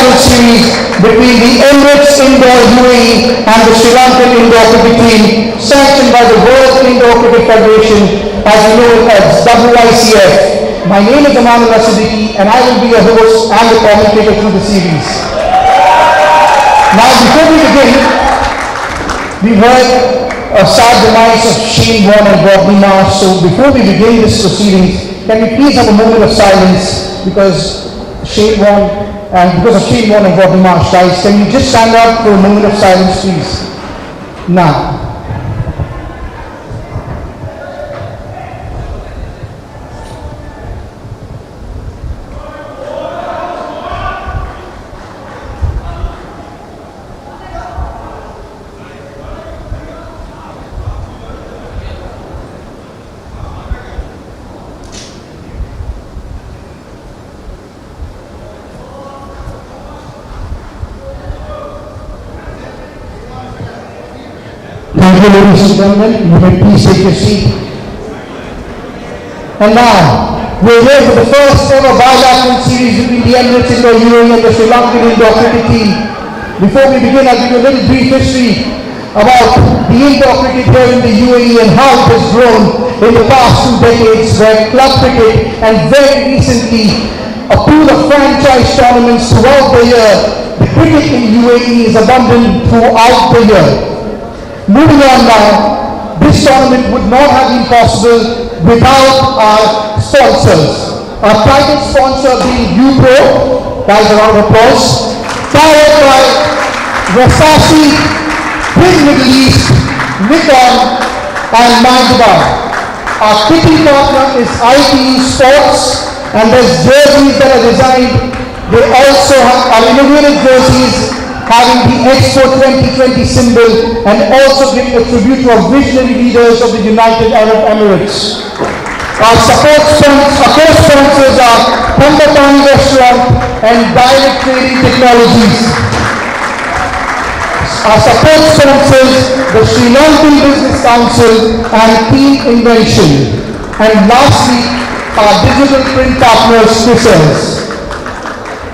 bilateral series between the Emirates Indoor UAE and the Sri Lankan Indoor Cricket team, sanctioned by the World Indoor Cricket Federation, as we know it as WICF. My name is Amanullah Siddiqui, and I will be a host and the commentator through the series. Now, before we begin, we've heard a sad demise of Shane Warne and Bob Marsh. So before we begin this proceedings, can we please have a moment of silence because of Shane Warne and Bob Marsh, guys? Can you just stand up for a moment of silence, please? Now. Thank you, ladies and gentlemen. You may please take your seat. And now, we're here for the first ever bilateral series between the Emirates Indoor UAE and the Sri Lankan Indoor Cricket team. Before we begin, I'll give you a little brief history about the indoor cricket here in the UAE and how it has grown in the past 2 decades, where club cricket and very recently a pool of franchise tournaments throughout the year. The cricket in UAE is abundant throughout the year. Moving on now, this tournament would not have been possible without our sponsors. Our title sponsor being UPro, guys, a round of applause, powered by Versace, Big Middle East, Nikon, and Mandaba. Our kitting partner is ITE Sports, and there's jerseys that are designed. They also have our innovative jerseys having the Expo 2020 symbol and also give a tribute to our visionary leaders of the United Arab Emirates. Our co-sponsors are Pandapani Restaurant and Direct Trading Technologies. Our support sponsors, the Sri Lankan Business Council and Team Invention. And lastly, our digital print partners, Chrisers.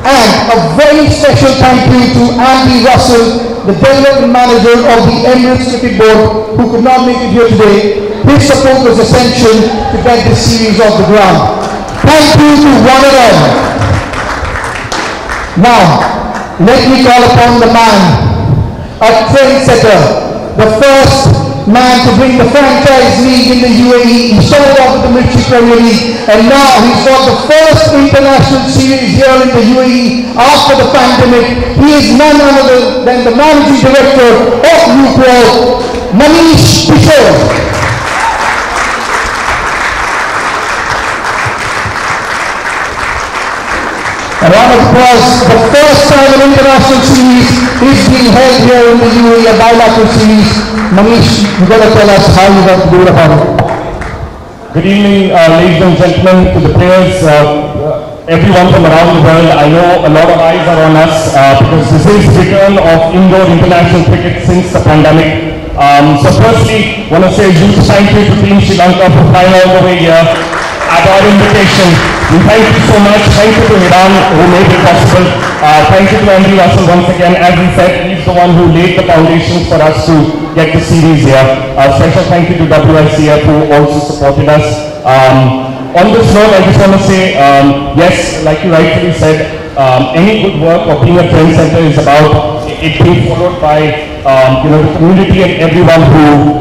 And a very special thank you to Andy Russell, the development manager of the Emirates Cricket Board, who could not make it here today. His support was essential to get this series off the ground. Thank you to one and all. Now, let me call upon the man, a trendsetter, the first man to bring the franchise league in the UAE. He started off with the Military Premier League, and now he's got the first international series here in the UAE after the pandemic. He is none other than the managing director of UPro, Manish Kishore. A round of applause. The first time an international series is being held here in the UAE, a bilateral series. Manish, you've got to tell us how you got to do it about it. Good evening, ladies and gentlemen, to the players, everyone from around the world. I know a lot of eyes are on us because this is the return of indoor international cricket since the pandemic. So firstly, I want to say a huge thank you to Team Sri Lanka for flying all the way here at our invitation. And thank you so much. Thank you to Iran who made it possible. Thank you to Andy Russell once again. As he said, he's the one who laid the foundations for us to get the series here. Special thank you to WICF who also supported us. On this note, I just want to say, yes, like you rightfully said, any good work or being a trendsetter is about it being followed by the community and everyone who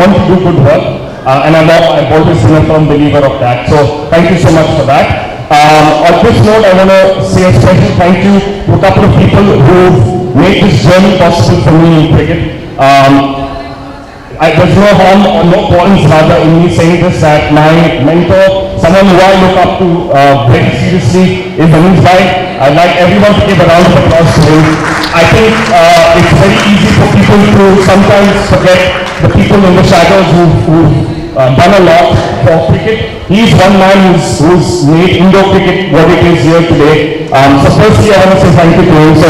want to do good work. And I've always been a firm believer of that. So thank you so much for that. On this note, I want to say a special thank you to a couple of people who've made this journey possible for me in cricket. There's no harm or no points rather in me saying this, that my mentor, someone who I look up to very seriously, is Manish Bhai. I'd like everyone to give a round of applause to him. I think it's very easy for people to sometimes forget the people in the shadows who've done a lot for cricket. He's one man who's made indoor cricket what it is here today. So firstly, I want to say thank you to him. So,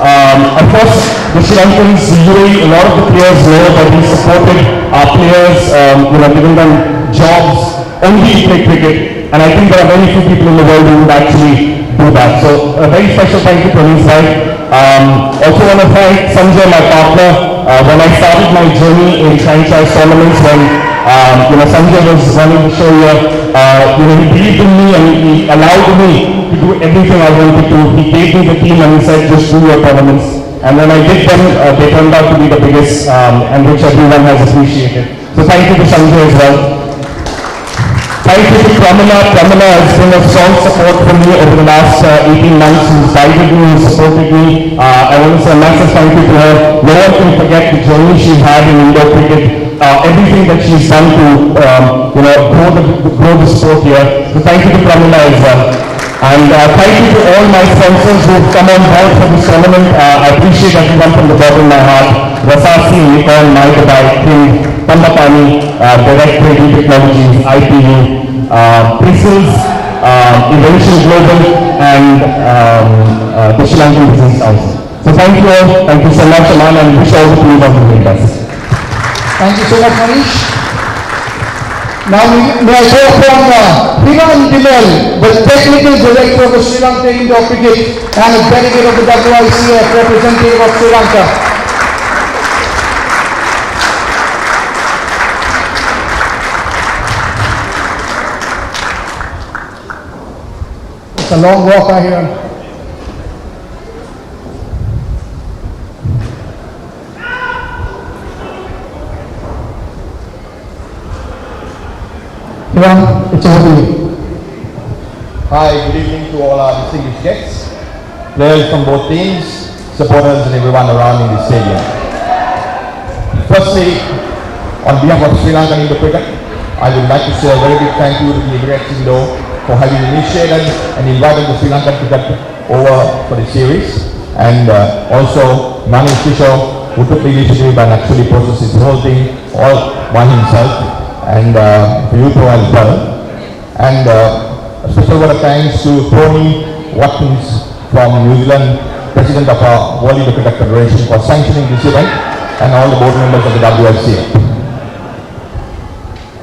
of course, the Sri Lankans, the UAE, a lot of the players know that we supported our players, giving them jobs only to play cricket. And I think there are very few people in the world who would actually do that. So a very special thank you to his side. Also want to thank Sanjay, my partner. When I started my journey in franchise tournaments, when Sanjay was running the show here, he believed in me and he allowed me to do everything I wanted to. He gave me the team and he said, just do your tournaments. And when I did them, they turned out to be the biggest, and which everyone has appreciated. So thank you to Sanjay as well. Thank you to Pramila. Pramila has been a strong support for me over the last 18 months. She's guided me, supported me. I want to say a massive thank you to her. No one can forget the journey she's had in indoor cricket. Everything that she's done to grow the sport here. So thank you to Pramila as well. And thank you to all my sponsors who have come on board for this tournament. I appreciate everyone from the bottom of my heart. Rasasi, Nikon, Maidabai, King, Pandapani, Direct Trading Technologies, IPU, Prisons, Invention Global, and the Sri Lankan Business Council. So thank you all. Thank you so much, Aman, and wish all the team of the very best. Thank you so much, Manish. Now may I call upon Himan Dimel, the Technical Director of the Sri Lanka Indoor Cricket and a delegate of the WICF, representative of Sri Lanka. It's a long walk, I hear. It's over to you. Hi, good evening to all our distinguished guests, players from both teams, supporters and everyone around in the stadium. Firstly, on behalf of Sri Lankan Indoor Cricket, I would like to say a very big thank you to the Emirates for having initiated and invited the Sri Lankan cricket over for the series, and also Manish Kishore, who took the initiative and actually processed this whole thing all by himself, and for you as well. And a special word of thanks to Tony Watkins from New Zealand, President of our World Indoor Cricket Federation, for sanctioning this event, and all the board members of the WICF.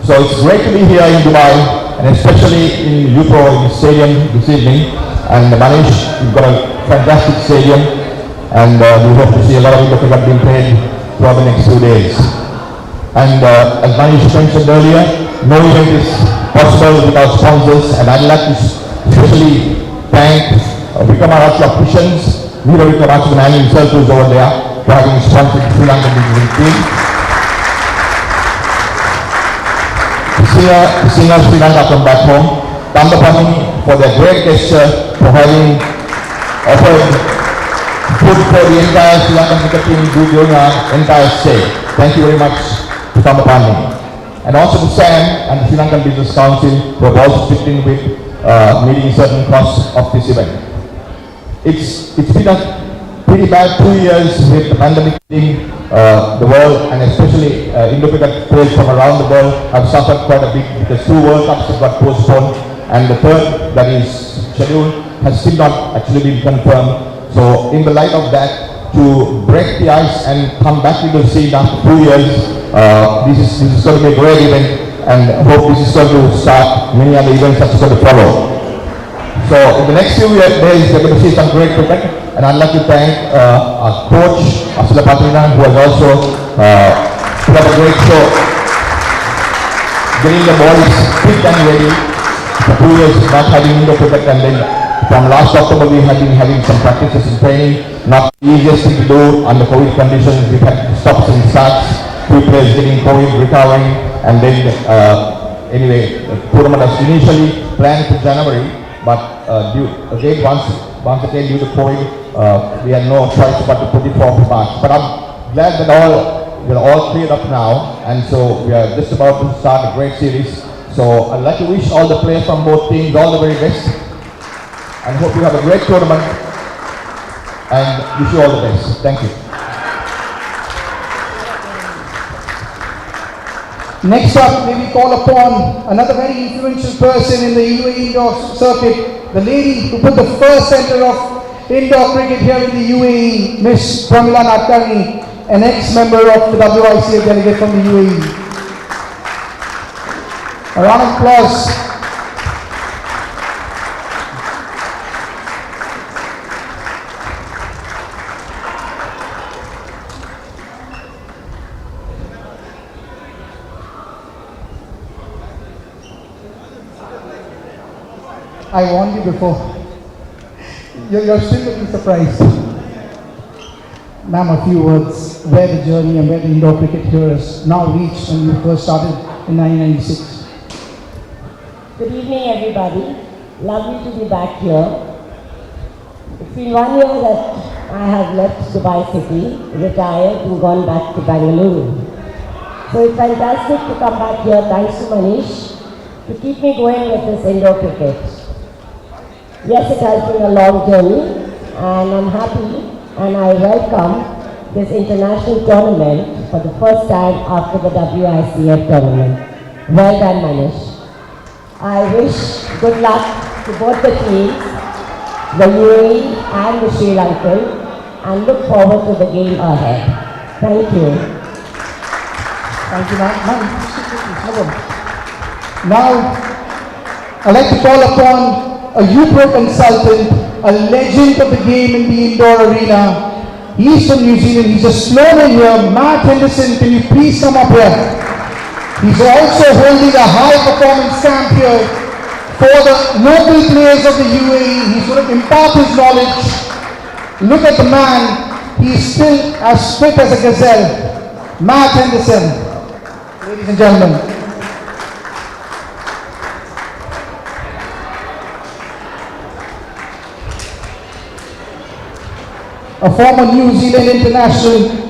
So it's great to be here in Dubai, and especially in UPRO in the stadium this evening. And Manish, you've got a fantastic stadium, and we hope to see a lot of indoor cricket being played throughout the next 2 days. And as Manish mentioned earlier, no event is possible without sponsors, and I'd like to especially thank Vikramaratcha Opticians, Veera Vikramaratcha, the man himself who's over there, for having sponsored the Sri Lankan cricket team. Singer Sri Lanka from back home, Pandapani for their great gesture, for having offered food for the entire Sri Lankan cricket team during our entire stay. Thank you very much to Pandapani. And also to Sam and the Sri Lankan Business Council, who have also chipped in with meeting certain costs of this event. It's been a pretty bad 2 years with the pandemic hitting the world, and especially indoor cricket players from around the world have suffered quite a bit because 2 World Cups have got postponed, and the third that is scheduled has still not actually been confirmed. So in the light of that, to break the ice and come back into the scene after 2 years, this is going to be a great event, and I hope this is going to start many other events that are going to follow. So in the next few days, we're going to see some great cricket, and I'd like to thank our coach, Asila Patrina, who has also put up a great show, getting the boys fit and ready. For 2 years not having indoor cricket, and then from last October we have been having some practices and training. Not the easiest thing to do under COVID conditions. We've had stops and starts, 2 players getting COVID, recovering, and then anyway, the tournament was initially planned for January, but once again due to COVID, we had no choice but to put it for March. But I'm glad that we're all cleared up now, and so we are just about to start a great series. So I'd like to wish all the players from both teams all the very best, and hope you have a great tournament, and wish you all the best. Thank you. Next up, may we call upon another very influential person in the UAE indoor circuit, the lady who put the first center of indoor cricket here in the UAE, Miss Pramila Nadkarni, an ex-member of the WICF delegate from the UAE. A round of applause. I warned you before. You're still looking surprised. Ma'am, a few words where the journey and where the indoor cricket here has now reached when you first started in 1996. Good evening, everybody. Lovely to be back here. It's been 1 year that I have left Dubai City, retired and gone back to Bangalore. So it's fantastic to come back here. Thanks to Manish to keep me going with this indoor cricket. Yes, it has been a long journey and I'm happy and I welcome this international tournament for the first time after the WICF tournament. Well done, Manish. I wish good luck to both the teams, the UAE and the Sri Lankan, and look forward to the game ahead. Thank you. Thank you, ma'am. Now, I'd like to call upon a UPro consultant, a legend of the game in the indoor arena. He's from New Zealand. He's a snowman here. Matt Henderson, can you please come up here? He's also holding a high performance camp here for the local players of the UAE. He's going to impart his knowledge. Look at the man. He's still as fit as a gazelle. Matt Henderson. Ladies and gentlemen. A former New Zealand international.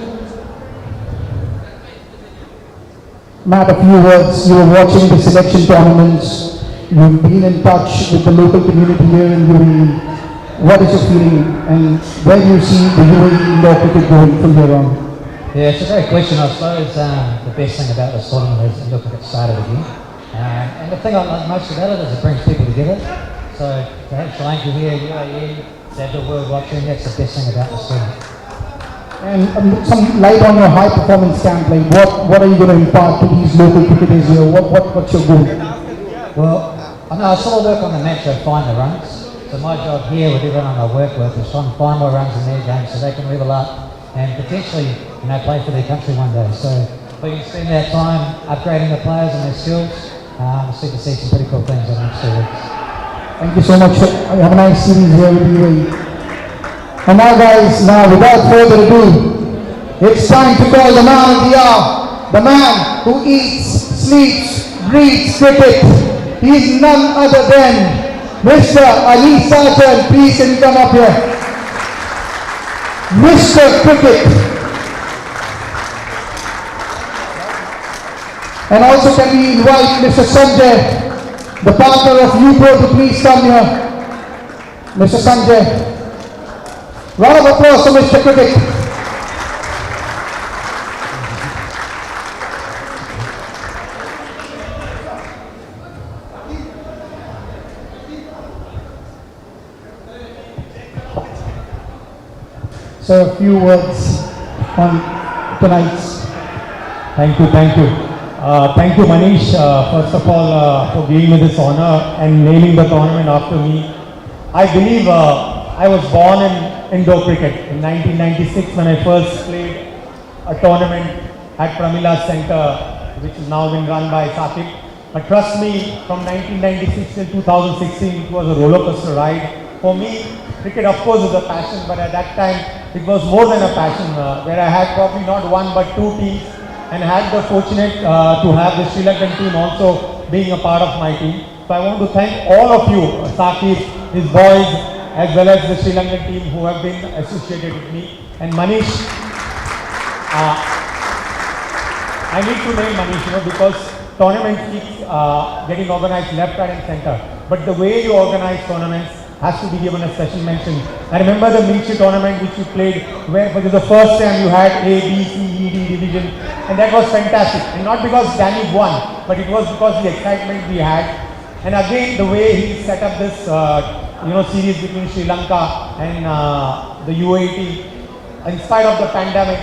Matt, a few words. You were watching the selection tournaments. You've been in touch with the local community here in UAE. What is your feeling and where do you see the UAE indoor cricket going from here on? Yeah, it's a great question. I suppose the best thing about this tournament is look at it started again. And the thing I like most about it is it brings people together. So to have Sri Lanka here, UAE, to have the world watching, that's the best thing about this tournament. And some light on your high performance camp, like what are you going to impart to these local cricketers here? What's your goal? Well, I know I still work on the match, I find the runs. So my job here with everyone I work with is trying to find more runs in their game so they can level up and potentially, play for their country one day. So if we can spend that time upgrading the players and their skills, we'll see some pretty cool things in the next 2 weeks. Thank you so much. Have a nice series here with UAE. And now guys, without further ado, it's time to call the man of the hour, the man who eats, sleeps, breathes cricket. He's none other than Mr. Ali Sarjan. Please can you come up here? Mr. Cricket. And also can we invite Mr. Sanjay, the partner of UPro, to please come here. Mr. Sanjay. Round of applause for Mr. Cricket. So a few words on tonight's. Thank you. Thank you, Manish, first of all, for giving me this honor and naming the tournament after me. I believe I was born in indoor cricket in 1996 when I first played a tournament at Pramila Center, which is now being run by Sakib. But trust me, from 1996 till 2016, it was a roller coaster ride. For me, cricket of course is a passion, but at that time, it was more than a passion, where I had probably not one but two teams and had the fortunate to have the Sri Lankan team also being a part of my team. So I want to thank all of you, Sakib, his boys, as well as the Sri Lankan team who have been associated with me. And Manish, I need to name Manish, because tournaments keep getting organized left, right and center. But the way you organize tournaments has to be given a special mention. I remember the Milchi tournament which you played, where for the first time you had A, B, C, E, D division, and that was fantastic. And not because Danny won, but it was because the excitement we had. And again, the way he set up this, series between Sri Lanka and the UAE team, in spite of the pandemic,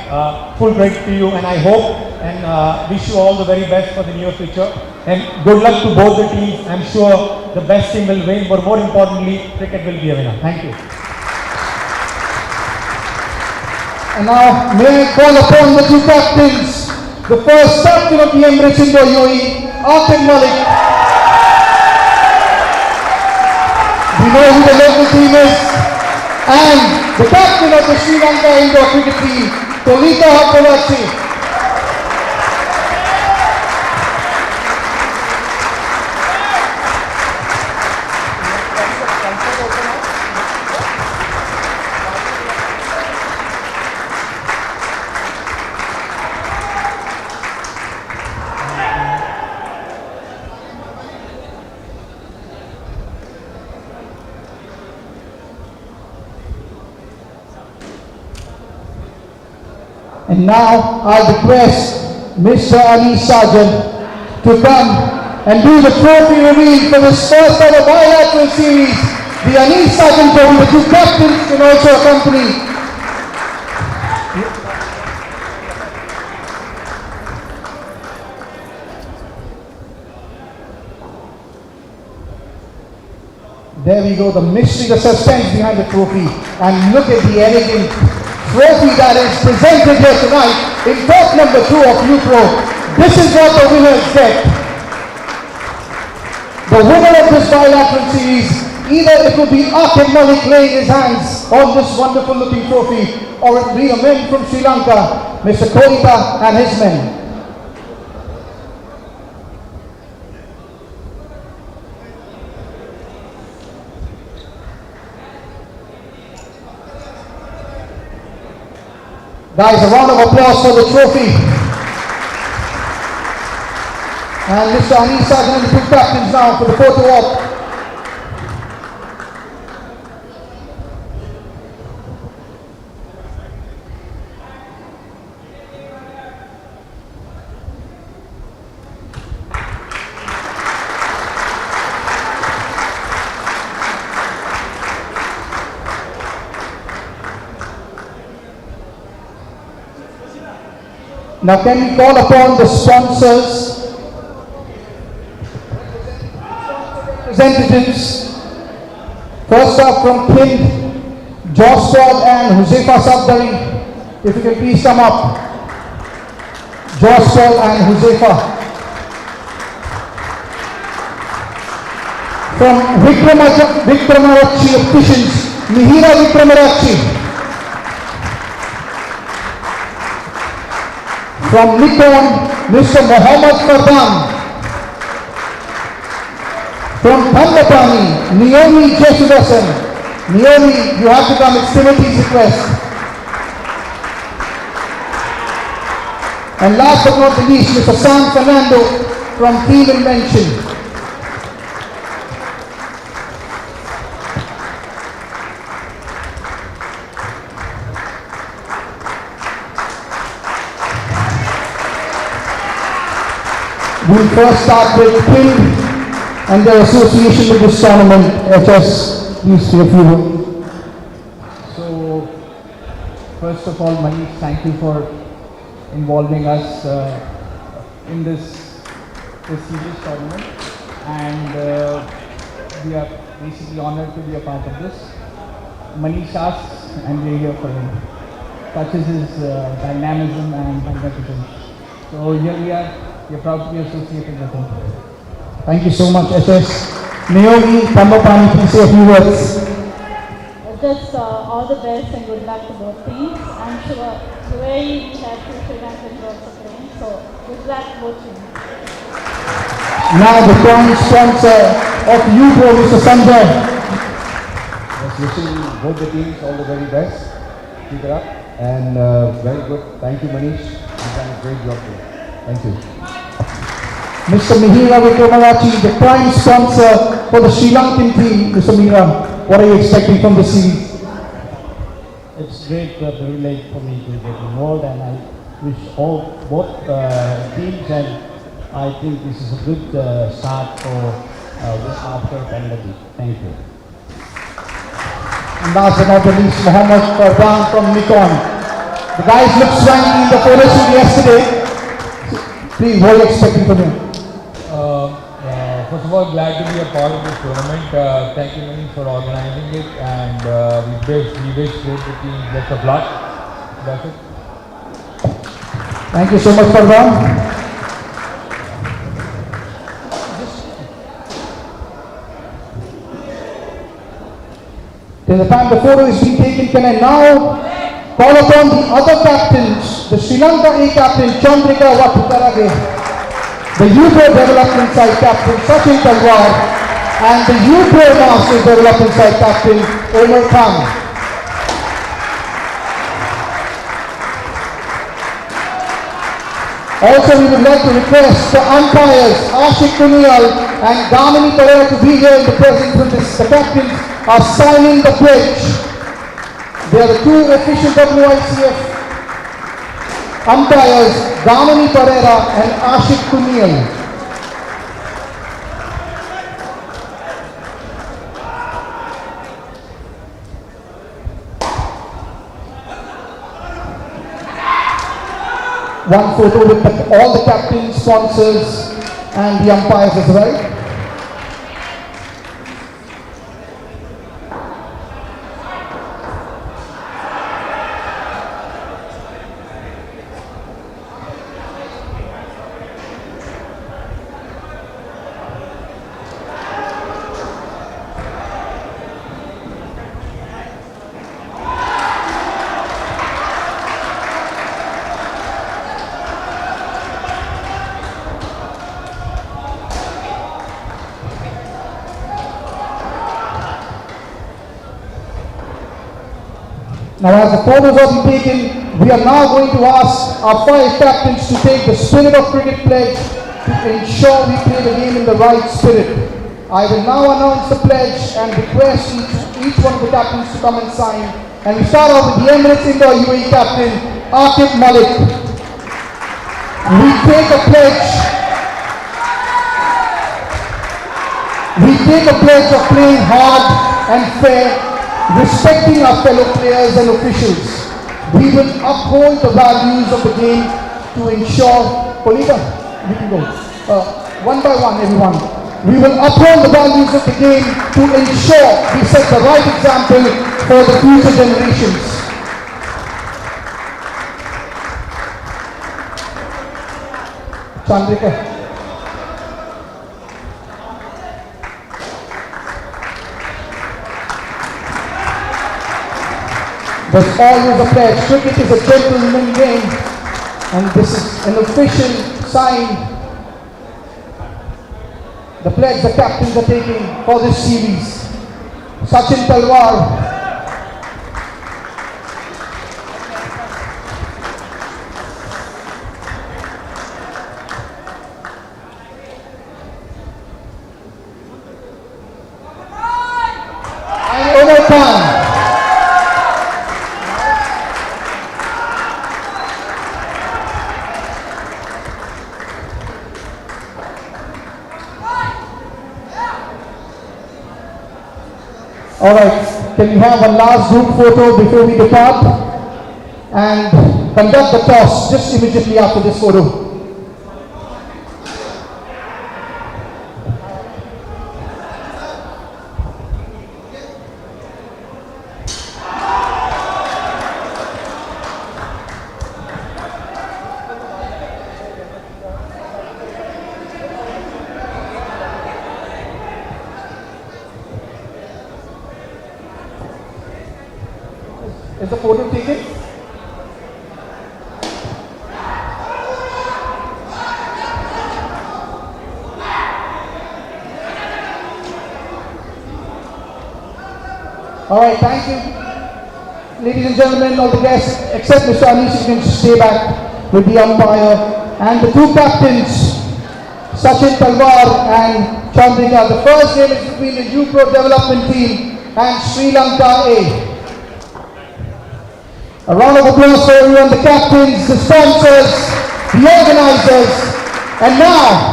full credit to you, and I hope and wish you all the very best for the near future. And good luck to both the teams. I'm sure the best team will win, but more importantly, cricket will be a winner. Thank you. And now, may I call upon the two captains, the first captain of the Emirates Indoor UAE, Aqib Malik. We know who the local team is. And the captain of the Sri Lanka indoor cricket team, Tolika Happalachi. And now I request Mr. Ali Sarjan to come and do the trophy reveal for this first ever bilateral series. The Ali Sarjan Trophy, the two captains can also accompany. There we go, the mystery, the suspense behind the trophy. And look at the elegant trophy that is presented here tonight in court number 2 of UPRO. This is what the winners get. The winner of this bilateral series, either it will be Akim Malik laying his hands on this wonderful looking trophy, or it will be a man from Sri Lanka, Mr. Kolita and his men. Guys, a round of applause for the trophy. And Mr. Anil Sarjan and the two captains now for the photo op. Now can we call upon the sponsors, representatives, first up from Kind, Josh Squad and Huzefa Sabdari, if you can please come up. Josh Squad and Huzefa. From Vikramarachi Opticians, Mihira Vikramarachi. From Nikon, Mr. Mohammad Fardan. From Pandapani, Naomi Jesudasan. Naomi, you have to come, it's Timothy's request. And last but not the least, Mr. Sam Fernando from Team Invention. We'll first start with Kind and their association with this tournament. HS, please say a few words. So, first of all, Manish, thank you for involving us in this serious tournament, and we are basically honored to be a part of this. Manish asks, and we're here for him. Touches his dynamism and competence. So here we are. We're proud to be associated with him. Thank you so much, SS. Naomi Pandapani, please say a few words. Just all the best and good luck to both teams. I'm sure UAE we have two Sri Lankans also playing, so good luck to both teams. Now the current sponsor of UPRO, Mr. Sanjay. Yes, wishing both the teams all the very best. Keep it up. And very good. Thank you, Manish. You've done a great job today. Thank you. Mr. Mihira Vikramarachi, the prime sponsor for the Sri Lankan team. Mr. Mihira, what are you expecting from the series? It's great privilege for me to get involved, and I wish both teams, and I think this is a good start for this after pandemic. Thank you. And last but not the least, Mohammad Fardan from Nikon. The guys looked swanky in the photo shoot yesterday. Please, what are you expecting from him? First of all, glad to be a part of this tournament. Thank you, Manish, for organizing it, and we wish both the teams best of luck. That's it. Thank you so much, Fardan. By the time the photo is being taken, can I now call upon the other captains, the Sri Lanka A captain Chandrika Wattukarage, the UPro Development Side captain Sachin Talwar, and the UPro Masters Development Side captain Omar Khan. Also, we would like to request the umpires Ashik Kuniyal and Damini Pereira to be here in the presence when the captains are signing the pledge. They are the two official WICF umpires, Damini Pereira and Ashik Kuniyal. One photo with all the captains, sponsors, and the umpires as well. Now, as the photos are being taken, we are now going to ask our 5 captains to take the Spirit of Cricket pledge to ensure we play the game in the right spirit. I will now announce the pledge and request each one of the captains to come and sign. And we start off with the Emirates Indoor UAE captain, Akib Malik. We take a pledge. We take a pledge of playing hard and fair, respecting our fellow players and officials. We will uphold the values of the game to ensure, Polita, we can go, one by one everyone. We will uphold the values of the game to ensure we set the right example for the future generations. Chandrika. There's always a pledge. Cricket is a gentleman game, and this is an official sign. The pledge the captains are taking for this series. Sachin Talwar. And Omar Khan. Alright, can we have a last group photo before we depart? And conduct the toss just immediately after this photo. Is the photo taken? Alright, thank you. Ladies and gentlemen, all the guests, except Mr. Anish, you can stay back with the umpire. And the two captains, Sachin Talwar and Chandrika. The first game is between the UPro development team and Sri Lanka A. A round of applause for everyone, the captains, the sponsors, the organizers, and now,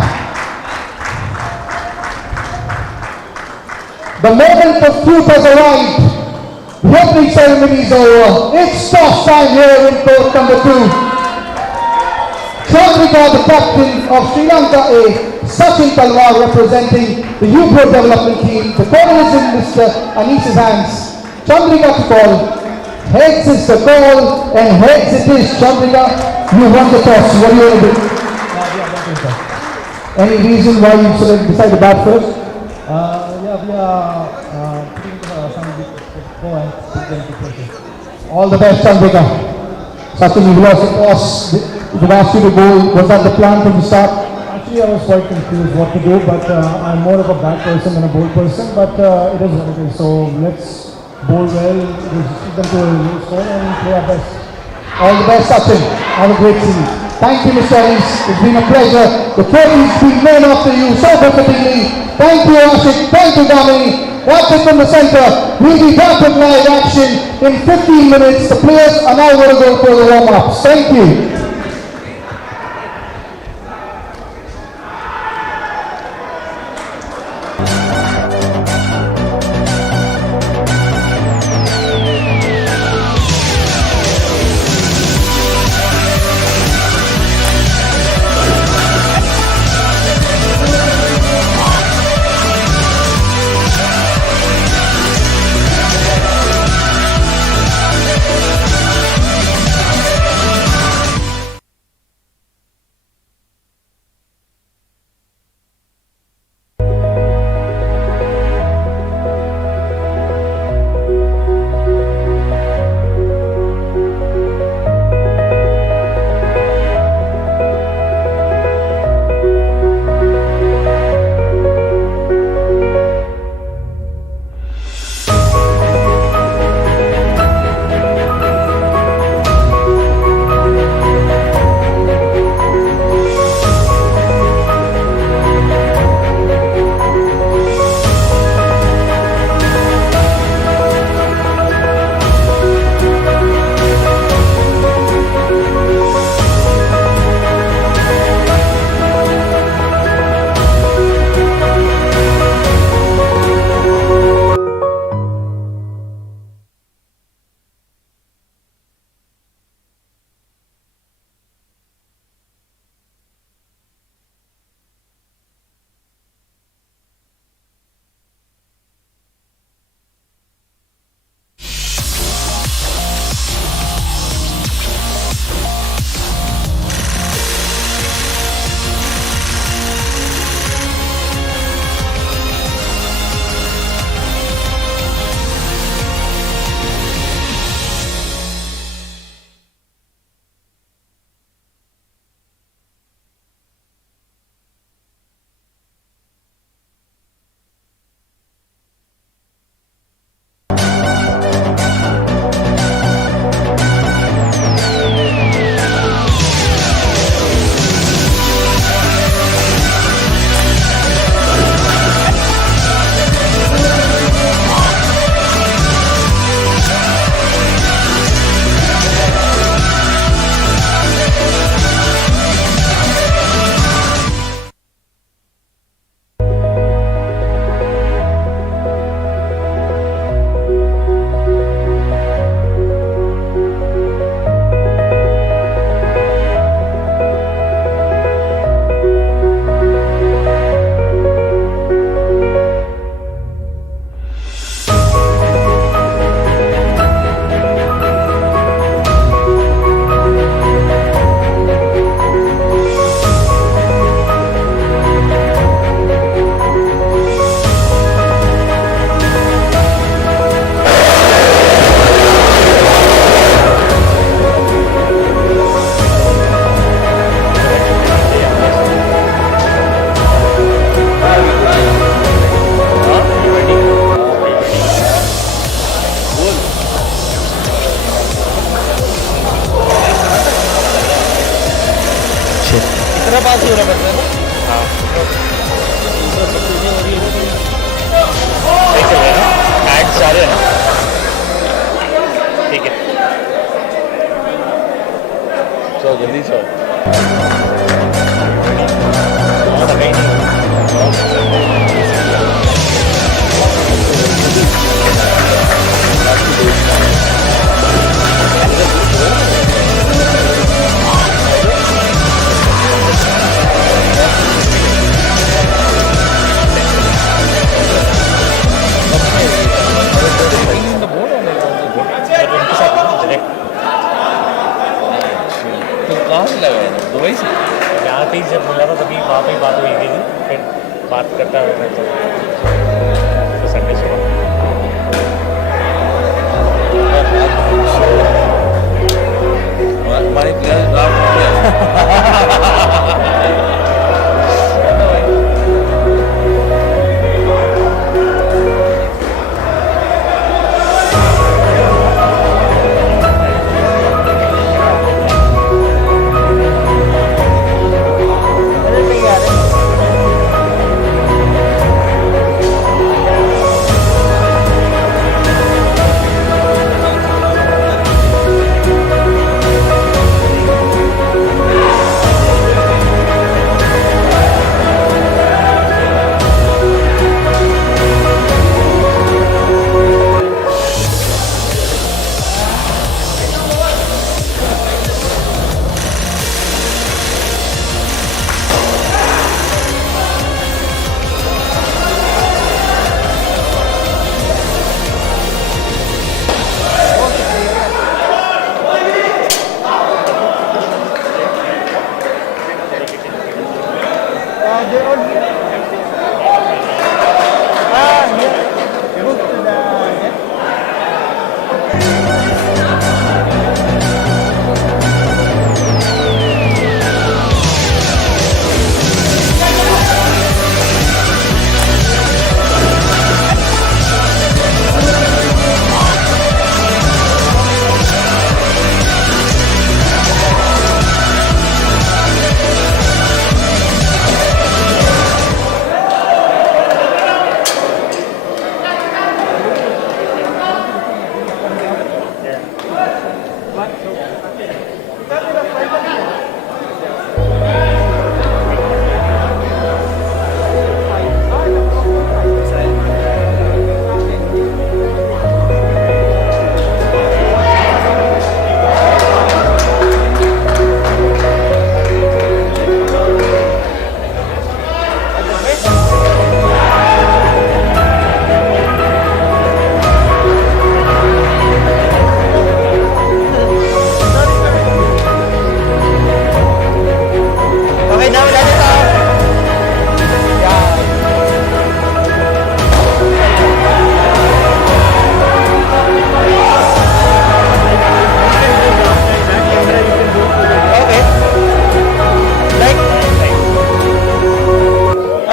the moment of truth has arrived. The opening ceremony is over. It's toss time here in court number 2. Chandrika, the captain of Sri Lanka A, Sachin Talwar representing the UPro development team. The call is in Mr. Anish's hands. Chandrika to call. Heads is the call, and heads it is. Chandrika, you won the toss. What do you want to do? Any reason why you decided to bat first? Yeah, we are putting some big score All the best, Chandrika. Sachin, you lost the toss. They've asked you to bowl. Was that the plan from the start? Actually, I was quite confused what to do, but I'm more of a bat person than a bowl person, but it is what it is. So let's bowl well, restrict them to a low score and play our best. All the best, Sachin. Have a great season. Thank you, Mr. Ellis. It's been a pleasure. The trophy's been named after you so befittingly. Thank you, Ashik. Thank you, Damini. That's it from the centre. We'll be back with live action in 15 minutes. The players are now going to go for the warm-ups. Thank you. Sunday सुबह Money player, love player.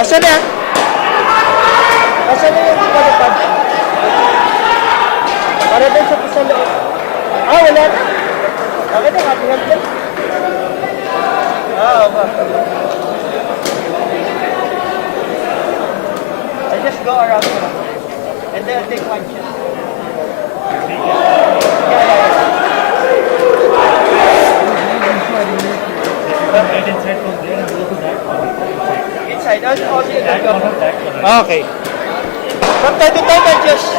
Asan na? Asan na yung palipad? Para doon sa loob. Ah, wala na. Okay na, happy-happy lang. Ah, okay. I'll just go around and then I'll take one shot. Inside, I'll see it. Okay. From time to time, I'll just...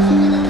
Raul?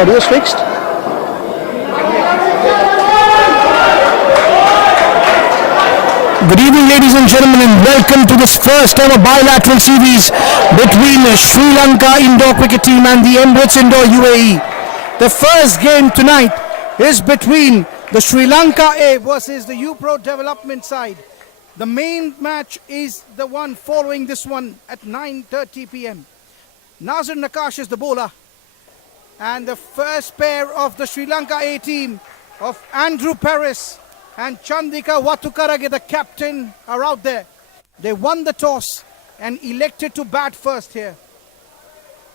Audio is fixed. Good evening, ladies and gentlemen, and welcome to this first ever bilateral series between the Sri Lanka indoor cricket team and the Emirates indoor UAE. The first game tonight is between the Sri Lanka A versus the UPro development side. The main match is the one following this one at 9:30 p.m. Nazir Nakash is the bowler. And the first pair of the Sri Lanka A team of Andrew Paris and Chandika Watukarage, the captain, are out there. They won the toss and elected to bat first here.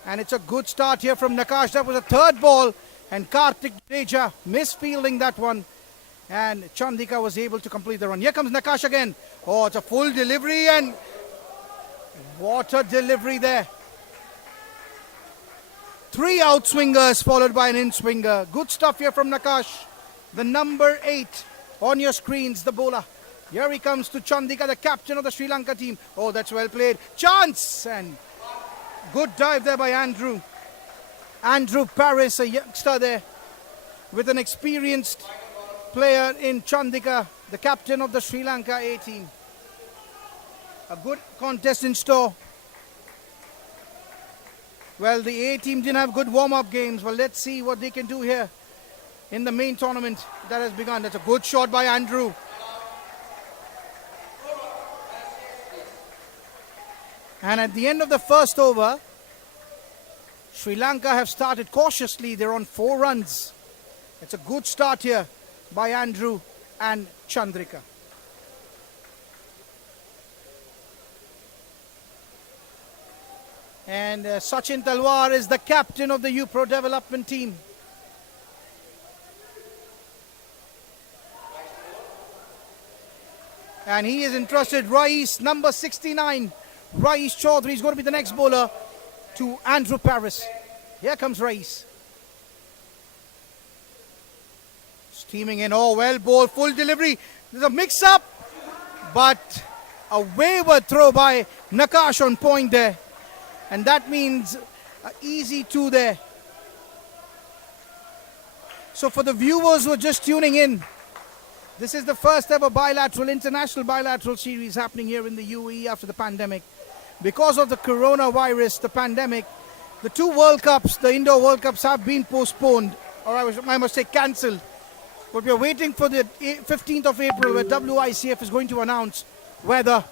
And it's a good start here from Nakash. That was a third ball and Karthik Deja misfielding that one. And Chandika was able to complete the run. Here comes Nakash again. Oh, it's a full delivery and what a delivery there. 3 outswingers followed by an in-swinger. Good stuff here from Nakash. The number 8 on your screens, the bowler. Here he comes to Chandika, the captain of the Sri Lanka team. Oh, that's well played. Chance! And good dive there by Andrew. Andrew Paris, a youngster there with an experienced player in Chandika, the captain of the Sri Lanka A team. A good contest in store. Well, the A team didn't have good warm-up games. Well, let's see what they can do here in the main tournament that has begun. That's a good shot by Andrew. And at the end of the first over, Sri Lanka have started cautiously. They're on 4 runs. It's a good start here by Andrew and Chandrika. And Sachin Talwar is the captain of the U-Pro development team. And he is entrusted Rais, number 69. Rais Chaudhary is going to be the next bowler to Andrew Paris. Here comes Rais. Steaming in. Oh, well bowled. Full delivery. There's a mix-up. But a wayward throw by Nakash on point there. And that means an easy 2 there. So for the viewers who are just tuning in, this is the first ever international bilateral series happening here in the UAE after the pandemic. Because of the coronavirus, the pandemic, the 2 World Cups, the indoor World Cups have been postponed, or I must say cancelled. But we are waiting for the 15th of April where WICF is going to announce whether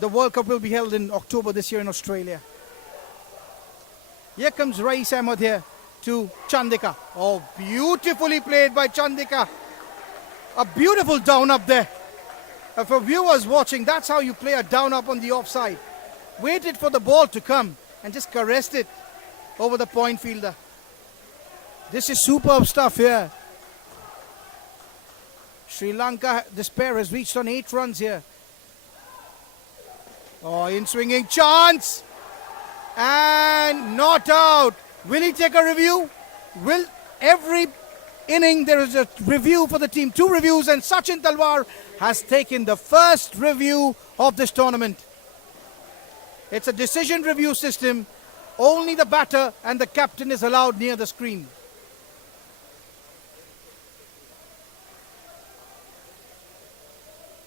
the World Cup will be held in October this year in Australia. Here comes Rais Ahmed here to Chandika. Oh, beautifully played by Chandika. A beautiful down up there. For viewers watching, that's how you play a down up on the offside. Waited for the ball to come and just caressed it over the point fielder. This is superb stuff here. Sri Lanka, this pair has reached on 8 runs here. Oh, in swinging chance. And not out. Will he take a review? Will every inning there is a review for the team? 2 reviews, and Sachin Talwar has taken the first review of this tournament. It's a decision review system. Only the batter and the captain is allowed near the screen.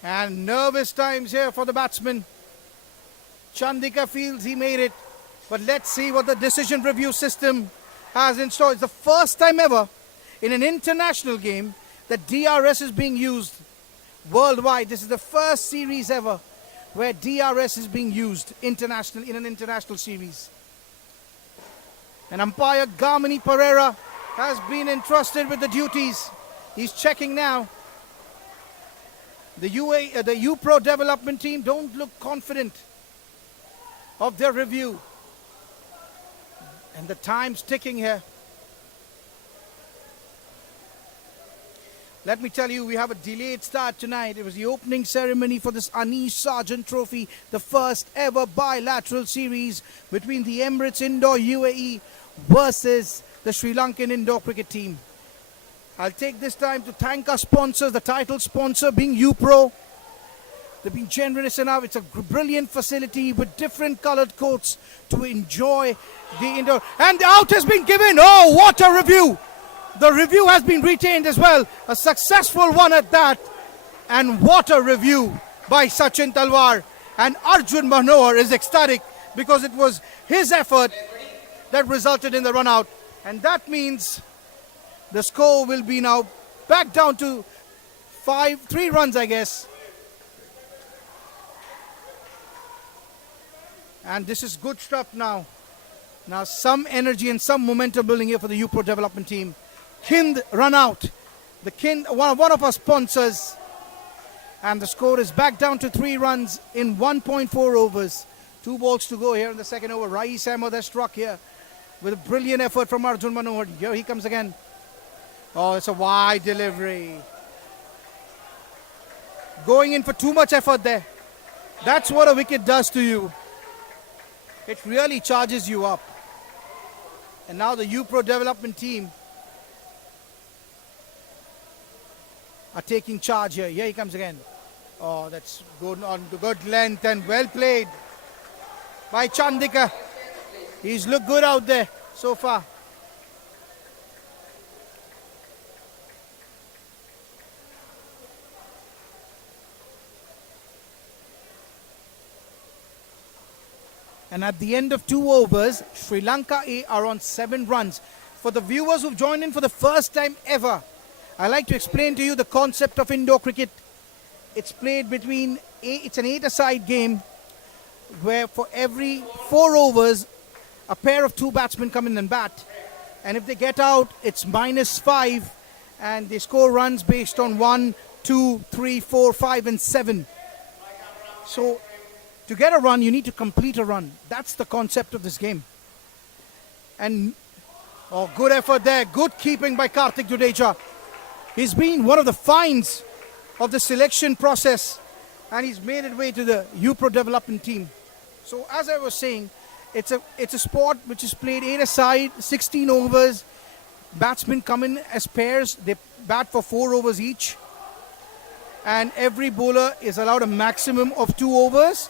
And nervous times here for the batsman. Chandika feels he made it. But let's see what the decision review system has in store. It's the first time ever in an international game that DRS is being used worldwide. This is the first series ever where DRS is being used in an international series. And umpire Gamini Pereira has been entrusted with the duties. He's checking now. The U-Pro development team don't look confident of their review. And the time's ticking here. Let me tell you, we have a delayed start tonight. It was the opening ceremony for this Anish Sargent Trophy, the first ever bilateral series between the Emirates Indoor UAE versus the Sri Lankan indoor cricket team. I'll take this time to thank our sponsors, the title sponsor being U-Pro. They've been generous enough. It's a brilliant facility with different colored coats to enjoy the indoor. And the out has been given. Oh, what a review. The review has been retained as well. A successful one at that. And what a review by Sachin Talwar. And Arjun Manohar is ecstatic because it was his effort that resulted in the run out. And that means the score will be now back down to 3 runs, I guess. And this is good stuff now. Now some energy and some momentum building here for the U-Pro development team. Kind run out. The Kind, one of our sponsors. And the score is back down to 3 runs in 1.4 overs. 2 balls to go here in the second over. Rais Ahmed has struck here with a brilliant effort from Arjun Manohar. Here he comes again. Oh, it's a wide delivery. Going in for too much effort there. That's what a wicket does to you. It really charges you up. And now the UPro development team are taking charge here. Here he comes again. Oh, that's good on to good length and well played by Chandika. He's looked good out there so far. And at the end of 2 overs, Sri Lanka A are on 7 runs. For the viewers who've joined in for the first time ever, I'd like to explain to you the concept of indoor cricket. It's played between, it's an 8-a-side game where for every 4 overs, a pair of 2 batsmen come in and bat. And if they get out, it's -5 and they score runs based on 1, 2, 3, 4, 5 and 7. So to get a run, you need to complete a run. That's the concept of this game. And, oh, good effort there. Good keeping by Kartik Jadeja. He's been one of the finds of the selection process. And he's made his way to the UPro development team. So, as I was saying, it's a sport which is played 8-a-side, 16 overs. Batsmen come in as pairs. They bat for 4 overs each. And every bowler is allowed a maximum of 2 overs.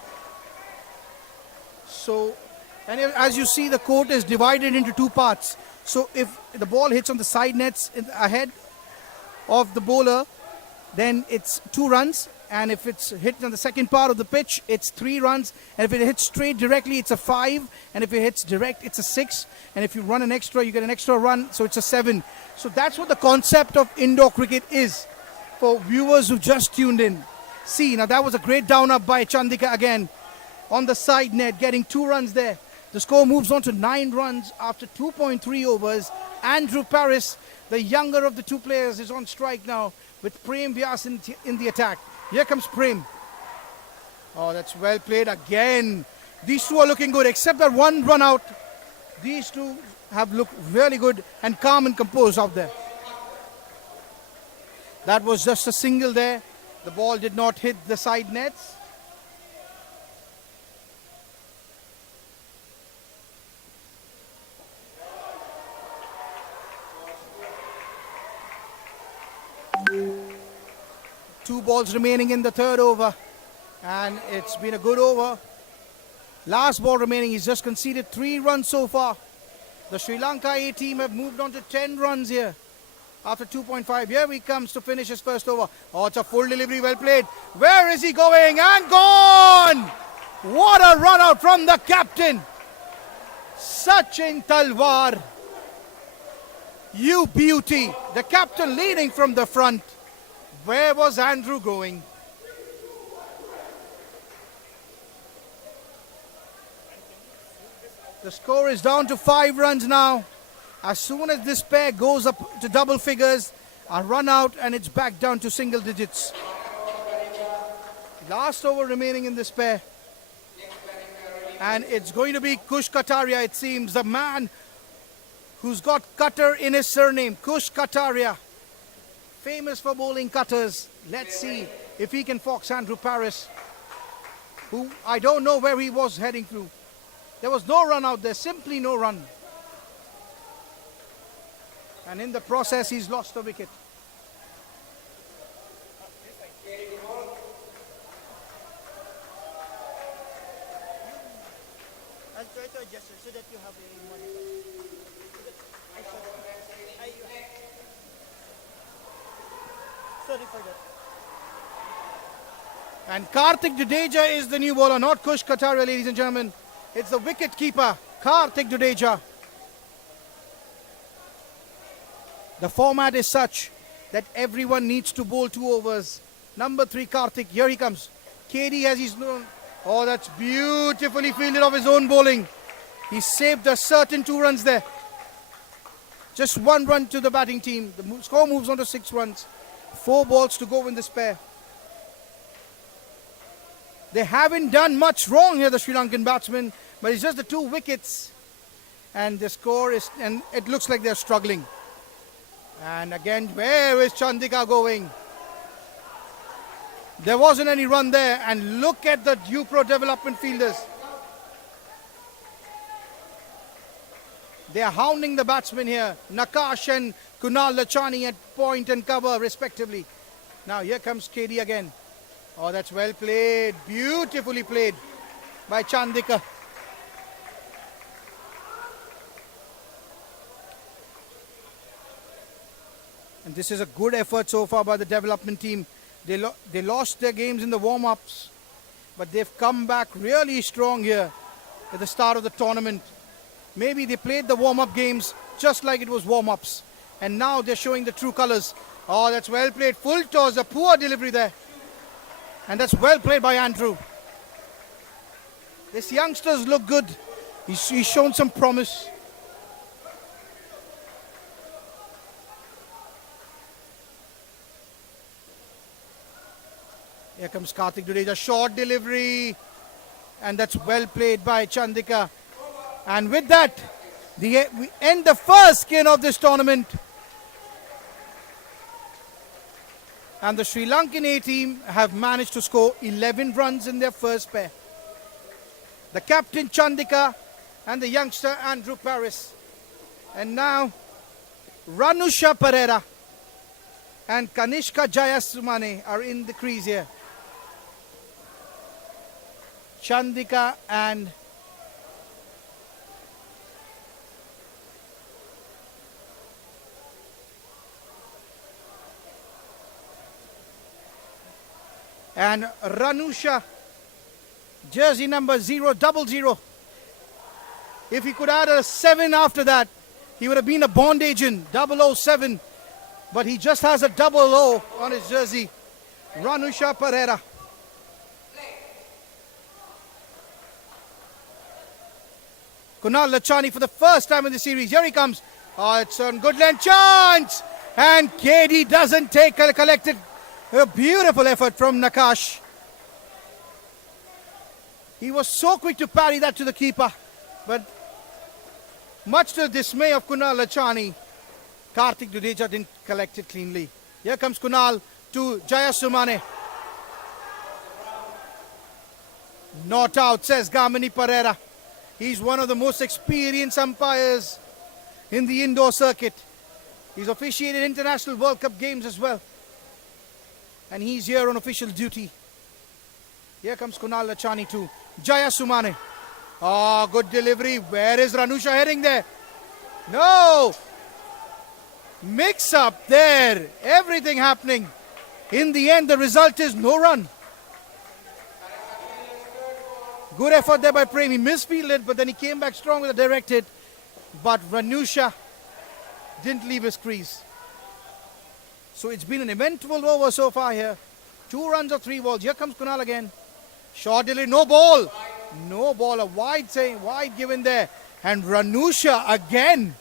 So, and as you see, the court is divided into 2 parts. So if the ball hits on the side nets ahead of the bowler, then it's 2 runs. And if it's hit on the second part of the pitch, it's 3 runs. And if it hits straight directly, it's a 5. And if it hits direct, it's a 6. And if you run an extra, you get an extra run, so it's a 7. So that's what the concept of indoor cricket is for viewers who just tuned in. See, now that was a great down up by Chandika again on the side net, getting 2 runs there. The score moves on to 9 runs after 2.3 overs. Andrew Paris, the younger of the 2 players, is on strike now with Prem Vyas in the attack. Here comes Prem. Oh, that's well played again. These 2 are looking good, except that 1 run out. These 2 have looked really good and calm and composed out there. That was just a single there. The ball did not hit the side nets. Two balls remaining in the 3rd over, and it's been a good over. Last ball remaining, he's just conceded 3 runs so far. The Sri Lanka A team have moved on to 10 runs here after 2.5. Here he comes to finish his first over. Oh, it's a full delivery, well played. Where is he going? And gone! What a run out from the captain, Sachin Talwar. You beauty. The captain leading from the front. Where was Andrew going? The score is down to 5 runs now. As soon as this pair goes up to double figures, a run out and it's back down to single digits. Last over remaining in this pair. And it's going to be Kush Kataria, it seems. The man who's got cutter in his surname. Kush Kataria. Famous for bowling cutters. Let's see if he can fox Andrew Paris, who I don't know where he was heading through. There was no run out there, simply no run. And in the process, he's lost a wicket. I'll try to adjust it so that you have a monitor. Sorry for that. And Kartik Jadeja is the new bowler, not Kush Kataria, ladies and gentlemen. It's the wicket keeper, Kartik Jadeja. The format is such that everyone needs to bowl 2 overs. Number 3, Kartik, here he comes. KD has his known. Oh, that's beautifully fielded off his own bowling. He saved a certain 2 runs there. Just 1 run to the batting team. The score moves on to 6 runs. 4 balls to go in this pair. They haven't done much wrong here, the Sri Lankan batsmen, but it's just the 2 wickets. And the score is, and it looks like they're struggling. And again, where is Chandika going? There wasn't any run there. And look at the UPro development fielders. They are hounding the batsmen here. Nakash and Kunal Lachani at point and cover respectively. Now here comes KD again. Oh, that's well played. Beautifully played by Chandika. And this is a good effort so far by the development team. They lost their games in the warm-ups, but they've come back really strong here at the start of the tournament. Maybe they played the warm-up games just like it was warm-ups, and now they're showing the true colors. Oh, that's well played. Full toss, a poor delivery there. And that's well played by Andrew. This youngsters look good. He's shown some promise. Here comes Karthik Dudeja, short delivery, and that's well played by Chandika. And with that, we end the first skin of this tournament. And the Sri Lankan A team have managed to score 11 runs in their first pair. The captain Chandika and the youngster Andrew Paris. And now Ranusha Pereira and Kanishka Jayasumane are in the crease here. Chandika and Ranusha, jersey number 000. If he could add a 7 after that, he would have been a bond agent, 007. But he just has a 00 on his jersey. Ranusha Pereira. Kunal Lachani for the first time in the series. Here he comes. Oh, it's on good length. Chance! And KD doesn't take a collected. A beautiful effort from Nakash. He was so quick to parry that to the keeper. But much to the dismay of Kunal Lachani, Karthik Dudeja didn't collect it cleanly. Here comes Kunal to Jayasumane. Not out, says Gamini Pereira. He's one of the most experienced umpires in the indoor circuit. He's officiated international World Cup games as well. And he's here on official duty. Here comes Kunal Lachani to Jayasumane. Oh, good delivery. Where is Ranusha heading there? No! Mix up there. Everything happening. In the end, the result is no run. Good effort there by Prem. He misfielded, but then he came back strong with a direct hit. But Ranusha didn't leave his crease. So it's been an eventful over so far here. 2 runs of 3 balls. Here comes Kunal again. Short delivery, no ball. No ball, a wide given there. And Ranusha again.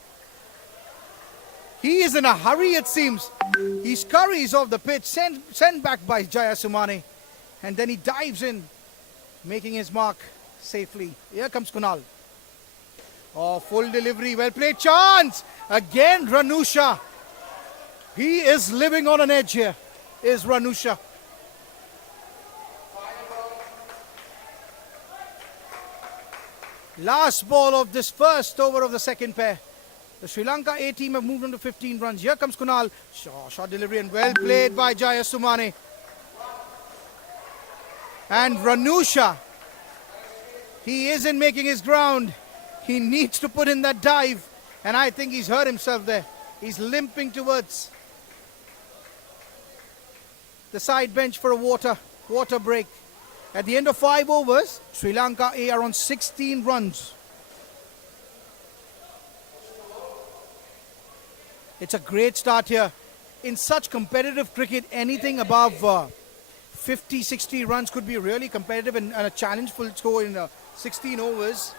He is in a hurry, it seems. He scurries off the pitch, sent back by Jayasumane. And then he dives in, making his mark safely. Here comes Kunal. Oh, full delivery, well played, chance! Again Ranusha. He is living on an edge here, is Ranusha. Last ball of this first over of the second pair. The Sri Lanka A team have moved on to 15 runs. Here comes Kunal. Short delivery and well played by Jayasumane. And Ranusha, he isn't making his ground. He needs to put in that dive. And I think he's hurt himself there. He's limping towards the side bench for a water break. At the end of 5 overs, Sri Lanka A are on 16 runs. It's a great start here. In such competitive cricket, anything above 50, 60 runs could be really competitive and a challengeful score in 16 overs.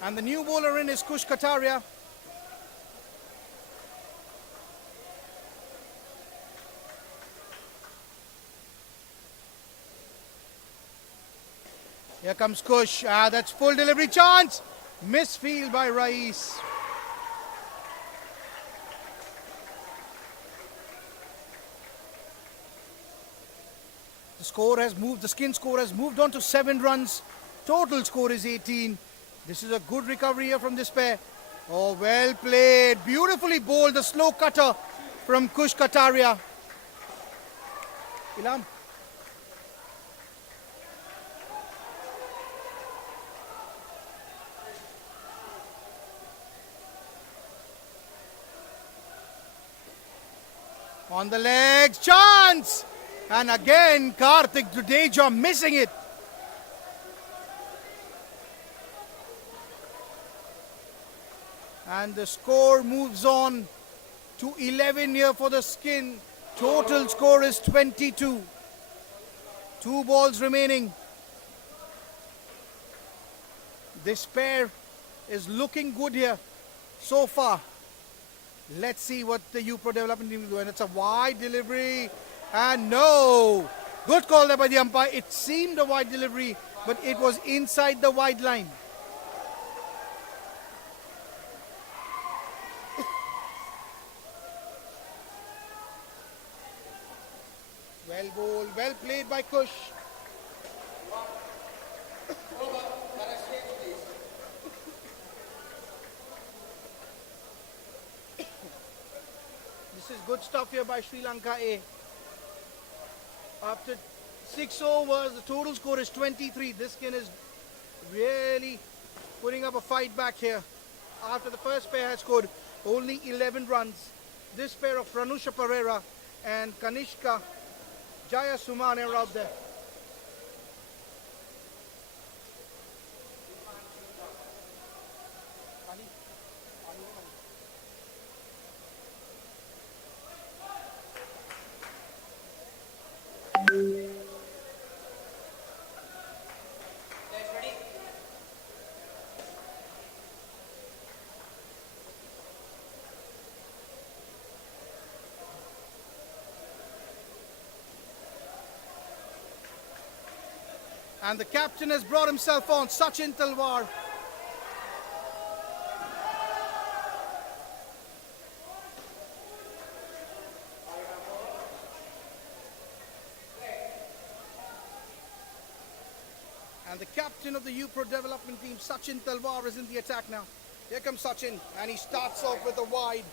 And the new bowler in is Kush Kataria. Here comes Kush. That's full delivery chance. Misfield by Rais. The skin score has moved on to 7 runs. Total score is 18. This is a good recovery here from this pair. Oh, well played. Beautifully bowled, the slow cutter from Kush Kataria. Ilham. On the legs, chance! And again, Karthik Jadeja missing it. And the score moves on to 11 here for the skin. Total score is 22. 2 balls remaining. This pair is looking good here so far. Let's see what the UPro development team will do. And it's a wide delivery. And no! Good call there by the umpire. It seemed a wide delivery, but it was inside the wide line. Well bowled, well played by Kush. This is good stuff here by Sri Lanka A. After 6 overs, the total score is 23. This skin is really putting up a fight back here. After the first pair has scored only 11 runs, this pair of Pranusha Pereira and Kanishka Jaya Suman are out there. And the captain has brought himself on, Sachin Talwar. And the captain of the UPro development team, Sachin Talwar, is in the attack now. Here comes Sachin, and he starts off with a wide.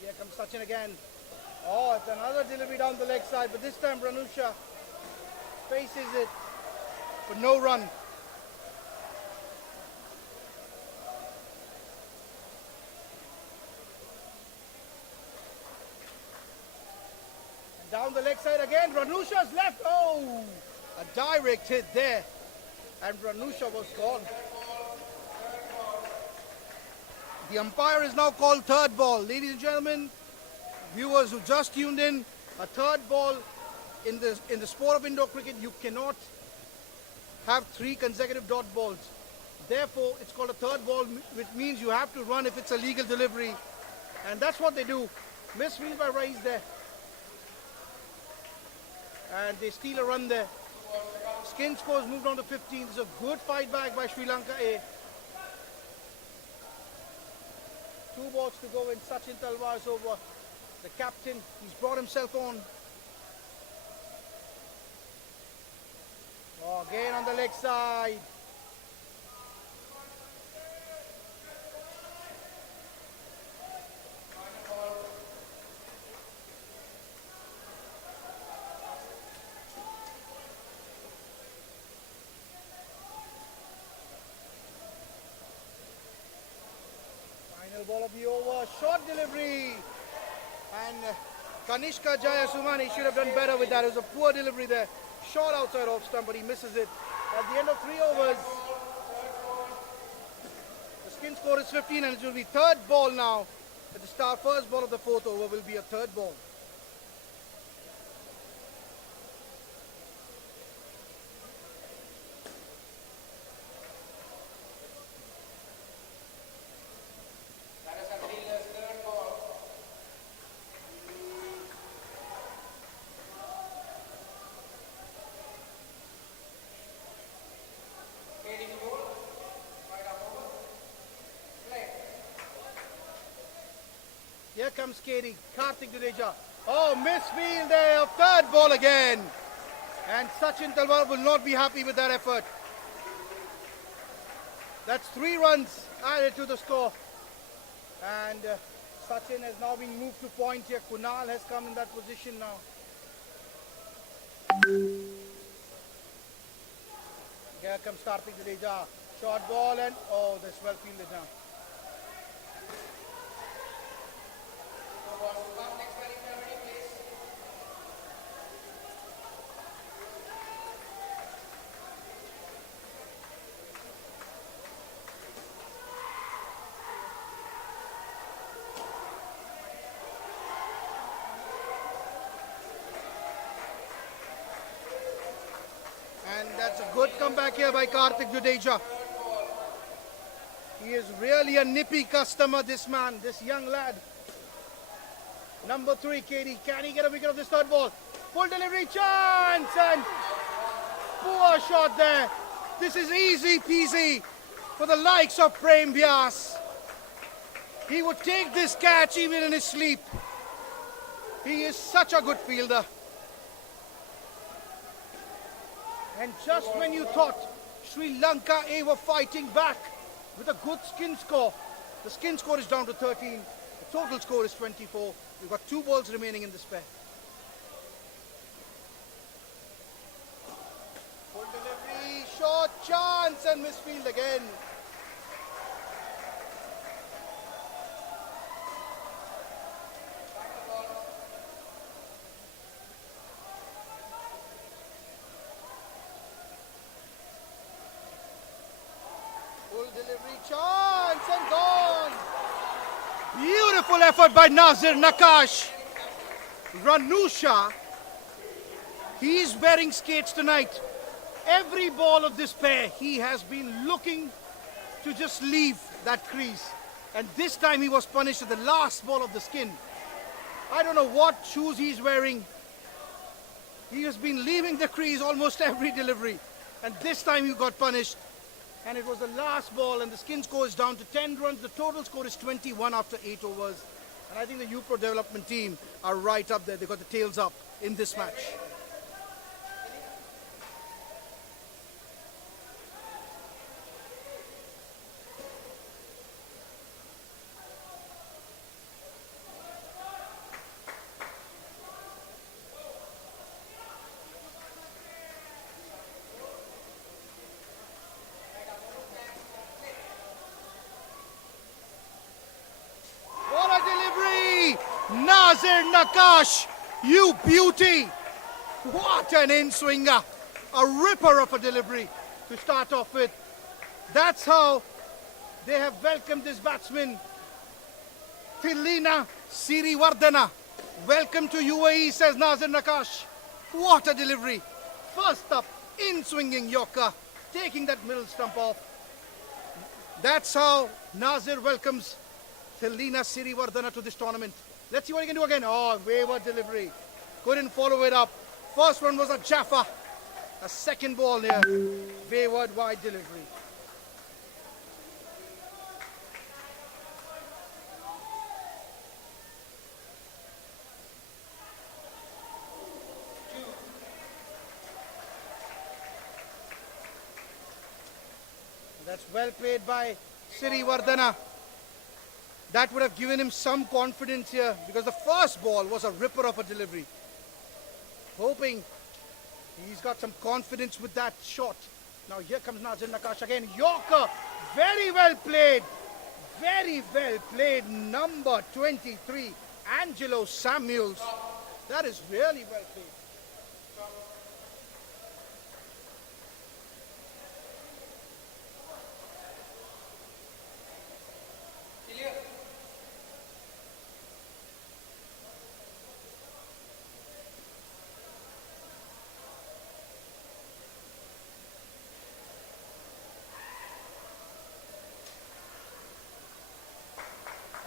Here comes Sachin again. Oh, it's another delivery down the leg side, but this time Pranusha faces it for no run. Down the leg side again, Ranusha's left. Oh, a direct hit there. And Ranusha was gone. The umpire is now called third ball. Ladies and gentlemen, viewers who just tuned in, a third ball in the sport of indoor cricket, you cannot have 3 consecutive dot balls. Therefore, it's called a third ball, which means you have to run if it's a legal delivery. And that's what they do. Misfield by Rais there. And they steal a run there. Skin scores moved on to 15. It's a good fight back by Sri Lanka A. 2 balls to go in. Sachin Talwar is over. The captain, he's brought himself on. Oh, again on the leg side. Ball of the over, short delivery, and Kanishka Jaya Sumani should have done better with that. It was a poor delivery there, short outside off stump, but he misses it. At the end of 3 overs, the skin score is 15, and it will be third ball now. At the start, first ball of the 4th over will be a third ball. Here comes Katie, Karthik Dudeja. Oh, misfield there, third ball again. And Sachin Talwar will not be happy with that effort. That's 3 runs added to the score. And Sachin has now been moved to point here. Kunal has come in that position now. Here comes Karthik Dudeja. Short ball and oh, that's well fielded now. And that's a good comeback here by Karthik Dudeja. He is really a nippy customer, this man, this young lad. Number 3, Katie. Can he get a wicket of this third ball? Full delivery chance and poor shot there. This is easy peasy for the likes of Prem Vyas. He would take this catch even in his sleep. He is such a good fielder. And just when you thought Sri Lanka were fighting back with a good skin score, the skin score is down to 13. The total score is 24. You've got 2 balls remaining in the spare. Full delivery, short chance and misfield again. Full delivery, chance and gone. Beautiful effort by Nazir Nakash. Ranusha, he is wearing skates tonight. Every ball of this pair, he has been looking to just leave that crease. And this time he was punished at the last ball of the skin. I don't know what shoes he's wearing. He has been leaving the crease almost every delivery. And this time he got punished. And it was the last ball and the skin score is down to 10 runs. The total score is 21 after 8 overs. And I think the UPro development team are right up there. They got the tails up in this match. Nazir Nakash, you beauty! What an in-swinger! A ripper of a delivery to start off with. That's how they have welcomed this batsman, Thilina Siriwardena. Welcome to UAE, says Nazir Nakash. What a delivery! First up, in-swinging Yorker, taking that middle stump off. That's how Nazir welcomes Thilina Siriwardena to this tournament. Let's see what he can do again. Oh, wayward delivery. Couldn't follow it up. First one was a Jaffa. A second ball here. Wayward wide delivery. That's well played by Siriwardena. That would have given him some confidence here because the first ball was a ripper of a delivery. Hoping he's got some confidence with that shot. Now here comes Nazir Nakash again. Yorker, very well played. Very well played. Number 23, Angelo Samuels. That is really well played.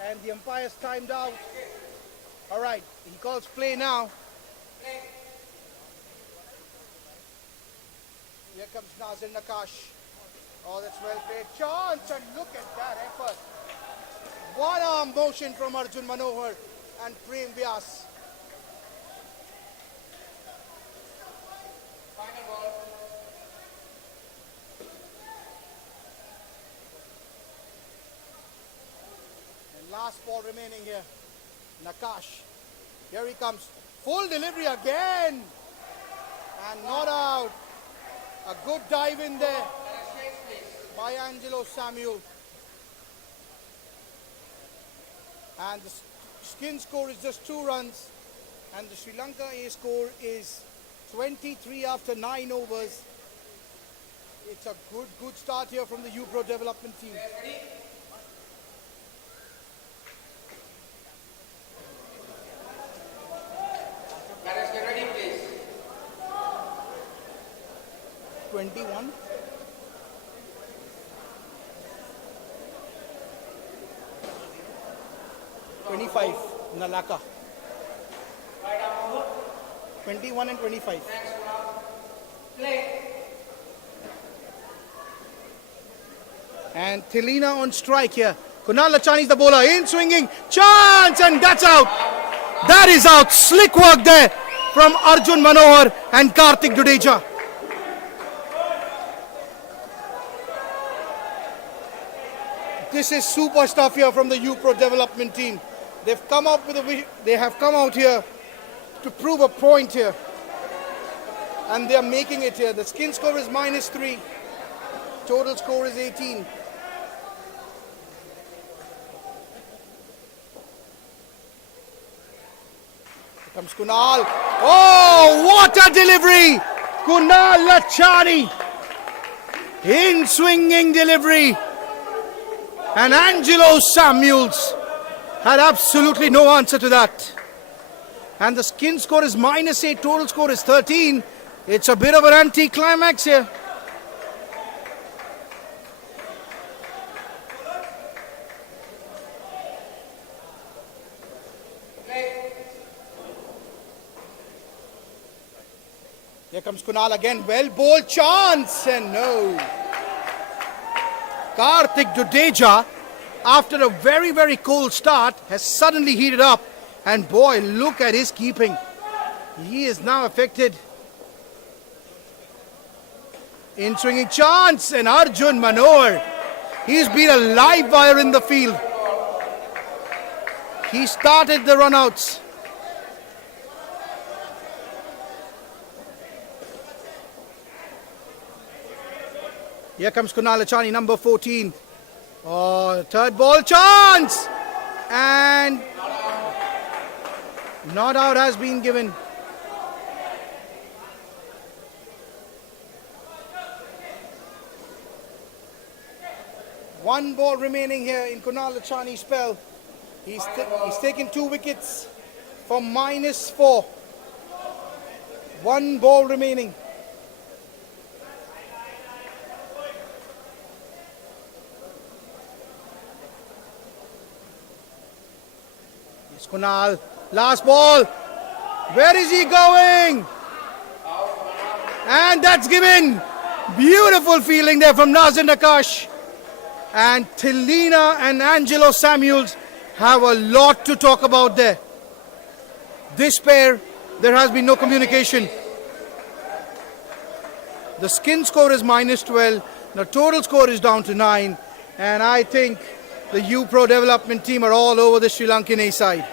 And the umpire's timed out. All right, he calls play now. Here comes Nazir Nakash. Oh, that's well played. Chance, and look at that effort. One arm motion from Arjun Manohar. and Prem Vyas. Final ball. And last ball remaining here. Nakash. Here he comes. Full delivery again. And not out. A good dive in there by Angelo Samuel. And the skin score is just 2 runs. And the Sri Lanka A score is 23 after 9 overs. It's a good start here from the UPro development team. Guys, get ready, please. 21. Nalaka. 21 and 25. And Thelina on strike here. Kunal Lachani is the bowler. In swinging. Chance! And that's out. That is out. Slick work there from Arjun Manohar and Karthik Dudeja. This is super stuff here from the UPro development team. They've come up with they have come out here to prove a point here. And they are making it here. The skin score is -3. Total score is 18. Here comes Kunal. Oh, what a delivery! Kunal Lachani. In swinging delivery. And Angelo Samuels had absolutely no answer to that. And the skin score is -8, total score is 13. It's a bit of an anti-climax here. Here comes Kunal again. Well bowled chance and no. Karthik Dudeja, after a very cold start, has suddenly heated up. And boy, look at his keeping. He is now affected. In swinging chance and Arjun Manohar. He's been a live wire in the field. He started the runouts. Here comes Kunal Lachani, number 14. Oh, third ball chance! And not out has been given. One ball remaining here in Kunal Lachani's spell. He's taken 2 wickets for -4. One ball remaining. It's Kunal. Last ball. Where is he going? And that's given. Beautiful fielding there from Nazir Nakash. And Thelina and Angelo Samuels have a lot to talk about there. This pair, there has been no communication. The skin score is -12. The total score is down to 9. And I think the UPro development team are all over the Sri Lankan A side.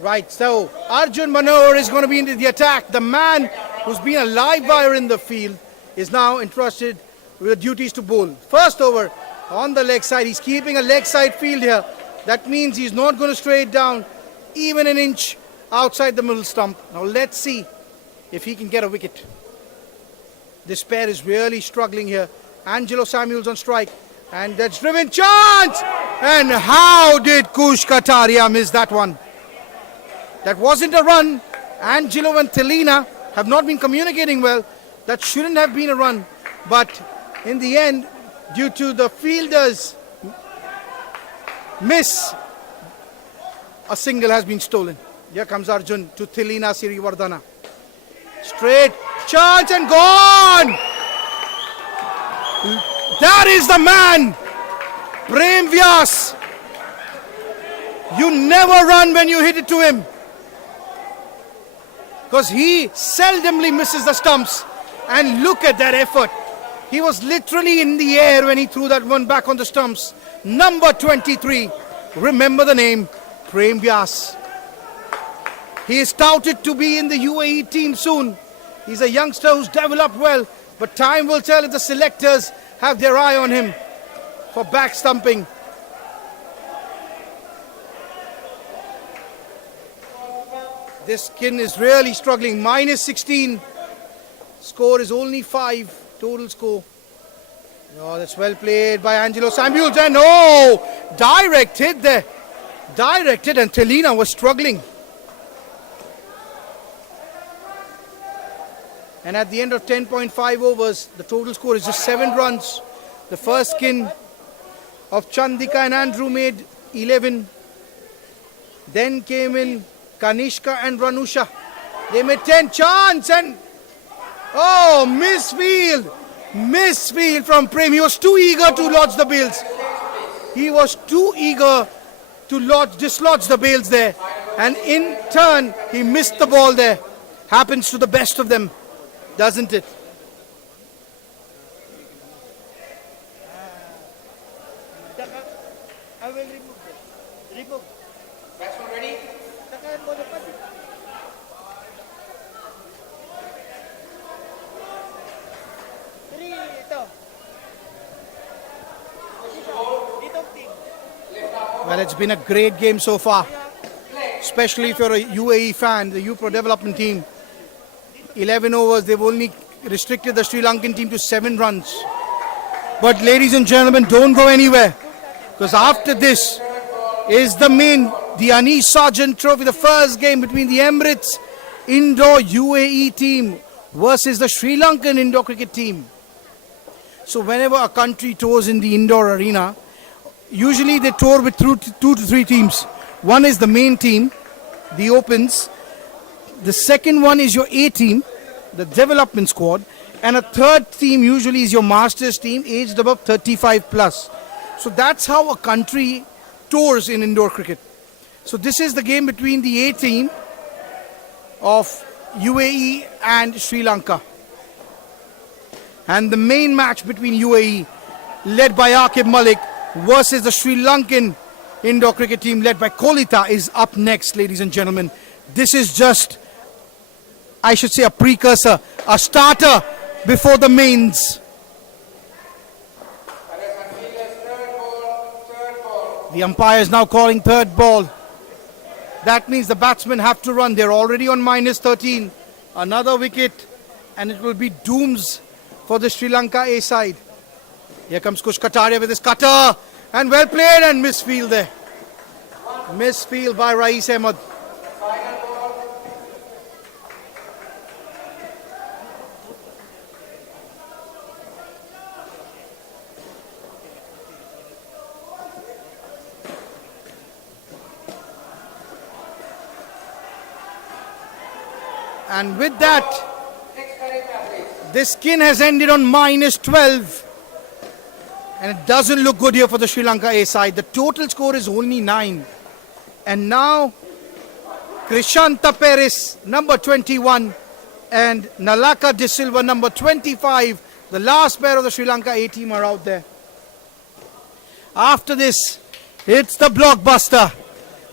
Right, so Arjun Manohar is going to be into the attack. The man who's been a live wire in the field is now entrusted with duties to bowl. First over on the leg side. He's keeping a leg side field here. That means he's not going to stray it down even an inch outside the middle stump. Now let's see if he can get a wicket. This pair is really struggling here. Angelo Samuels on strike. And that's driven chance! And how did Kush Kataria miss that one? That wasn't a run. Angelo and Thelina have not been communicating well. That shouldn't have been a run. But in the end, due to the fielder's miss, a single has been stolen. Here comes Arjun to Thilina Sirivardhana. Straight chance and gone. That is the man, Prem Vyas. You never run when you hit it to him, because he seldomly misses the stumps. And look at that effort. He was literally in the air when he threw that one back on the stumps. Number 23, remember the name, Prem Vyas. He is touted to be in the UAE team soon. He's a youngster who's developed well, but time will tell if the selectors have their eye on him for back stumping. This skin is really struggling. Minus 16. Score is only 5. Total score. Oh, that's well played by Angelo Samuels. And oh, direct hit there. Directed, and Thelina was struggling. And at the end of 10.5 overs, the total score is just 7 runs. The first skin of Chandika and Andrew made 11. Then came in Kanishka and Ranusha. They made 10. Chance and oh, misfield. Misfield from Prem. He was too eager to lodge the bails. He was too eager to dislodge the bails there. And in turn, he missed the ball there. Happens to the best of them, doesn't it? I will remove them. Remove. Batsman ready? Takaan mo na pati. Three, ito. Itong team. Well, it's been a great game so far, especially if you're a UAE fan, the UPro development team. 11 overs, they've only restricted the Sri Lankan team to 7 runs. But ladies and gentlemen, don't go anywhere, because after this is the Anis Sargent Trophy, the first game between the Emirates indoor UAE team versus the Sri Lankan indoor cricket team. So whenever a country tours in the indoor arena, usually they tour with 2 to 3 teams. One is the main team, the opens. The second one is your A team, the development squad. And a third team usually is your masters team, aged above 35 plus. So that's how a country tours in indoor cricket. So this is the game between the A team of UAE and Sri Lanka. And the main match between UAE, led by Aqib Malik, versus the Sri Lankan indoor cricket team led by Kolita, is up next, ladies and gentlemen. This is just, I should say, a precursor, a starter before the mains. The umpire is now calling third ball. That means the batsmen have to run. They're already on minus 13. Another wicket, and it will be dooms for the Sri Lanka A side. Here comes Kush Kataria with his cutter. And well played, and misfield there. Misfield by Rais Ahmed. And with that, this skin has ended on minus 12. And it doesn't look good here for the Sri Lanka A side. The total score is only 9. And now, Krishanta Peris, number 21, and Nalaka De Silva, number 25. The last pair of the Sri Lanka A team are out there. After this, it's the blockbuster.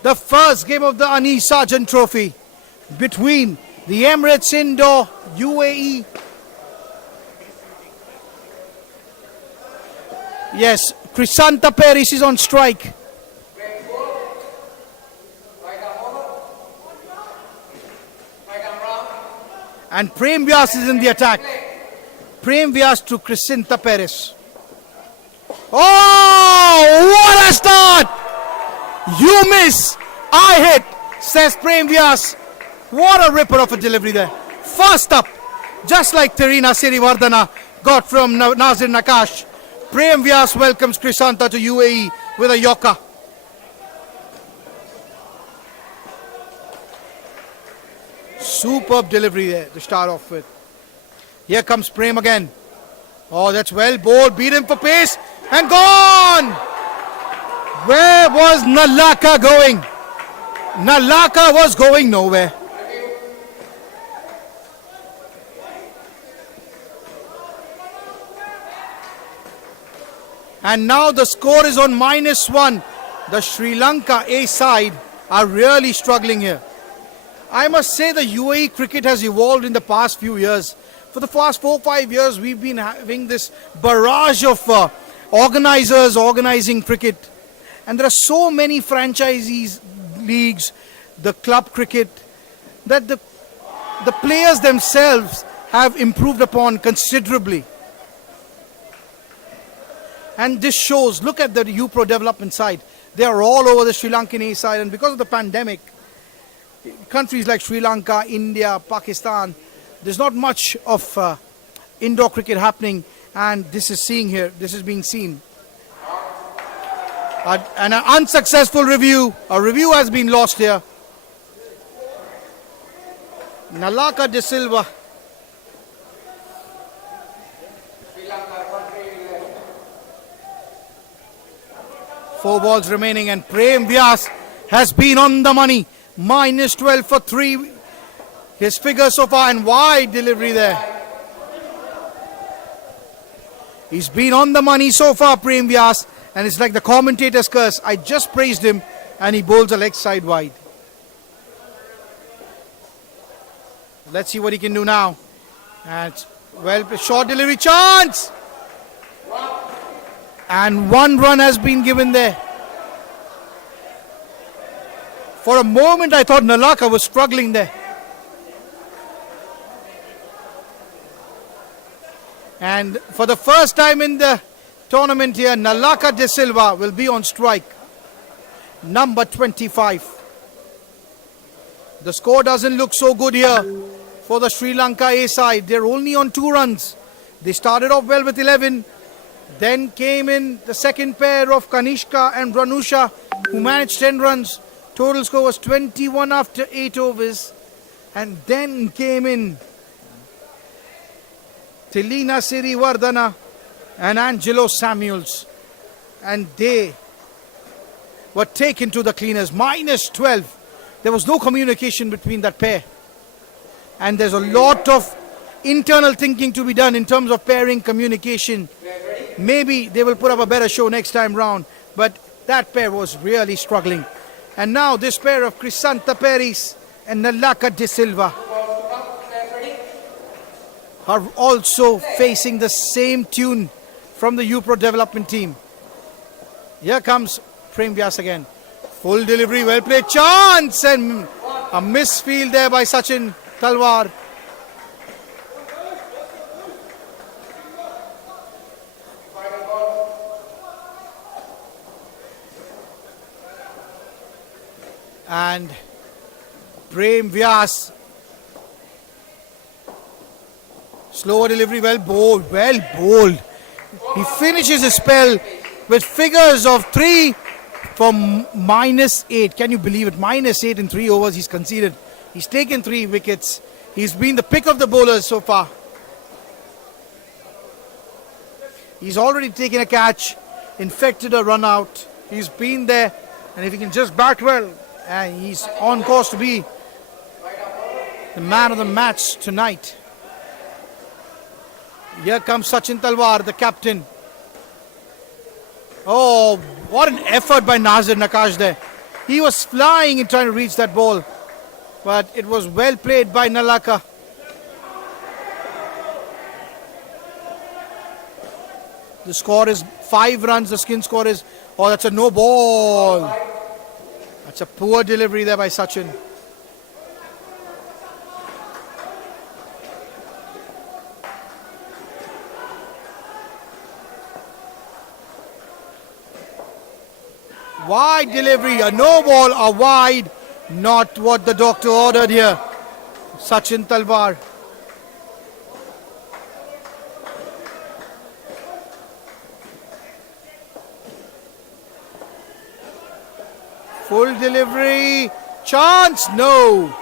The first game of the Anis Sargent Trophy between the Emirates indoor UAE. Yes, Krishanta Peris is on strike. And Prem Vyas is in the attack. Prem Vyas to Krishanta Peris. Oh, what a start! You miss, I hit, says Prem Vyas. What a ripper of a delivery there. First up, just like Thelina Sirivardhana got from Nazir Nakash, Prem Vyas welcomes Krishanta to UAE with a yorker. Superb delivery there to start off with. Here comes Prem again. Oh, that's well bowled. Beat him for pace and gone. Where was Nalaka going? Nalaka was going nowhere. And now the score is on -1. The Sri Lanka A side are really struggling here. I must say the UAE cricket has evolved in the past few years. For the past 4-5 years, we've been having this barrage of organizers organizing cricket. And there are so many franchisees, leagues, the club cricket, that the players themselves have improved upon considerably. And this shows, look at the UPro development side. They are all over the Sri Lankan A side, and because of the pandemic, countries like Sri Lanka, India, Pakistan, there's not much of indoor cricket happening, and this is being seen. And an unsuccessful review. A review has been lost here. Nalaka De Silva. Four balls remaining, and Prem Vyas has been on the money. -12 for 3. His figure so far, and wide delivery there. He's been on the money so far, Prem Vyas, and it's like the commentator's curse. I just praised him, and he bowls a leg side wide. Let's see what he can do now. And well, short delivery chance. And 1 run has been given there. For a moment, I thought Nalaka was struggling there. And for the first time in the tournament here, Nalaka De Silva will be on strike. Number 25. The score doesn't look so good here for the Sri Lanka A side. They're only on 2 runs. They started off well with 11. Then came in the second pair of Kanishka and Ranusha, who managed 10 runs. Total score was 21 after 8 overs. And then came in Tilina Sirivardhana and Angelo Samuels. And they were taken to the cleaners. -12. There was no communication between that pair. And there's a lot of internal thinking to be done in terms of pairing communication. Maybe they will put up a better show next time round, but that pair was really struggling. And now this pair of Crisanta Peris and Nalaka De Silva are also facing the same tune from the UPro development team. Here comes Prem Vyas again. Full delivery, well played, chance, and a misfield there by Sachin Talwar. And Prem Vyas, slower delivery, well bowled, well bowled. He finishes his spell with figures of 3 from -8. Can you believe it? -8 in 3 overs he's conceded. He's taken 3 wickets. He's been the pick of the bowlers so far. He's already taken a catch, infected a run out. He's been there, and if he can just bat well, he's on course to be the man of the match tonight. Here comes Sachin Talwar, the captain. Oh, what an effort by Nazir Nakash there. He was flying in trying to reach that ball, but it was well played by Nalaka. The score is 5 runs. The skin score is, oh, that's a no ball. That's a poor delivery there by Sachin. Wide delivery, a no ball, a wide. Not what the doctor ordered here. Sachin Talwar. Full delivery, chance, no.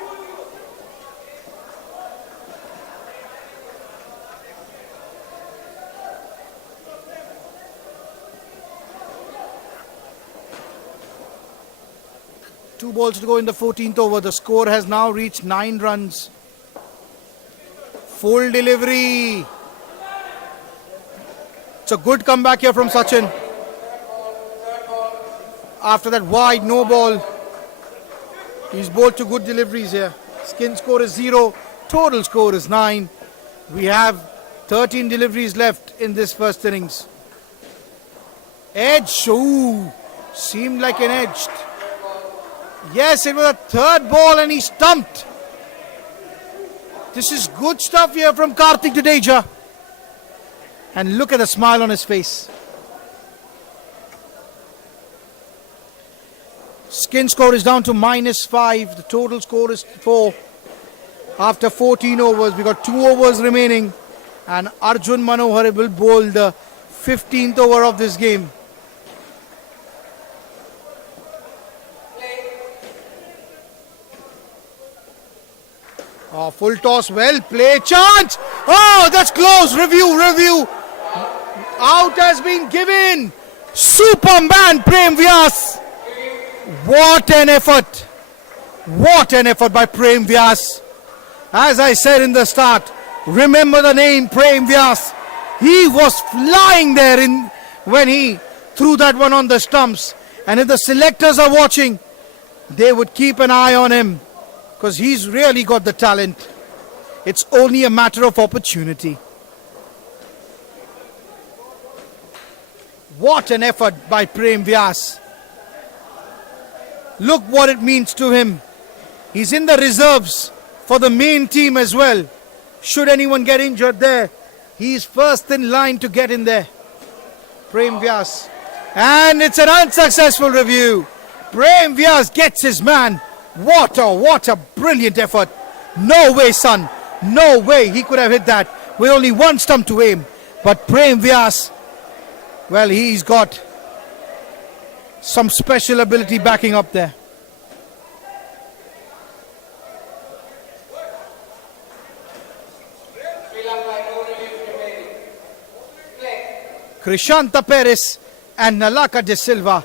2 balls to go in the 14th over. The score has now reached 9 runs. Full delivery. It's a good comeback here from Sachin. After that wide no ball, he's bowled 2 good deliveries here. Skin score is 0. Total score is 9. We have 13 deliveries left in this first innings. Edge. Ooh, seemed like an edged. Yes, it was a third ball and he stumped. This is good stuff here from Karthik Jadeja. And look at the smile on his face. Skin score is down to -5. The total score is 4. After 14 overs, we got 2 overs remaining. And Arjun Manohar will bowl the 15th over of this game. Oh, full toss, well played, chance! Oh, that's close, review. Out has been given. Superman Prem Vyas. What an effort. What an effort by Prem Vyas. As I said in the start, remember the name Prem Vyas. He was flying there when he threw that one on the stumps. And if the selectors are watching, they would keep an eye on him. Because he's really got the talent. It's only a matter of opportunity. What an effort by Prem Vyas. Look what it means to him. He's in the reserves for the main team as well. Should anyone get injured there, he's first in line to get in there. Prem Vyas. And it's an unsuccessful review. Prem Vyas gets his man. What a brilliant effort. No way, son. No way he could have hit that with only one stump to aim. But Prem Vyas, well, he's got some special ability backing up there. Krishanta Perez and Nalaka de Silva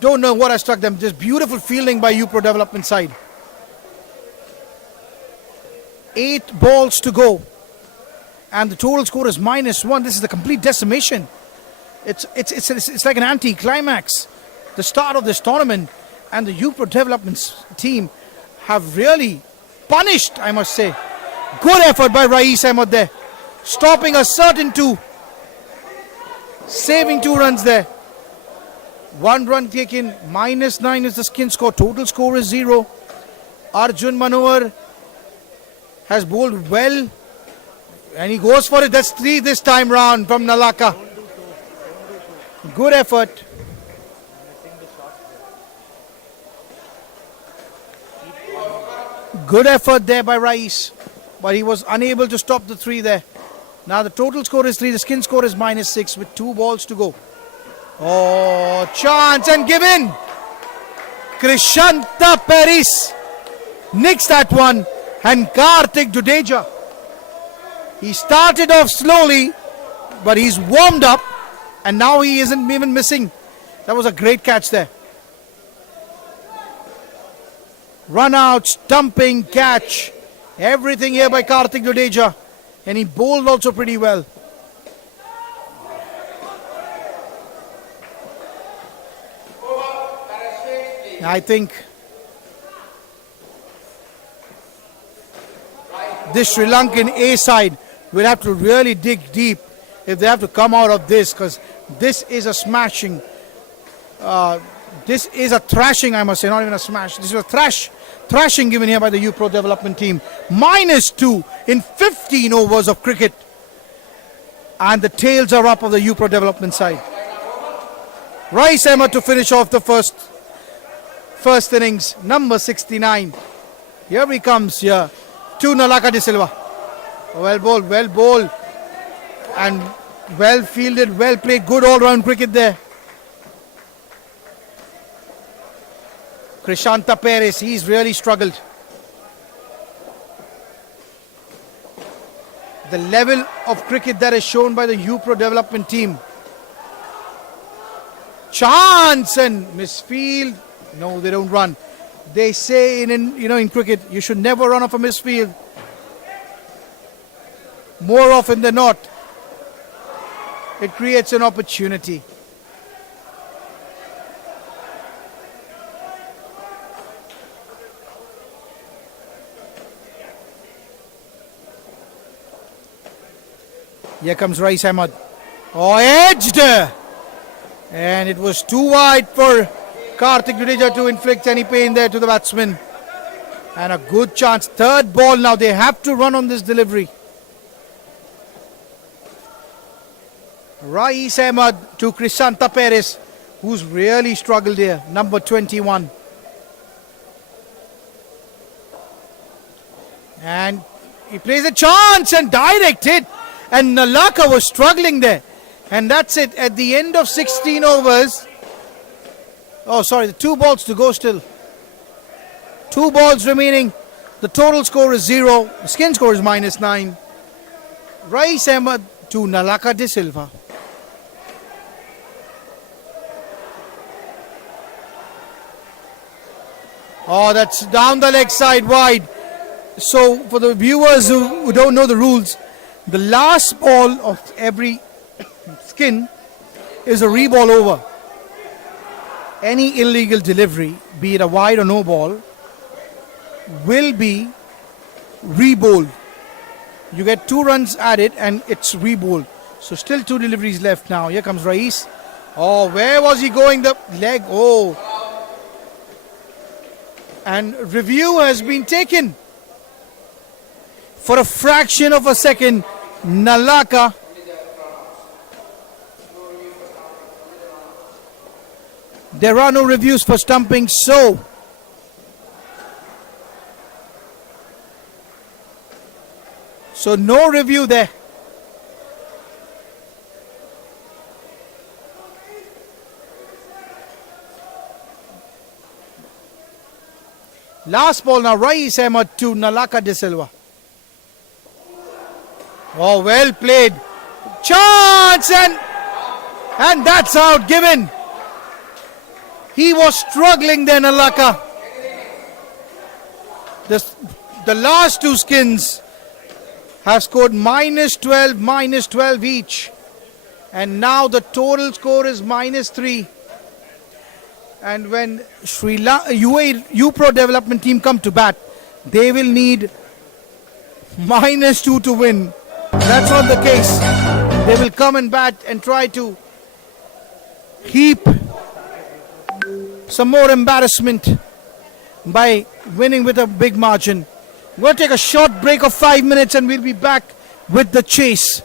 don't know what has struck them. Just beautiful fielding by UPro development side. 8 balls to go. And the total score is -1. This is a complete decimation. It's like an anti-climax. The start of this tournament and the UPro development team have really punished, I must say. Good effort by Rais Ahmed there. Stopping a certain 2. Saving 2 runs there. 1 run taken, -9 is the skin score. Total score is 0. Arjun Manohar has bowled well. And he goes for it. That's 3 this time round from Nalaka. Good effort. Good effort there by Rais. But he was unable to stop the 3 there. Now the total score is 3. The skin score is -6 with 2 balls to go. Oh, chance and given. Krishanta Perez nicks that one. And Karthik Jadeja. He started off slowly, but he's warmed up. And now he isn't even missing. That was a great catch there. Run out, stumping, catch. Everything here by Karthik Jadeja. And he bowled also pretty well. I think this Sri Lankan A side will have to really dig deep if they have to come out of this, because this is a smashing. This is a thrashing, I must say, not even a smash. This is a thrashing given here by the UPro development team. -2 in 15 overs of cricket. And the tails are up of the UPro development side. Rais Ahmed to finish off the first innings, number 69. Here he comes here to Nalaka de Silva. Well bowled, and well fielded, well played, good all-round cricket there. Krishanta Perez, he's really struggled. The level of cricket that is shown by the UPro development team. Chance and misfield. No, they don't run. They say in cricket, you should never run off a misfield. More often than not, it creates an opportunity. Here comes Rais Ahmed. Oh, edged! And it was too wide for Karthik Jadeja to inflict any pain there to the batsman. And a good chance. Third ball now. They have to run on this delivery. Rais Ahmed to Crisanta Perez, who's really struggled here. Number 21. And he plays a chance and direct hit. And Lanka was struggling there. And that's it. At the end of 16 overs. Oh, sorry. The 2 balls to go still. 2 balls remaining. The total score is 0. The skin score is -9. Rais Ahmed to Lanka de Silva. Oh, that's down the leg side wide. So, for the viewers who don't know the rules, the last ball of every skin is a reball over. Any illegal delivery, be it a wide or no ball, will be rebowled. You get 2 runs added and it's rebowled. So still 2 deliveries left now. Here comes Rais. Oh, where was he going? The leg. Oh. And review has been taken. For a fraction of a second, Lanka there are no reviews for stumping, so no review there. Last ball now, Rais Ahmed to Lanka de Silva. Oh, well played. Chance and that's out given. He was struggling then, Lanka. The last 2 skins have scored -12, -12 each. And now the total score is -3. And when UAE UPro development team come to bat, they will need -2 to win. That's not the case. They will come and bat and try to heap some more embarrassment by winning with a big margin. We're going to take a short break of 5 minutes and we'll be back with the chase.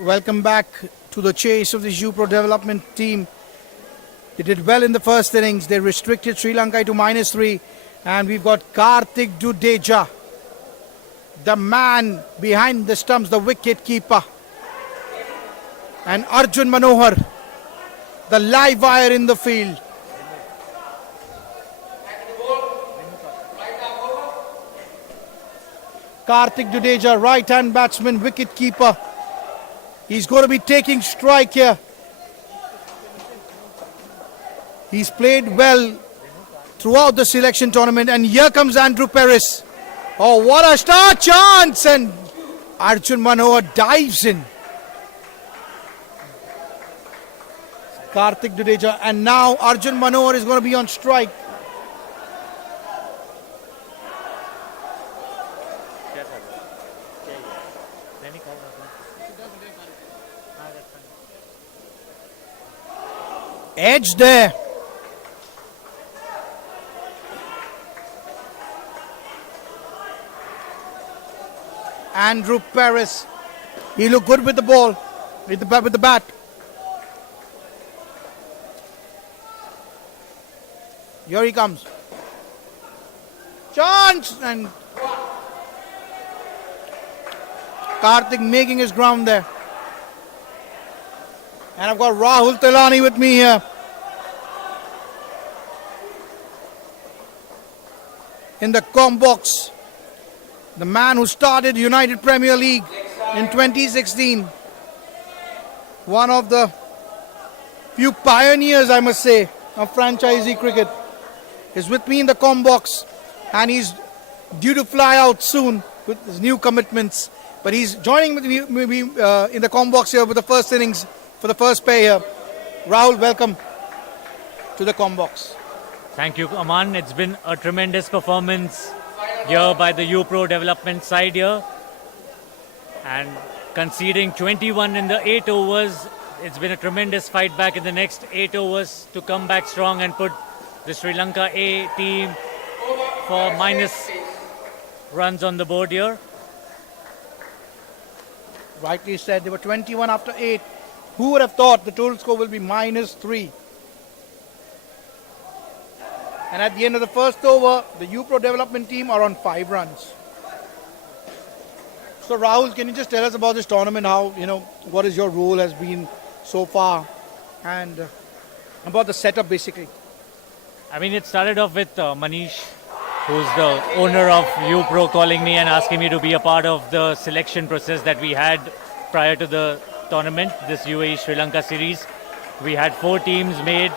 welcome back to the chase of the UPro development team. They did well in the first innings. They restricted Sri Lanka to -3. And we've got Karthik Jadeja, the man behind the stumps, the wicket keeper. And Arjun Manohar, the live wire in the field. Karthik Jadeja, right-hand batsman, wicket keeper. He's going to be taking strike here. He's played well throughout the selection tournament, and here comes Andrew Perez. Oh, what a start chance! And Arjun Manohar dives in. Karthik Jadeja, and now Arjun Manohar is going to be on strike. Edge there. Andrew Perez. He looked good with the ball, with the bat. Here he comes. Chance! And Karthik making his ground there. And I've got Rahul Tilani with me here. In the com box. The man who started United Premier League in 2016. One of the few pioneers, I must say, of franchisee cricket. Is with me in the com box. And he's due to fly out soon with his new commitments. But he's joining with me in the com box here with the first innings for the first pair here. Rahul, welcome to the com box. Thank you, Aman. It's been a tremendous performance here by the UPro development side here. And conceding 21 in the 8 overs, it's been a tremendous fight back in the next 8 overs to come back strong and put the Sri Lanka A team for minus runs on the board here. Rightly said, they were 21 after 8. Who would have thought the total score will be -3? And at the end of the first over, the UPro development team are on 5 runs. So Rahul, can you just tell us about this tournament? How, what is your role has been so far, and about the setup basically? I mean, it started off with Manish, who's the owner of UPro, calling me and asking me to be a part of the selection process that we had prior to the tournament, this UAE Sri Lanka series. We had 4 teams made,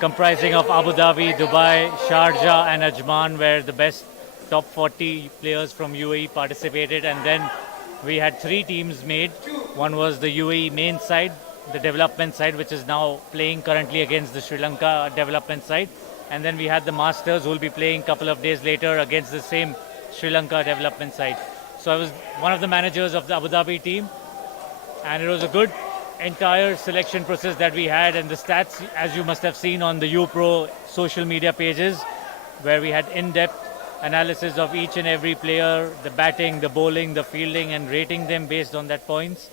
comprising of Abu Dhabi, Dubai, Sharjah and Ajman, where the best top 40 players from UAE participated. And then we had 3 teams made. One was the UAE main side, the development side, which is now playing currently against the Sri Lanka development side. And then we had the Masters, who will be playing a couple of days later against the same Sri Lanka development side. So I was one of the managers of the Abu Dhabi team. And it was a good entire selection process that we had, and the stats, as you must have seen on the UPro social media pages, where we had in-depth analysis of each and every player, the batting, the bowling, the fielding, and rating them based on that points.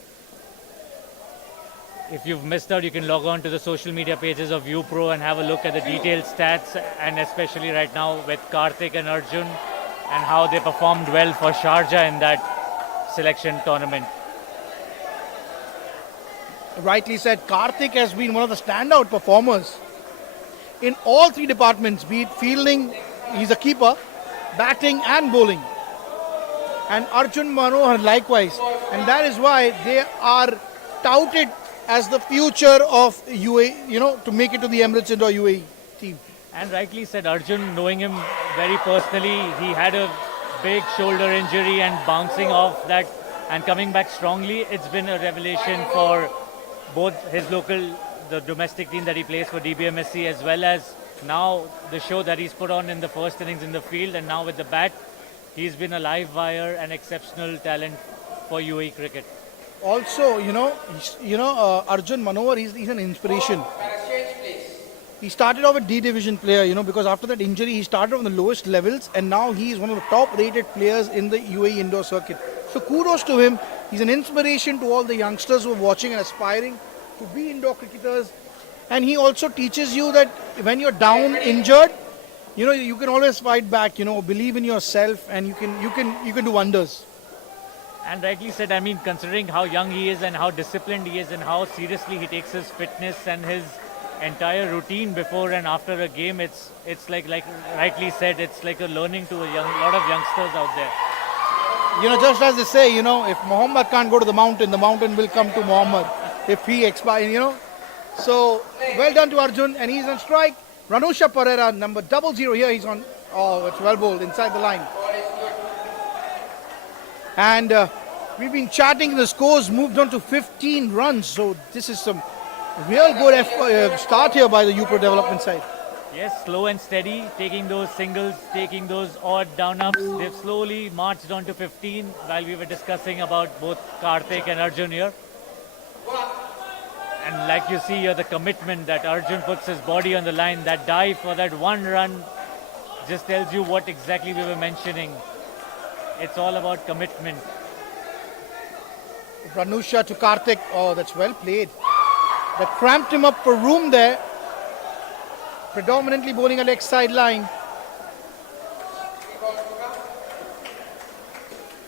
If you've missed out, you can log on to the social media pages of UPro and have a look at the detailed stats, and especially right now with Karthik and Arjun and how they performed well for Sharjah in that selection tournament. Rightly said, Karthik has been one of the standout performers in all 3 departments, be it fielding, he's a keeper, batting and bowling. And Arjun Manohar likewise. And that is why they are touted as the future of UAE, to make it to the Emirates Indoor UAE team. And rightly said, Arjun, knowing him very personally, he had a big shoulder injury, and bouncing off that and coming back strongly, it's been a revelation for both his the domestic team that he plays for DBMSC, as well as now the show that he's put on in the first innings in the field, and now with the bat, he's been a live wire and exceptional talent for UAE cricket. Also, Arjun Manohar, he's an inspiration. He started off a D division player, because after that injury, he started on the lowest levels, and now he is one of the top rated players in the UAE indoor circuit. So kudos to him He's an inspiration to all the youngsters who are watching and aspiring to be indoor cricketers. And he also teaches you that when you're down, injured, you can always fight back. Believe in yourself, and you can do wonders. And rightly said, I mean, considering how young he is and how disciplined he is and how seriously he takes his fitness and his entire routine before and after a game, it's like rightly said, it's like a learning to a lot of youngsters out there. Just as they say, if Muhammad can't go to the mountain will come to Muhammad if he expires, So, well done to Arjun, and he's on strike. Ranusha Pereira, number 00 here, he's on, it's well bowled, inside the line. And we've been chatting, the scores moved on to 15 runs, so this is some real good start here by the UPro development side. Yes, slow and steady, taking those singles, taking those odd down-ups. They've slowly marched on to 15 while we were discussing about both Karthik and Arjun here. And like you see here, the commitment that Arjun puts his body on the line, that dive for that one run just tells you what exactly we were mentioning. It's all about commitment. Ranusha to Karthik, that's well played. That cramped him up for room there. Predominantly bowling a leg side line.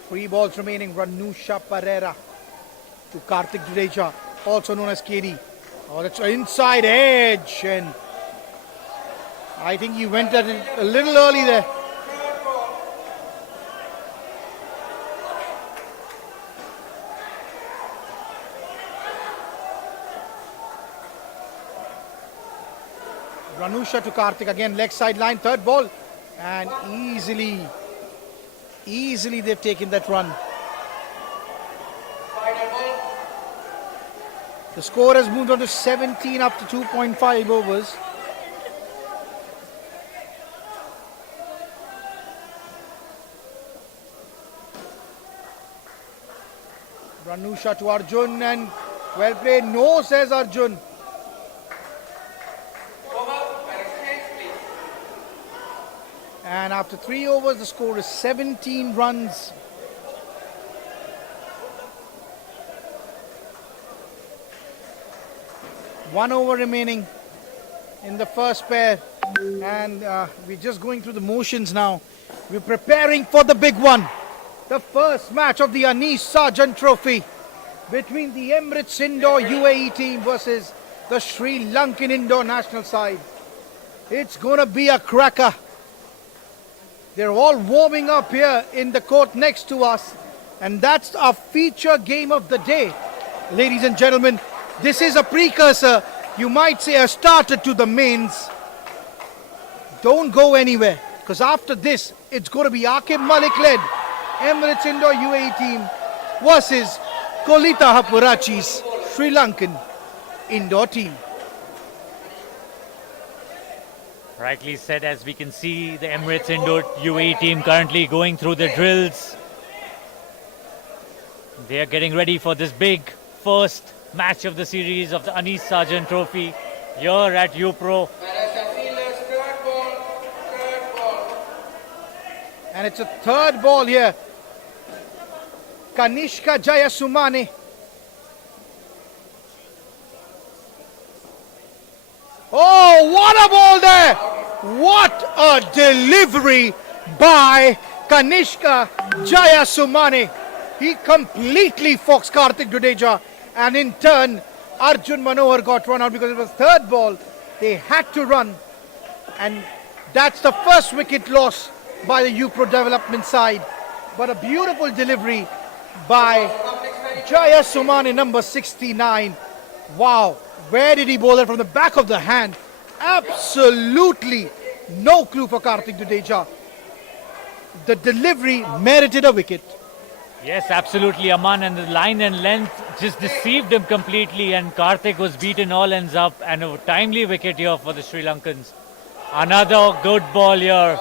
3 balls remaining. Ranusha Pereira to Karthik Jadeja, also known as KD. That's an inside edge, and I think he went at it a little early there. Ranusha to Karthik, again leg side line, 3rd ball, and easily they've taken that run. The score has moved on to 17 after 2.5 overs. Ranusha to Arjun, and well played. No, says Arjun. And after 3 overs, the score is 17 runs. One over remaining in the first pair, and we're just going through the motions now. We're preparing for the big one, the first match of the Anis Sargent Trophy between the Emirates Indoor UAE team versus the Sri Lankan Indoor national side. It's gonna be a cracker. They're all warming up here in the court next to us, and that's our feature game of the day. Ladies and gentlemen, this is a precursor, you might say a starter to the mains. Don't go anywhere, because after this, it's going to be Aqib Malik-led Emirates Indoor UAE team versus Kolita Hapurachi's Sri Lankan Indoor team. Rightly said, as we can see the Emirates Indoor UAE team currently going through the drills. They are getting ready for this big first match of the series of the Anis Sargent Trophy here at UPro. And it's a 3rd ball here. Kanishka Jayasumane. Oh, what a ball there! What a delivery by Kanishka Jayasumane. He completely foxed Karthik Jadeja, and in turn, Arjun Manohar got run out because it was 3rd ball. They had to run, and that's the first wicket loss by the UPro development side. But a beautiful delivery by Jayasumane, number 69. Wow. Where did he bowl it? From the back of the hand. Absolutely no clue for Karthik Jadeja. The delivery merited a wicket. Yes, absolutely, Aman, and the line and length just deceived him completely, and Karthik was beaten all ends up, and a timely wicket here for the Sri Lankans. Another good ball here.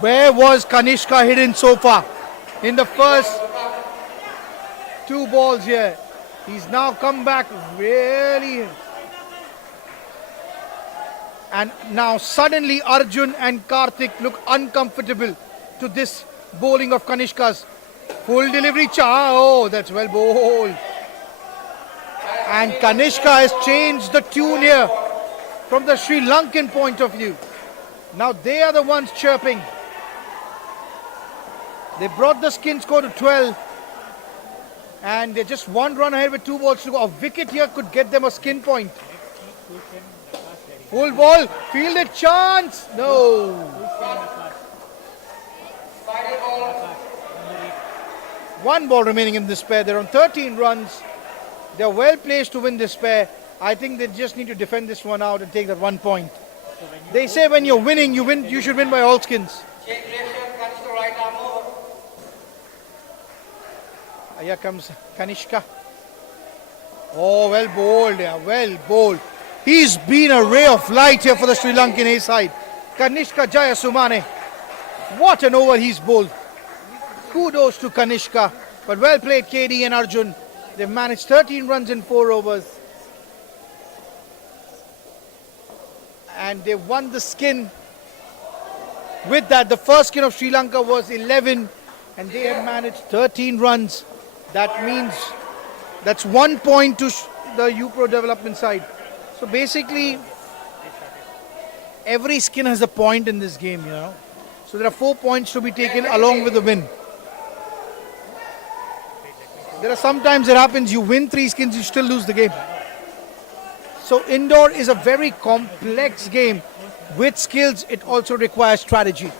Where was Kanishka hidden so far? In the first 2 balls here. He's now come back really. And now suddenly Arjun and Karthik look uncomfortable to this bowling of Kanishka's. Full delivery, oh, that's well bowled. And Kanishka has changed the tune here from the Sri Lankan point of view. Now they are the ones chirping. They brought the skin score to 12. And they're just one run ahead with 2 balls to go. A wicket here could get them a skin point. Full ball, fielded chance. No. One ball remaining in this pair. They're on 13 runs. They're well placed to win this pair. I think they just need to defend this one out and take that 1 point. They say when you're winning, you win. You should win by all skins. Here comes Kanishka. Oh, well bowled, yeah, well bowled. He's been a ray of light here for the Sri Lankan A side. Kanishka Jayasumane. What an over he's bowled. Kudos to Kanishka. But well played, KD and Arjun. They've managed 13 runs in 4 overs. And they won the skin. With that, the first skin of Sri Lanka was 11. And they have managed 13 runs. That means that's 1 point to the UPro development side. So basically, every skin has a point in this game, you know. So there are 4 points to be taken along with the win. There are sometimes it happens, you win 3 skins, you still lose the game. So indoor is a very complex game. With skills, it also requires strategy.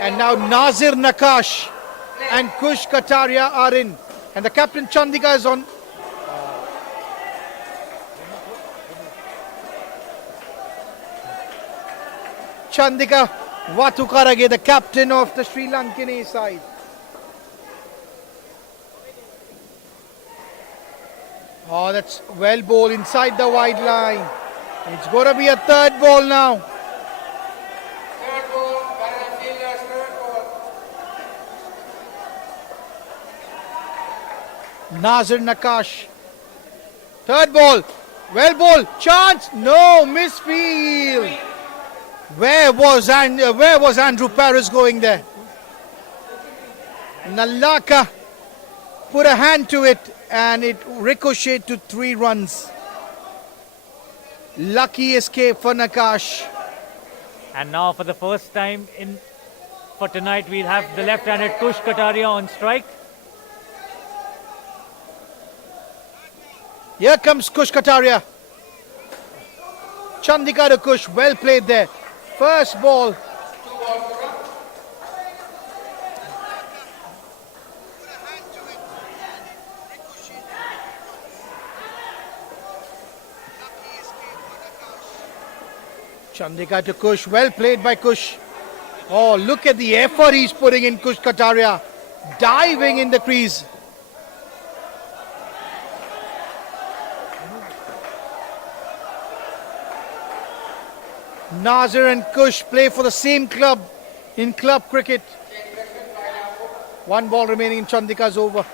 And now Nazir Nakash and Kush Kataria are in. And the captain Chandika is on. Chandika Vatukarage, the captain of the Sri Lankan A side. Oh, that's well bowled inside the wide line. It's going to be a 3rd ball now. Nazir Nakash. 3rd ball. Well bowled. Chance. No. Misfield. Where was Andrew Paris going there? Nalaka put a hand to it and it ricocheted to 3 runs. Lucky escape for Nakash. And now for the first time for tonight, we'll have the left-handed Kush Kataria on strike. Here comes Kush Kataria. Chandika to Kush, well played there. First ball. Chandika to Kush, well played by Kush. Oh, look at the effort he's putting in, Kush Kataria. Diving in the crease. Nazir and Kush play for the same club in club cricket. 1 ball remaining in Chandika's over.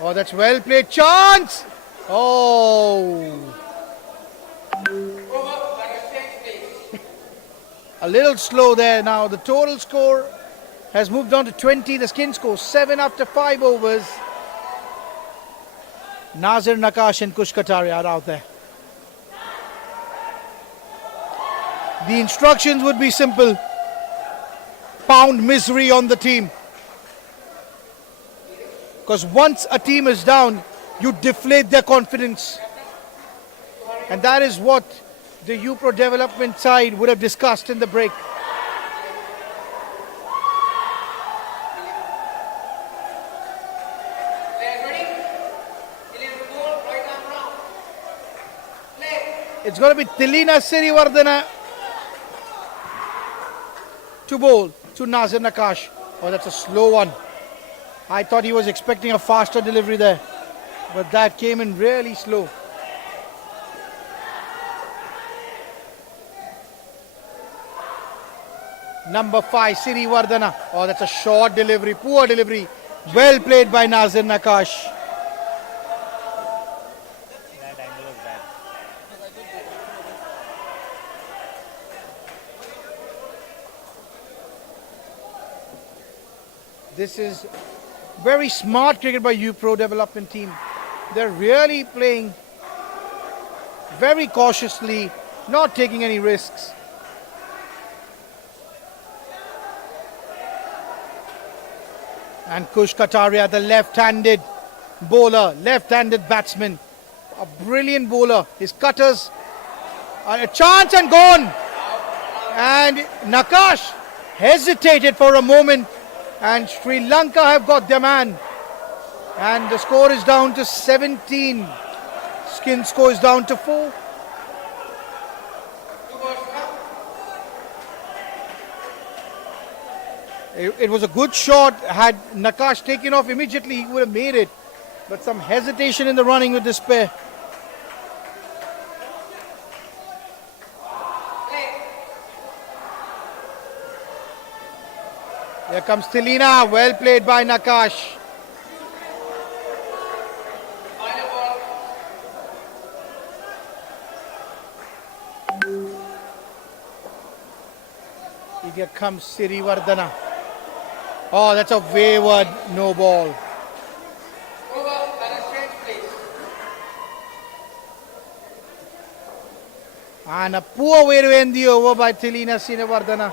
Oh, that's well played. Chance! Oh. A little slow there now. The total score has moved on to 20. The skin score 7 after 5 overs. Nazir Nakash and Kush Kataria are out there. The instructions would be simple. Pound misery on the team. Because once a team is down, you deflate their confidence. And that is what the UPro development side would have discussed in the break. It's going to be Tilina Sirivardhana to bowl to Nazir Nakash. Oh, that's a slow one. I thought he was expecting a faster delivery there. But that came in really slow. Number 5, Sirivardhana. Oh, that's a short delivery. Poor delivery. Well played by Nazir Nakash. This is very smart cricket by UPro development team. They're really playing very cautiously, not taking any risks. And Kush Kataria, the left-handed bowler, left-handed batsman, a brilliant bowler. His cutters are a chance and gone. And Nakash hesitated for a moment, and Sri Lanka have got their man. And the score is down to 17. Skin score is down to 4. It was a good shot. Had Nakash taken off immediately, he would have made it. But some hesitation in the running with this pair. Here comes Tilina. Well played by Nakash. Here comes Sirivardhana. Oh, that's a wayward no ball. And a poor way to end the over by Tilina Sirivardhana.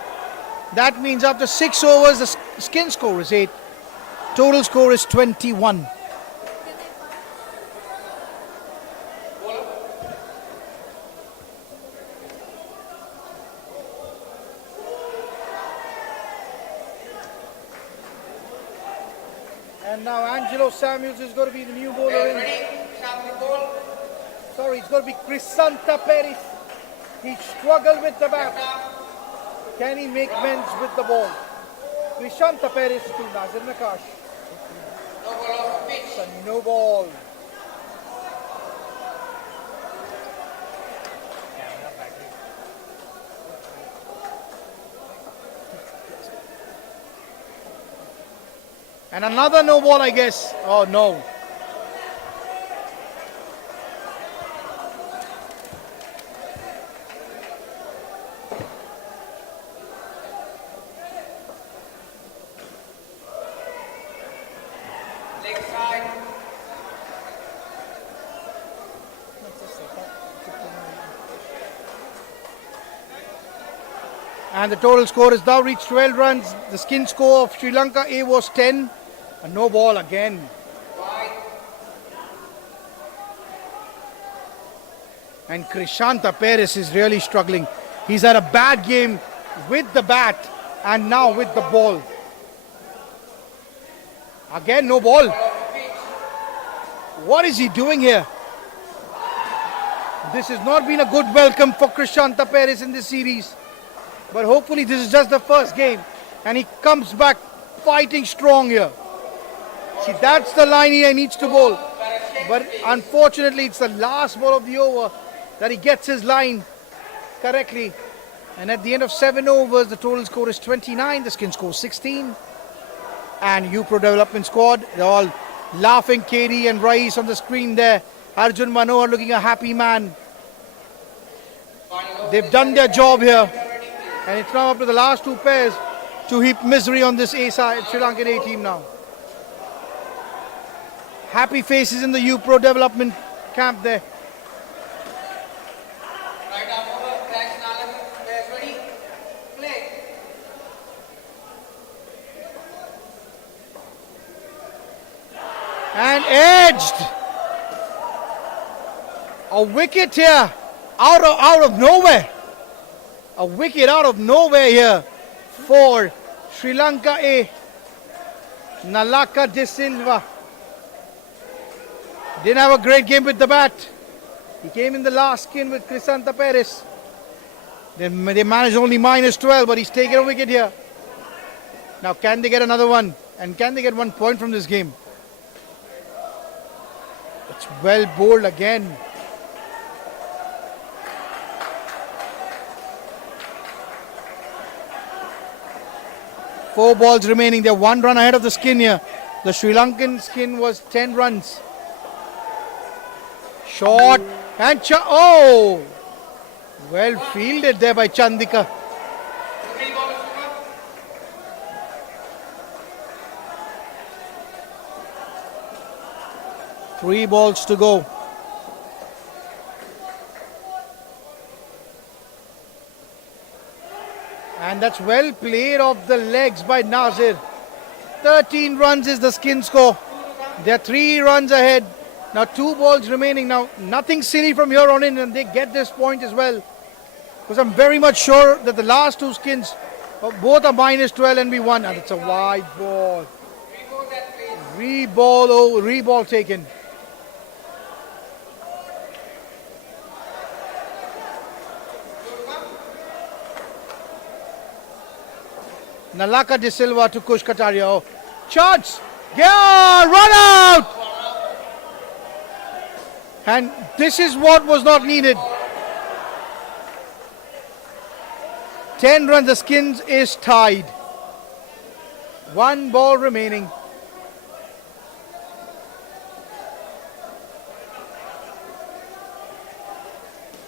That means after 6 overs, the skin score is 8. Total score is 21. And now Angelo Samuels is going to be the new bowler in. Sorry, it's going to be Crisanta Perez. He struggled with the bat. Can he make amends with the ball? Crisanta Perez to Nazir Nakash. It's a no ball. And another no ball, I guess. Oh no. And the total score has now reached 12 runs. The skin score of Sri Lanka A was 10. A no ball again. And Crisanta Perez is really struggling. He's had a bad game with the bat and now with the ball. Again, no ball. What is he doing here? This has not been a good welcome for Crisanta Perez in this series. But hopefully this is just the first game and he comes back fighting strong here. See, that's the line he needs to bowl. But unfortunately, it's the last ball of the over that he gets his line correctly. And at the end of 7 overs, the total score is 29. The skin score 16. And UPro development squad, they're all laughing. KD and Rais on the screen there. Arjun Manohar looking a happy man. They've done their job here. And it's now up to the last 2 pairs to heap misery on this Sri Lankan A team now. Happy faces in the UPro development camp there. And edged. A wicket here out of nowhere. A wicket out of nowhere here for Sri Lanka A. Nalaka De Silva. Didn't have a great game with the bat. He came in the last skin with Crisanta Perez. They managed only -12, but he's taken a wicket here. Now can they get another one? And can they get 1 point from this game? It's well bowled again. Four balls remaining. They're 1 run ahead of the skin here. The Sri Lankan skin was 10 runs. Shot and oh! Well fielded there by Chandika. 3 balls to go. And that's well played off the legs by Nazir. 13 runs is the skin score. They're 3 runs ahead. Now 2 balls remaining. Now nothing silly from here on in, and they get this point as well. Because I'm very much sure that the last 2 skins, both are -12 and we won. And it's a wide ball. Re-ball taken. Nalaka De Silva to Kush Kataria. Oh, chance! Yeah, run out! And this is what was not needed. 10 runs, the skins is tied. 1 ball remaining.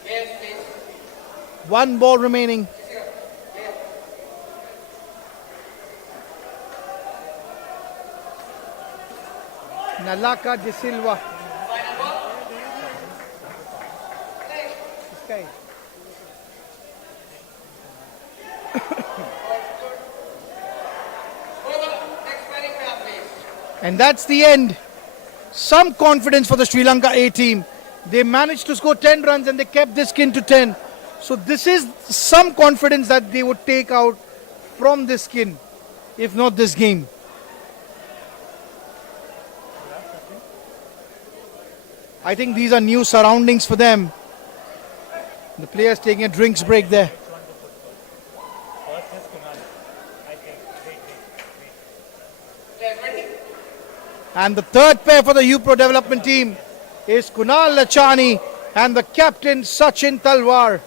Yes, please. 1 ball remaining. Nalaka De Silva. This guy. And that's the end. Some confidence for the Sri Lanka A team. They managed to score 10 runs and they kept this skin to 10. So this is some confidence that they would take out from this skin, if not this game. I think these are new surroundings for them. The players taking a drinks break there. And the third pair for the UPro development team is Kunal Lachani and the captain Sachin Talwar.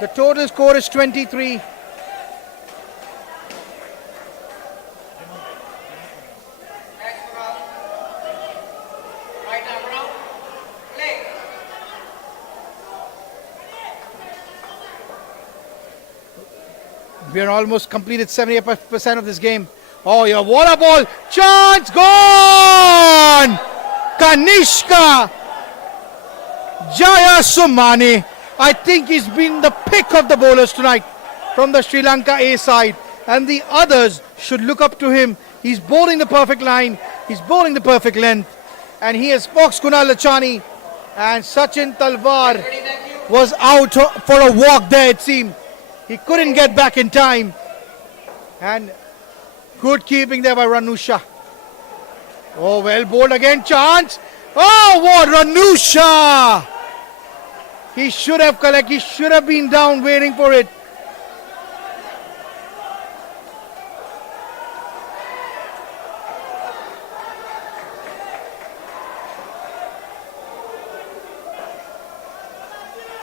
The total score is 23. We are almost completed 78% of this game. Oh, yeah, what a ball! Chance gone! Kanishka Jayasumane. I think he's been the pick of the bowlers tonight from the Sri Lanka A side. And the others should look up to him. He's bowling the perfect line. He's bowling the perfect length. And he has foxed Kunal Lachani. And Sachin Talwar was out for a walk there, it seemed. He couldn't get back in time. And good keeping there by Ranusha. Oh, well bowled again. Chance. Oh, what Ranusha! He should have collected. He should have been down waiting for it.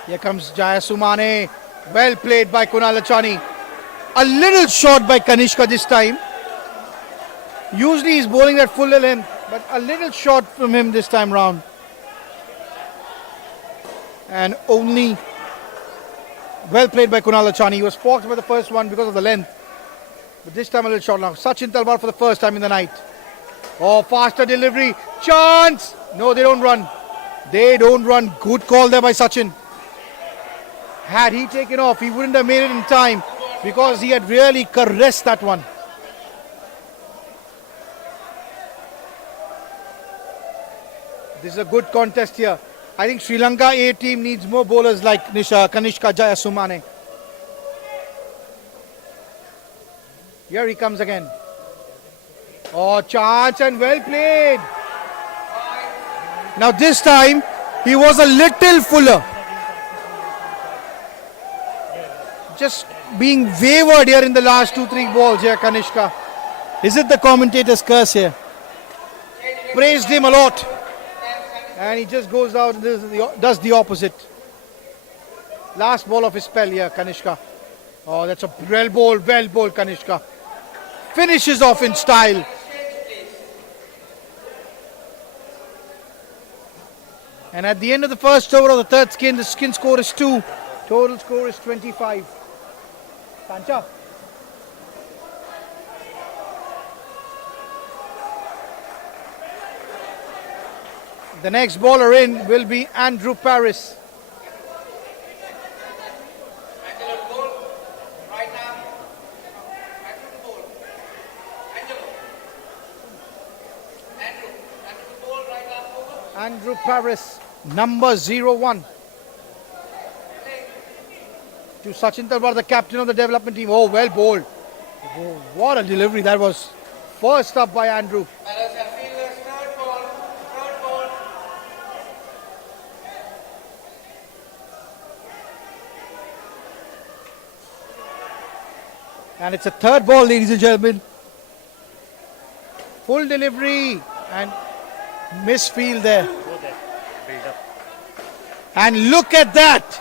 Here comes Jayasumane. Well played by Kunal Lachani. A little short by Kanishka this time. Usually he's bowling that full length, but a little short from him this time round. And only well played by Kunal Lachani. He was forced by the first one because of the length. But this time a little short now. Sachin Talwar for the first time in the night. Oh, faster delivery. Chance! No, they don't run. They don't run. Good call there by Sachin. Had he taken off, he wouldn't have made it in time because he had really caressed that one. This is a good contest here. I think Sri Lanka A team needs more bowlers like Kanishka Jayasumane. Here he comes again. Oh, chance and well played. Now this time he was a little fuller. Just being wavered here in the last 2-3 balls here, Kanishka. Is it the commentator's curse here? Praised him a lot. And he just goes out and does the opposite. Last ball of his spell here, Kanishka. Oh, that's a well bowled, Kanishka. Finishes off in style. And at the end of the first over of the third skin, the skin score is 2. Total score is 25. Pancha. The next bowler in will be Andrew Paris. Andrew Paris, number 01. To Sachin Talwar, the captain of the development team. Oh, well bowled. Oh, what a delivery that was. First up by Andrew. And it's a third ball, ladies and gentlemen. Full delivery and misfield there. And look at that.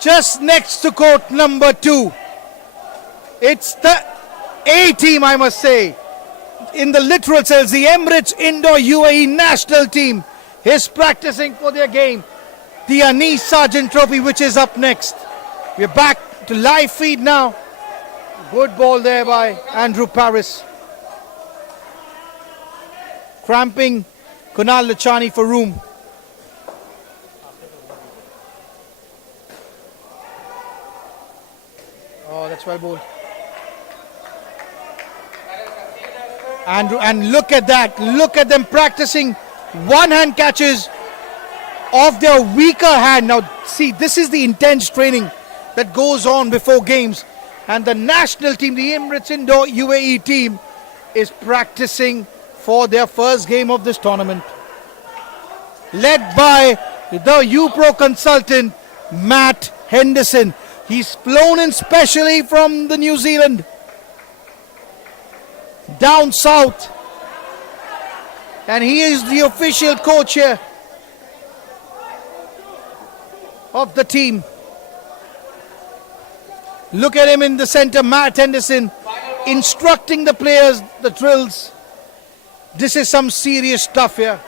Just next to court number 2. It's the A team, I must say. In the literal sense, the Emirates Indoor UAE national team is practicing for their game. The Anis Sargent Trophy, which is up next. We're back to live feed now. Good ball there by Andrew Paris. Cramping Kunal Lachani for room. Oh, that's well bowled. Andrew, and look at that. Look at them practicing one-hand catches of their weaker hand. Now, see, this is the intense training that goes on before games. And the national team, the Emirates Indoor UAE team, is practicing for their first game of this tournament. Led by the UPro consultant, Matt Henderson. He's flown in specially from the New Zealand. Down south. And he is the official coach here of the team. Look at him in the center, Matt Henderson, instructing the players, the drills. This is some serious stuff here.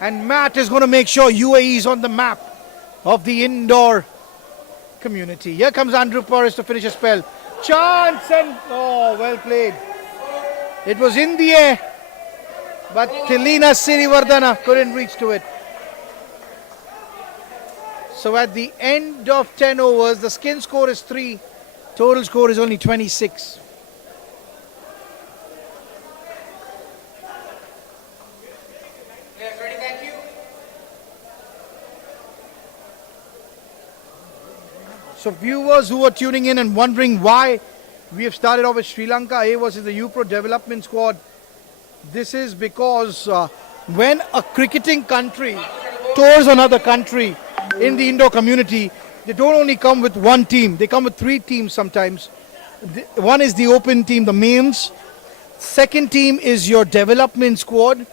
And Matt is going to make sure UAE is on the map of the indoor community. Here comes Andrew Paris to finish a spell. Chance and, oh, well played. It was in the air, but Tilina Sirivardhana couldn't reach to it. So at the end of 10 overs, the skin score is 3. Total score is only 26. Players ready, thank you. So viewers who are tuning in and wondering why we have started off with Sri Lanka A versus the UPro development squad, this is because when a cricketing country tours another country in the indoor community, they don't only come with one team, they come with 3 teams sometimes. One is the open team, the mains. Second team is your development squad,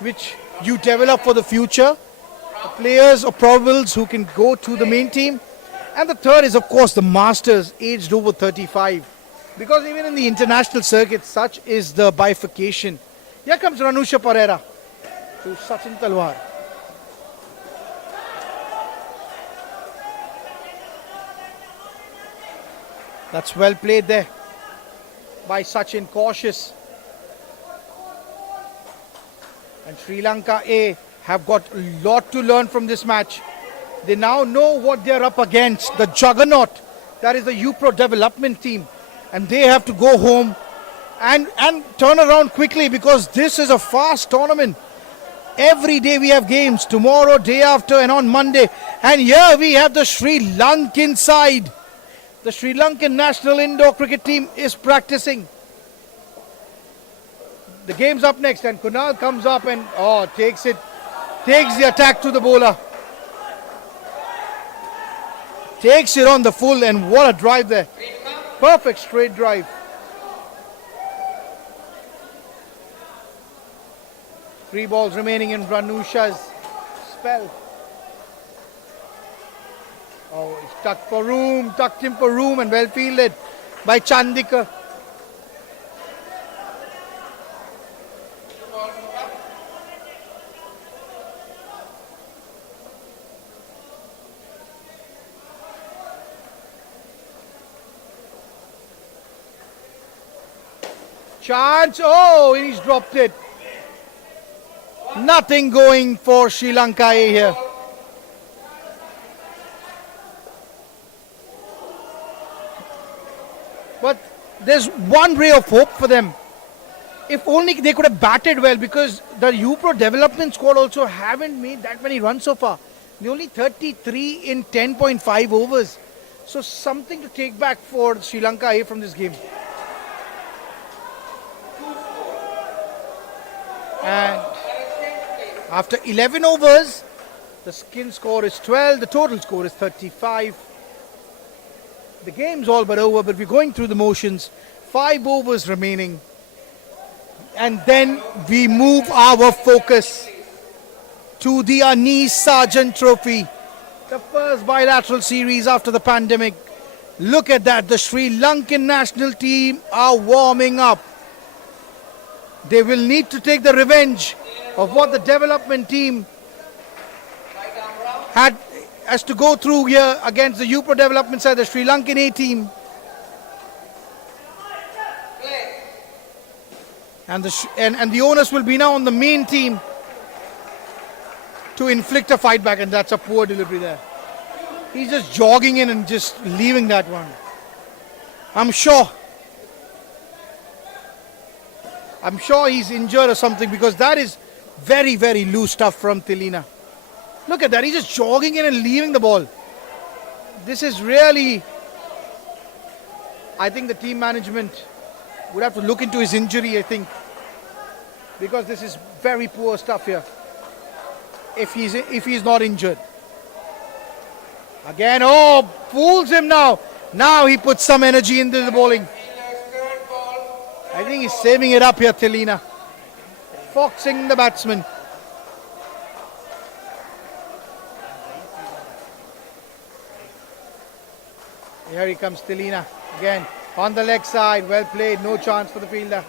which you develop for the future. Players or probables who can go to the main team. And the third is, of course, the masters aged over 35. Because even in the international circuit, such is the bifurcation. Here comes Ranusha Pereira to Sachin Talwar. That's well played there by Sachin, cautious. And Sri Lanka A have got a lot to learn from this match. They now know what they're up against, the juggernaut that is the UPro development team. And they have to go home and turn around quickly, because this is a fast tournament. Every day we have games, tomorrow, day after, and on Monday. And here we have the Sri Lankan side. The Sri Lankan national indoor cricket team is practicing. The game's up next, and Kunal comes up and takes the attack to the bowler. Takes it on the full, and what a drive there. Perfect straight drive. Three balls remaining in Ranusha's spell. Oh, he's tucked him for room, and well fielded by Chandika. Chance, oh, he's dropped it. Nothing going for Sri Lanka here. But there's one ray of hope for them. If only they could have batted well, because the UPro development squad also haven't made that many runs so far. They're only 33 in 10.5 overs. So something to take back for Sri Lanka from this game. And after 11 overs, the skin score is 12, the total score is 35. The game's all but over, but we're going through the motions. 5 overs remaining. And then we move our focus to the Anis Sargent Trophy. The first bilateral series after the pandemic. Look at that, the Sri Lankan national team are warming up. They will need to take the revenge of what the development team has to go through here against the UPro development side, the Sri Lankan A team. And the onus will be now on the main team to inflict a fight back, and that's a poor delivery there. He's just jogging in and just leaving that one. I'm sure he's injured or something, because that is very, very loose stuff from Tilina. Look at that, he's just jogging in and leaving the ball. This is really, I think the team management would have to look into his injury, I think, because this is very poor stuff here. If he's not injured. Again, fools him now. Now he puts some energy into the bowling. I think he's saving it up here, Tilina. Foxing the batsman. Here he comes, Tilina. Again, on the leg side. Well played. No chance for the fielder.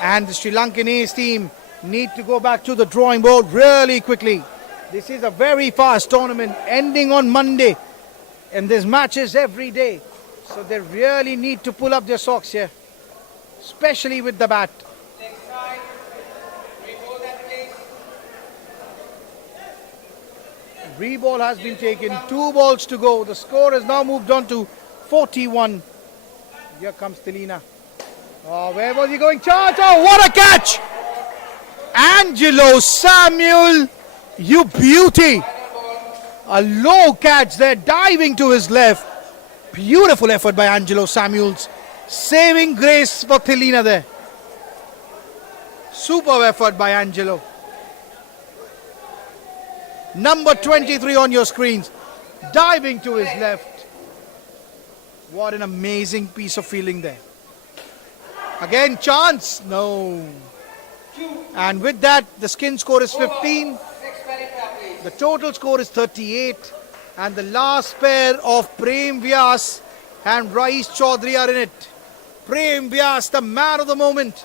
And the Sri Lankan Ace team need to go back to the drawing board really quickly. This is a very fast tournament ending on Monday. And there's matches every day. So they really need to pull up their socks here. Especially with the bat. Reball has been taken. 2 balls to go. The score has now moved on to 41. Here comes Tilina. Oh, where was he going? Charge! Oh, what a catch! Angelo Samuel, you beauty! A low catch there, diving to his left. Beautiful effort by Angelo Samuels. Saving grace for Tilina there. Superb effort by Angelo. Number 23 on your screens. Diving to his left. What an amazing piece of fielding there. Again, chance. No. And with that, the skin score is 15. The total score is 38. And the last pair of Prem Vyas and Rais Chaudhary are in it. Prem Vyas, the man of the moment,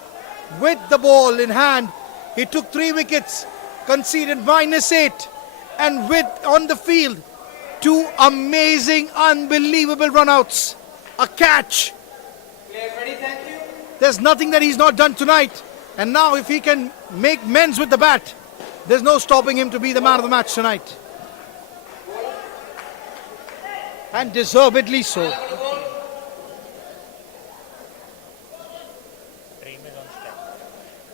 with the ball in hand. He took 3 wickets, conceded -8. And with on the field, 2 amazing, unbelievable runouts. A catch. There's nothing that he's not done tonight. And now if he can make amends with the bat, there's no stopping him to be the man of the match tonight. And deservedly so.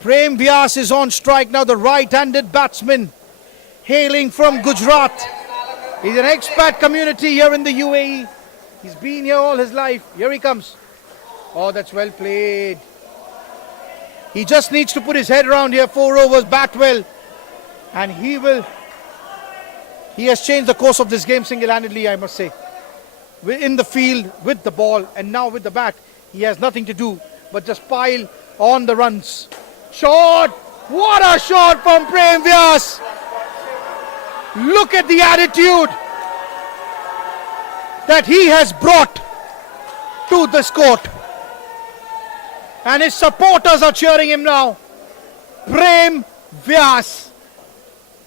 Prem Vyas is on strike now, the right-handed batsman, hailing from Gujarat. He's an expat community here in the UAE. He's been here all his life. Here he comes. Oh, that's well played. He just needs to put his head around here. 4 overs, bat well. And he has changed the course of this game single-handedly, I must say. We're in the field with the ball, and now with the bat, he has nothing to do but just pile on the runs. Shot! What a shot from Prem Vyas! Look at the attitude that he has brought to this court. And his supporters are cheering him now. Prem Vyas.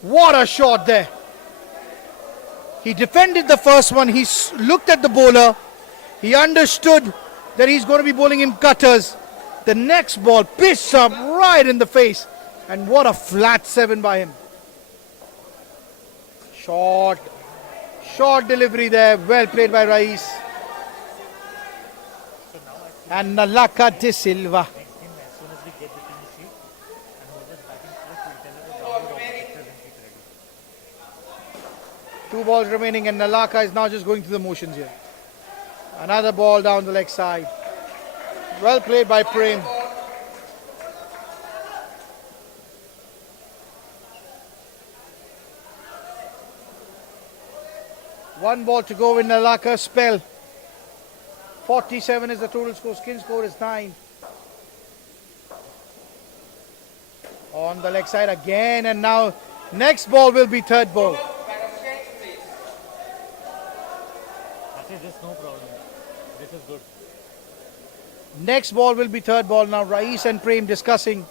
What a shot there. He defended the first one. He looked at the bowler. He understood that he's going to be bowling him cutters. The next ball pitched up right in the face. And what a flat 7 by him. Short delivery there. Well played by Rais. And Nalaka de Silva. Two balls remaining and Nalaka is now just going through the motions here. Another ball down the leg side. Well played by Prem. One ball to go in Nalaka's spell. 47 is the total score. Skin score is 9. On the leg side again, and now next ball will be third ball. There's no problem. This is good. Next ball will be third ball. Now Rais and Prem discussing.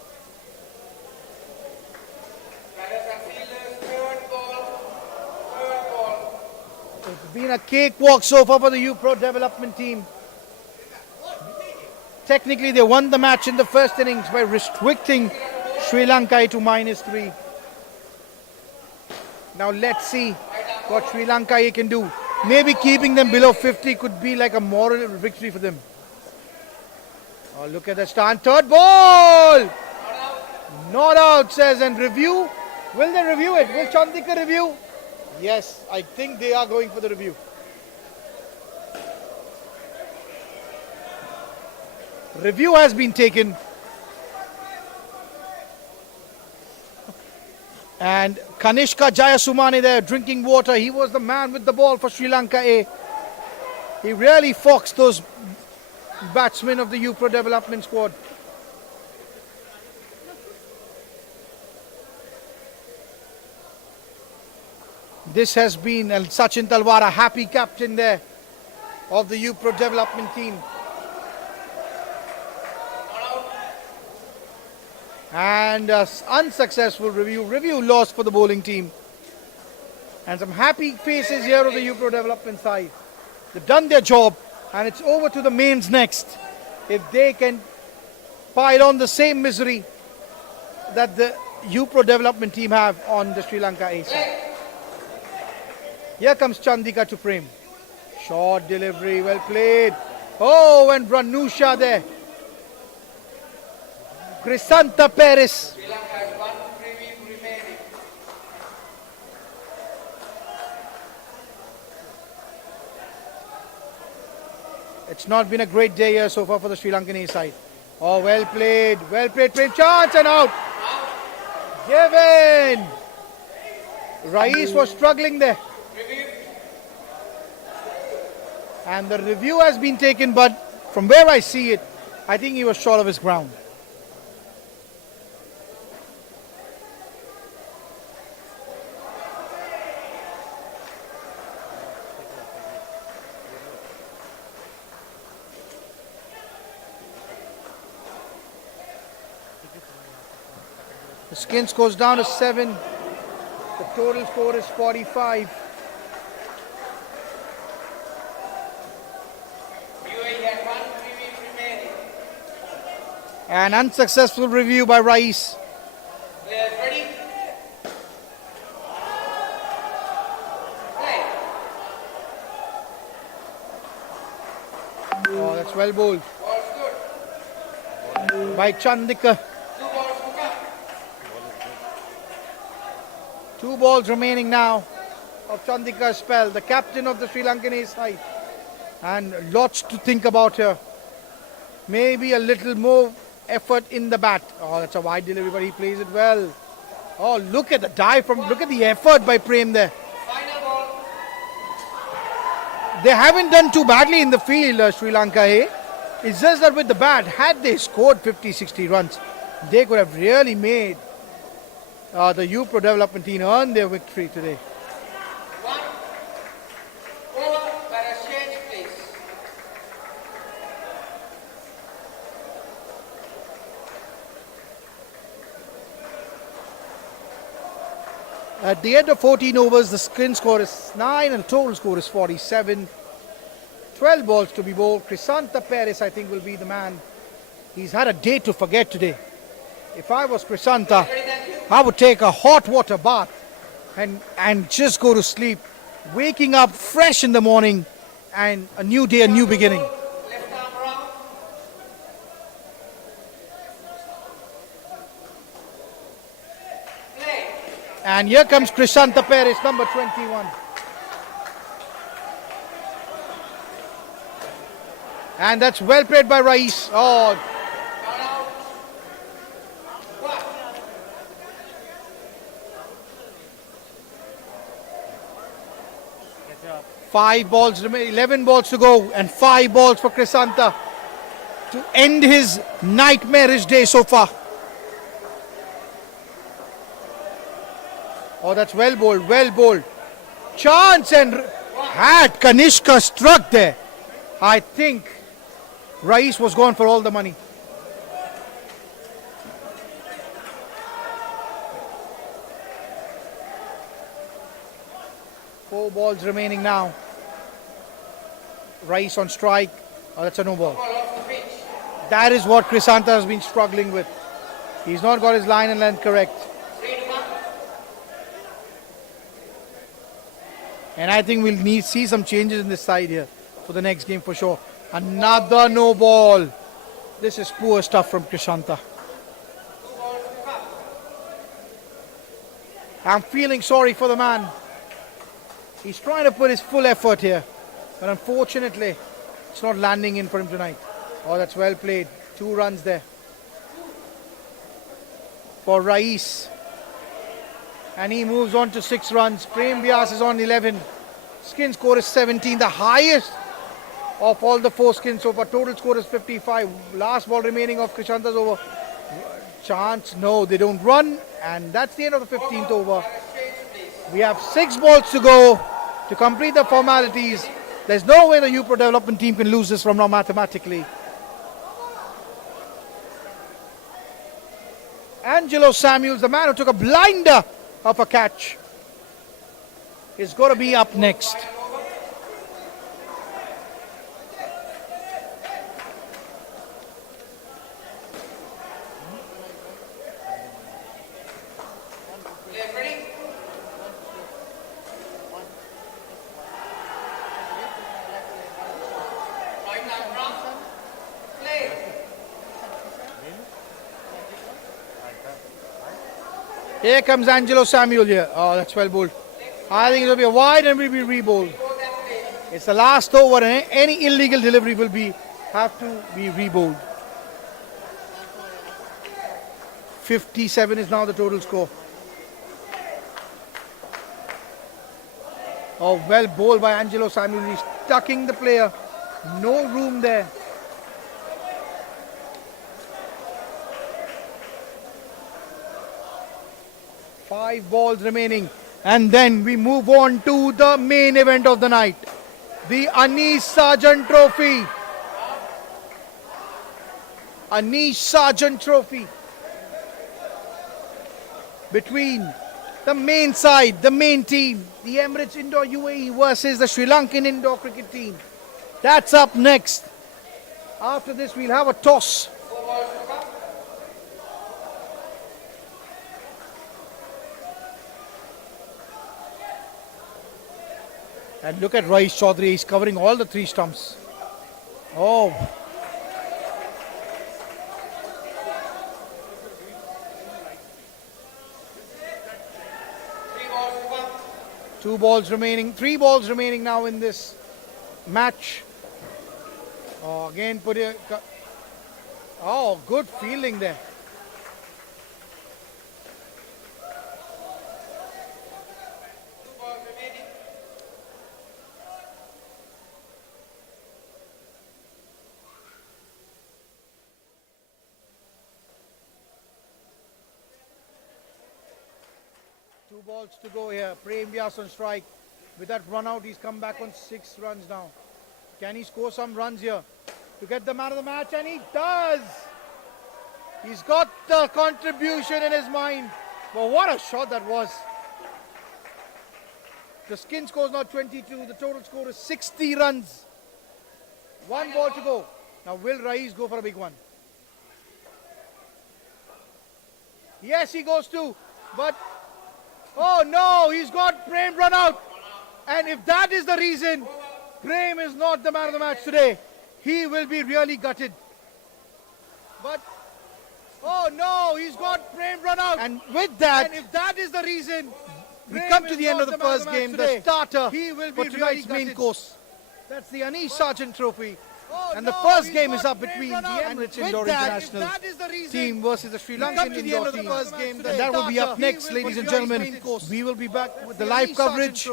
It's been a cakewalk so far for the U-Pro development team. Technically, they won the match in the first innings by restricting Sri Lanka to -3. Now let's see what Sri Lanka can do. Maybe keeping them below 50 could be like a moral victory for them. Oh, look at the stand. Third ball! Not out, says, and review. Will they review it? Will Chandika review? Yes, I think they are going for the review. Review has been taken. And Kanishka Jayasumani there drinking water. He was the man with the ball for Sri Lanka A. He really foxed those batsmen of the U-Pro development squad. This has been Sachin Talwara, happy captain there of the U-Pro development team. And unsuccessful review lost for the bowling team. And some happy faces here of the U-Pro development side. They've done their job and it's over to the mains next. If they can pile on the same misery that the U-Pro development team have on the Sri Lanka A side. Here comes Chandika to Prem. Short delivery, well played. Oh, and Ranusha there. Crisanta Perez. Sri Lanka has 1 preview remaining. It's not been a great day here so far for the Sri Lankan A side. Oh, well played, Prem. Chance and out. Given. Rais was struggling there. And the review has been taken, but from where I see it, I think he was short of his ground. The skin scores down to 7. The total score is 45. UAE has 1 preview remaining. An unsuccessful review by Rais. Players ready? Play. Oh, that's well bowled Ball's good. by Chandika. 2 balls to come. 2 balls remaining now of Chandika's spell, the captain of the Sri Lankan A side. And lots to think about here. Maybe a little more effort in the bat. Oh, that's a wide delivery, but he plays it well. Oh, look at the dive look at the effort by Prem there. Final ball. They haven't done too badly in the field, Sri Lanka A. It's just that with the bat, had they scored 50-60 runs, they could have really made the U-Pro development team earn their victory today. 1 over for a change, please. At the end of 14 overs, the skin score is 9 and the total score is 47. 12 balls to be bowled. Crisanta Perez, I think, will be the man. He's had a day to forget today. If I was Krisanta, I would take a hot water bath and just go to sleep, waking up fresh in the morning and a new day, a new beginning. Left arm around. Play. And here comes Krisanta Perez, number 21. And that's well played by Rais. Oh, Not out. One. 5 balls remain, 11 balls to go, and 5 balls for Krisanta to end his nightmarish day so far. Oh, that's well bowled, well bowled. Chance and had Kanishka struck there. I think Rais was gone for all the money. Four balls remaining now. Rais on strike. Oh, that's a no ball. Ball off the pitch. That is what Krisanta has been struggling with. He's not got his line and length correct. 3 to 1. And I think we'll see some changes in this side here for the next game for sure. Another no ball. This is poor stuff from Krisanta. 2 balls to come. I'm feeling sorry for the man. He's trying to put his full effort here. But unfortunately, it's not landing in for him tonight. Oh, that's well played. 2 runs there for Rais. And he moves on to 6 runs. Prem Vyas is on 11. Skin score is 17, the highest of all the 4 skins so far. Total score is 55. Last ball remaining of Krishanta's over. Chance, no, they don't run. And that's the end of the 15th over. We have 6 balls to go to complete the formalities. There's no way the UPro development team can lose this from now mathematically. Angelo Samuels, the man who took a blinder of a catch, is going to be up next. Players ready? Right arm around. Play. Here comes Angelo Samuel here. Oh, that's well bowled. I think it will be a wide and will be re-bowled. It's the last over and any illegal delivery will have to be re-bowled. 57 is now the total score. Oh, well bowled by Angelo Samuel. He's tucking the player. No room there. Five balls remaining. And then we move on to the main event of the night. The Anish Sargent Trophy. Anish Sargent Trophy. Between the main side, the main team, the Emirates Indoor UAE versus the Sri Lankan Indoor Cricket team. That's up next. After this, we'll have a toss. 4 balls to come. And look at Rais Chaudhary, he's covering all the 3 stumps. Oh. Three balls to come. 2 balls remaining, 3 balls remaining now in this match. Oh, again put it. Oh, good fielding there. Two balls to go here. Prem Vyas on strike. With that run out, he's come back on 6 runs now. Can he score some runs here to get the man of the match? And he does. He's got the contribution in his mind. But what a shot that was. The skin score is now 22. The total score is 60 runs. 1 ball to go. Now will Rais go for a big one? Yes, he goes to. But, oh no, he's got Prem run out. And if that is the reason Prem is not the man of the match today, he will be really gutted. But, oh no, he's got Prem run out. And with that, and if that is the reason, we come to the end of the first game, the starter for tonight's main course. That's the Anish Sargent Trophy. And the first game is up between the Emirates Indoor International team versus the Sri Lankan Indoor team. And that will be up next, ladies and gentlemen. We will be back with the live coverage.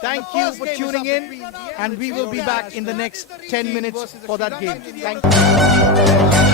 Thank you for tuning in, and we will be back in the next 10 minutes for that game. Thank you.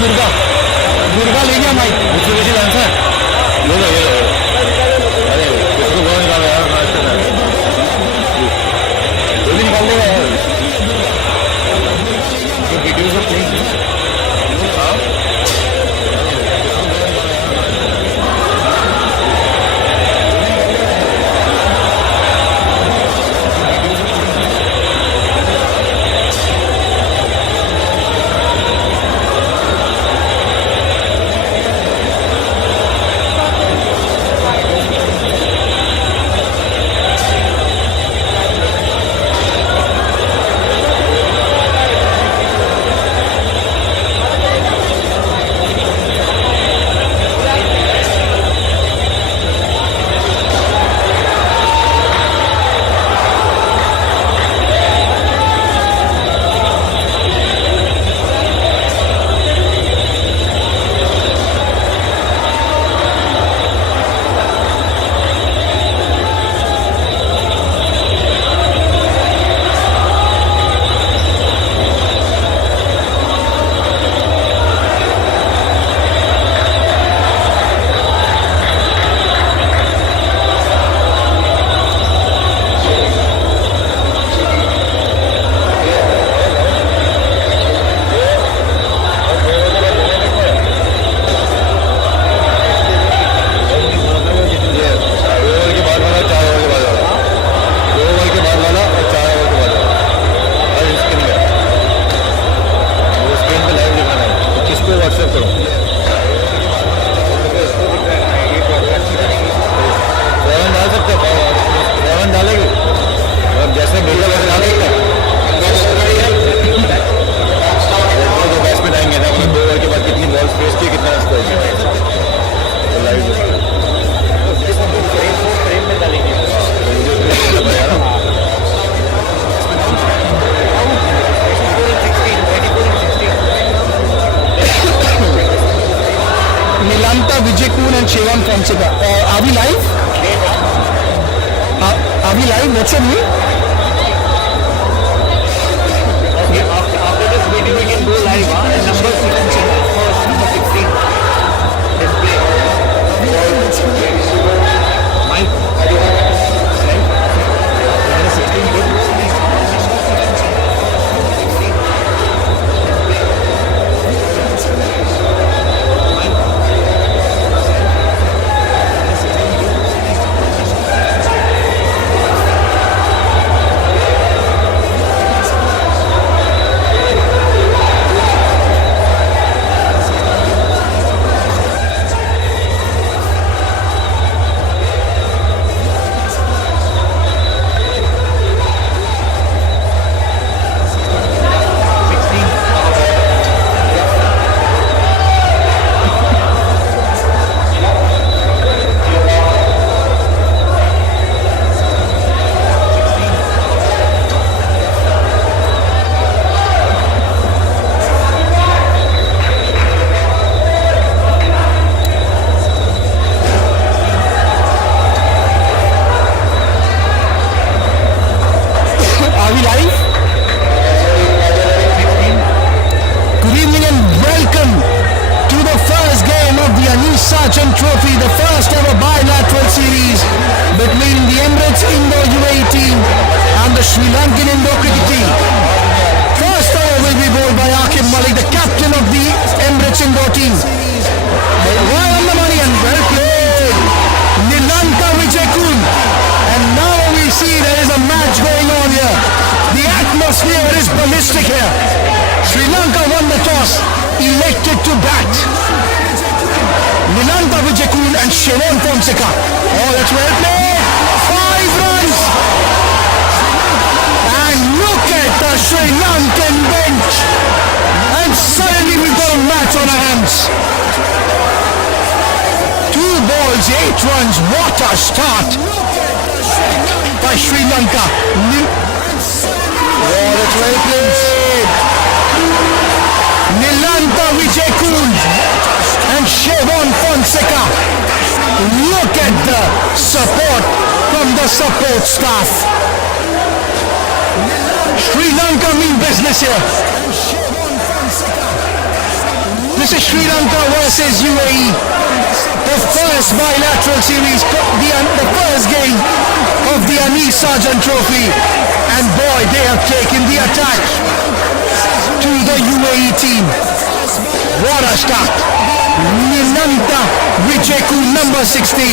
Durga Durga ले गया mic Mitsubishi lancer ये लो अरे इसको कौन निकाल रहा है master वो भी निकाल देगा यार ये वीडियो सब चेंज हाँ Lanka, Vijay Kool and Shevan Fonseca. Are we live? Are we live? What's your name? After this video, we can go live. And number 16, first number 16. Display. Mike. Number 16 good. Trophy, the first ever bilateral series between the Emirates Indo-UAE team and the Sri Lankan Indo cricket team. First over will be bowled by Aqib Malik, the captain of the Emirates Indo team. Right on the money and well played. Lanka Vijay Kool. And now we see there is a match going on here. The atmosphere is ballistic here. Sri Lanka won the toss, elected to bat. Lanka Vijay Kool and Shevan Fonseca. Oh, that's well played. 5 runs. And look at the Sri Lankan bench. And suddenly we've got a match on our hands. 2 balls, 8 runs. What a start by Sri Lanka. Oh, that's well played. Lanka Vijay Kool and Shevan Fonseca. Look at the support from the support staff. Sri Lanka mean business here. The This is Sri Lanka versus UAE. The first bilateral series, the first game of the Anis Sarjan Trophy. And boy, they have taken the attack to the UAE team. What a start. Nilanta Vijeku, number 16.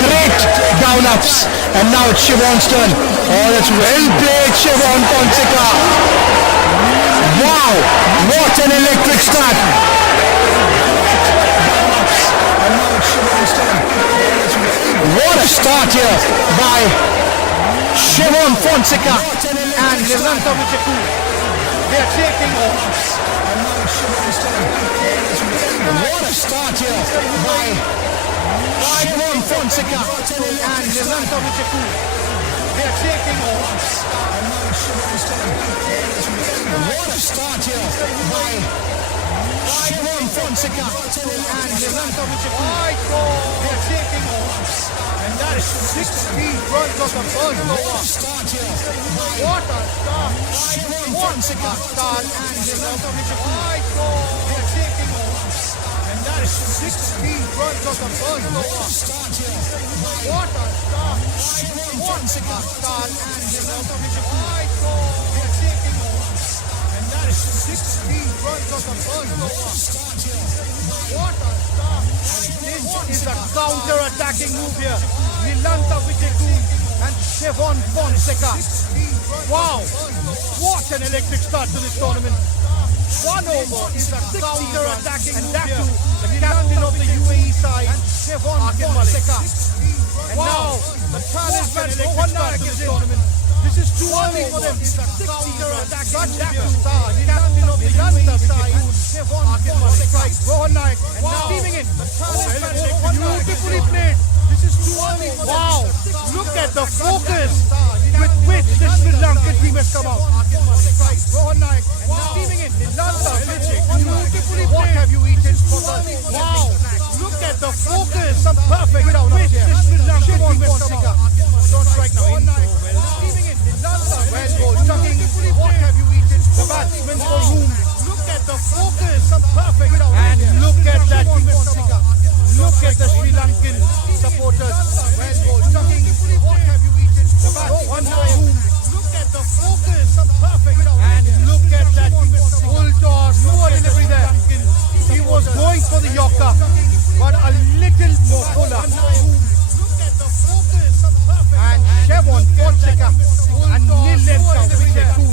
Great down-ups. And now it's Siobhan's turn. Oh, that's well played, Siobhan Fonseca. Wow, what an electric start. What a start here by Siobhan Fonseca and Nilanta Vijeku. They are taking what a start here by Siobhan Fonseca and Nilanta Vijeku. They are taking what a start here by Siobhan Fonseca and Nilanta Vijeku. They are taking and that is 16 runs of the first over. What a start! Siobhan Fonseca start and Nilanta Vijeku. They are taking and that is 16 runs of the first over. What a start! Siobhan Fonseca start and Nilanta Vijeku. They are taking and that is 16 runs of the first over. What a start! This is a counter-attacking move here. Nilanta Vijeku and Siobhan Fonseca. Wow! What an electric start to this tournament. 1 over is a counter-attacking move here. The captain of the UAE side, Siobhan Fonseca. Wow! The talisman Rohan Nayak to this tournament. This is too early for them. It's a counter-attacking star. The captain of the UAE side, Siobhan Fonseca. Rohan Nayak. Wow! Steaming in. Beautifully played. This is too early for them. Wow! Look at the focus with which the Sri Lankan team has come out. Rohan Nayak. Steaming in. Nilanta Vijeku. Beautifully played. What have you eaten for the... Wow! Look at the focus. Some perfect down with the Sri Lankan team has come out. Don't strike now. Steaming in. Nilanta. Well goal. Chucking. What have you eaten? The batsman for room. Look at the focus. Some perfect down. And look at that. Look at the Sri Lankan supporters. Well goal. Chucking. What have you eaten? The batsman for room. Look at the focus. Some perfect down. And look at that. Full toss. Poor delivery there. He was going for the Yorker, but a little more fuller. And Siobhan Fonseca and Nilanta Vijeku.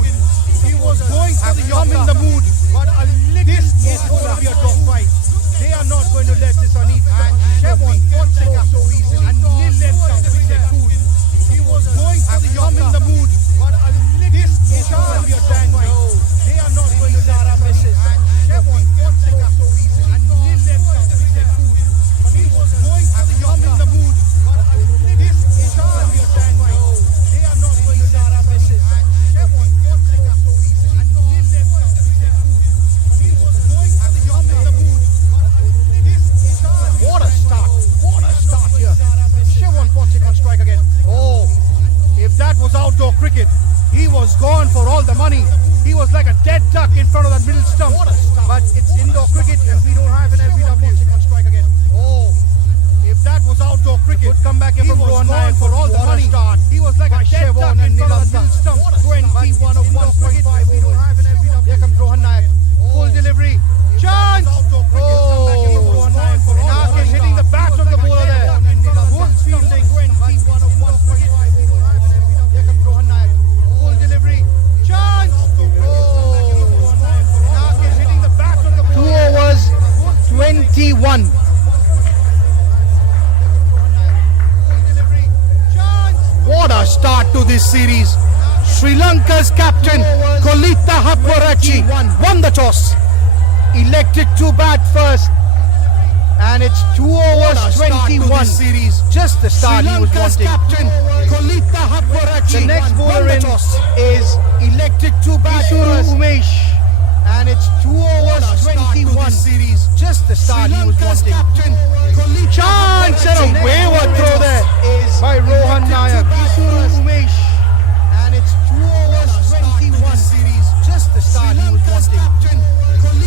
He was going for the Yorker in the mood, but a little more fuller. This is going to be a dog fight. They are not going to let this on eat. And Siobhan Fonseca so easily. And Nilanta Vijeku. He was going for the Yorker in the mood, but a little this is going to be a dog fight. They are not going to let our misses. And Siobhan Fonseca so easily. And Nilanta Vijeku. He was going for the Yorker in the mood, but a little this is going to be a dog fight. They are not going to let our misses. And Siobhan Fonseca so easily. And Nilanta Vijeku. He was going for the Yorker in the mood, but a little this is going to be a dog fight. What a start! What a start here! Siobhan Fonseca on strike again. Oh, if that was outdoor cricket, he was gone for all the money. He was like a dead duck in front of that middle stump. But it's indoor cricket and we don't have an LBW. On strike again. Oh, if that was outdoor cricket, would come back here from Rohan Nayak for all the money. He was like a dead duck in front of that middle stump. 21 of 1.5. We don't have an LBW. Here comes Rohan Nayak. Full delivery. Chance! Oh, Nayak is hitting the back of the bowler there. Good fielding. 21 of 1.5. Here comes Rohan Nayak. Full delivery. Chance! Oh, Nayak is hitting the back of the bowler. 2 overs, 21. What a start to this series. Sri Lanka's captain, Kolita Hapwarachi, won the toss. Elected to bat first. And it's 2 overs, 21 series. Just the start he was wanting. Captain, Kolita Hapwarachi, the next bowler in is elected to bat first. Umesh. And it's 2 overs, 21 series. Just the start he was wanting. Chance and a wayward throw there by Rohan Nayak. Umesh. And it's 2 overs, 21 series. Just the start he was wanting.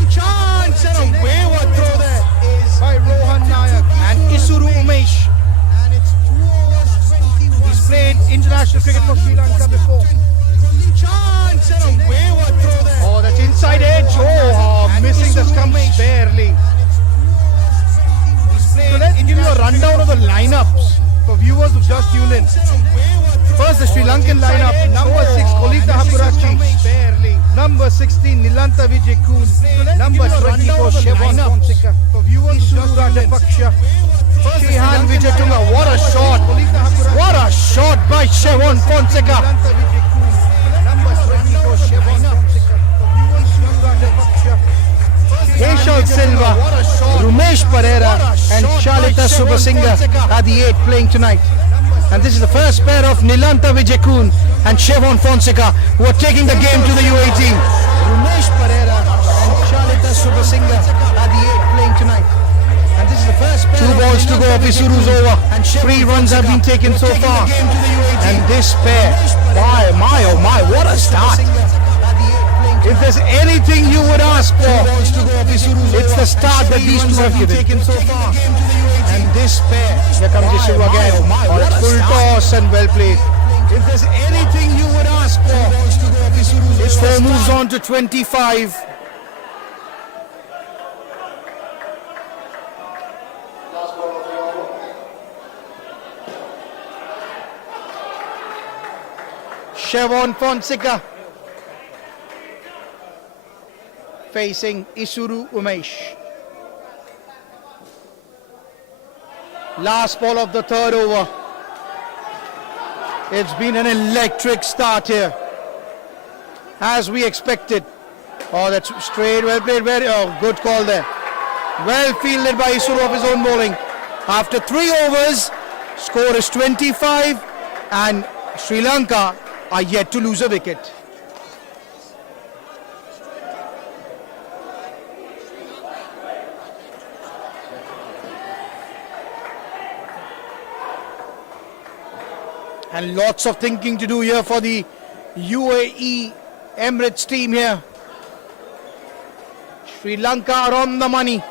Chance and a international cricket for Sri Lanka before. Chance and a wayward throw there. Oh, that's inside edge. Oh, missing the stumps barely. So let's give you a rundown of the lineups for viewers who just tuned in. First, the Sri Lankan lineup. Number 6, Kolita Hapurachi. Number 16, Nilantha Vijayakun. Number 24, Shevon Fonseca. For viewers who just tuned in. Shehan Vijayatunga. What a shot. What a shot by Shevon Fonseca. Number 24, Shevon Fonseca. Heshal Silva, Rumesh Pereira and Shalita Subasinghe are the 8 playing tonight. And this is the first pair of Nilantha Vijayakun and Shevon Fonseca who are taking the game to the UAE team. Rumesh Pereira and Shalita Subasinghe are the 8 playing tonight. And this is the first pair. 2 balls to go, Isuru's over. 3 runs have been taken so far. And this pair, my oh my, what a start. If there's anything you would ask for, it's the start that these two have given so far. And this pair, here comes Isuru again. Oh, it's full toss and well played. If there's anything you would ask for, it's 4 moves on to 25. Shevon Fonseca facing Isuru Umesh. Last ball of the 3rd over. It's been an electric start here, as we expected. Oh, that's straight, well played, good call there. Well fielded by Isuru of his own bowling. After 3 overs, score is 25 and Sri Lanka are yet to lose a wicket. And lots of thinking to do here for the UAE Emirates team here. Sri Lanka are on the money.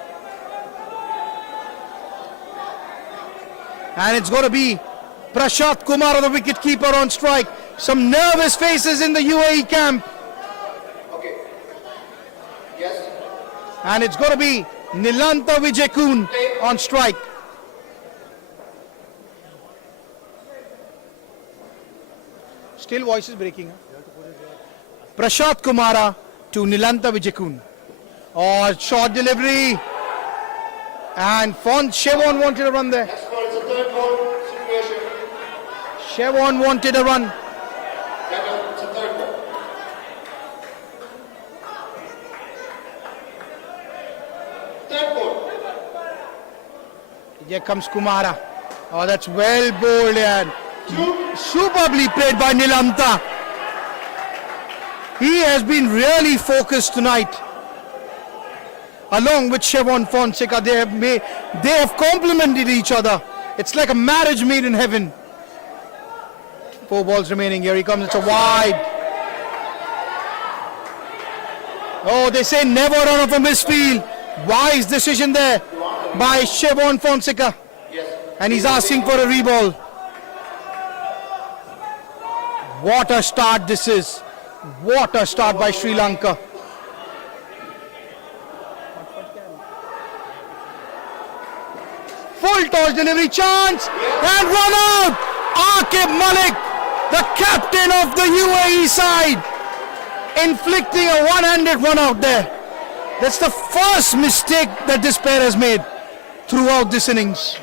And it's going to be Prashant Kumar, the wicket keeper, on strike. Some nervous faces in the UAE camp. Okay. Yes. And it's going to be Nilantha Vijayakun on strike. Still voice is breaking. Prashant Kumara to Nilantha Vijayakun. Oh, short delivery. And Shevon wanted a run there. It's a 3rd ball situation. Shevon wanted a run. It's a 3rd ball. 3rd ball. Here comes Kumara. Oh, that's well bowled and superbly played by Nilantha. He has been really focused tonight. Along with Shevon Fonseca, they have complemented each other. It's like a marriage made in heaven. 4 balls remaining. Here he comes. It's a wide. Oh, they say never run off a misfield. Wise decision there by Shevon Fonseca. And he's asking for a reball. What a start this is. What a start by Sri Lanka. Full toss delivery chance and run out. Aqib Malik, the captain of the UAE side, inflicting a one-handed run out there. That's the first mistake that this pair has made throughout this innings.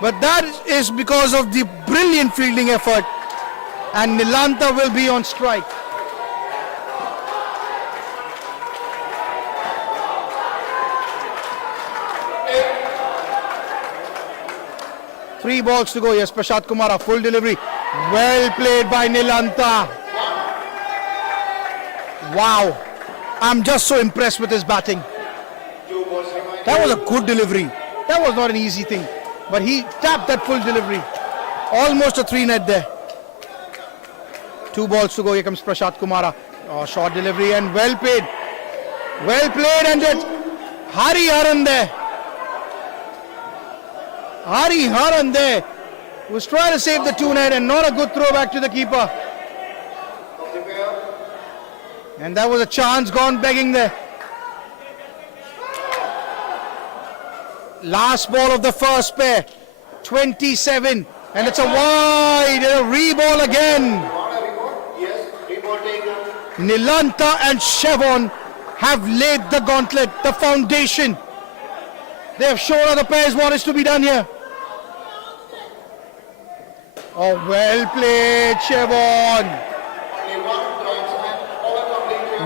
But that is because of the brilliant fielding effort, and Nilantha will be on strike. Three balls to go. Yes, Prashant Kumar, a full delivery. Well played by Nilantha. Wow. I'm just so impressed with his batting. That was a good delivery. That was not an easy thing. But he tapped that full delivery. Almost a 3-net there. 2 balls to go. Here comes Prashant Kumara. Oh, short delivery and well played. Well played, and it's Hari Haran there. Hari Haran there. was trying to save the 2-net and not a good throw back to the keeper. And that was a chance gone begging there. Last ball of the first pair, 27, and it's a wide and a reball again. Nilanta and Chevron have laid the gauntlet, the foundation. They have shown other pairs what is to be done here. Oh, well played, Chevron.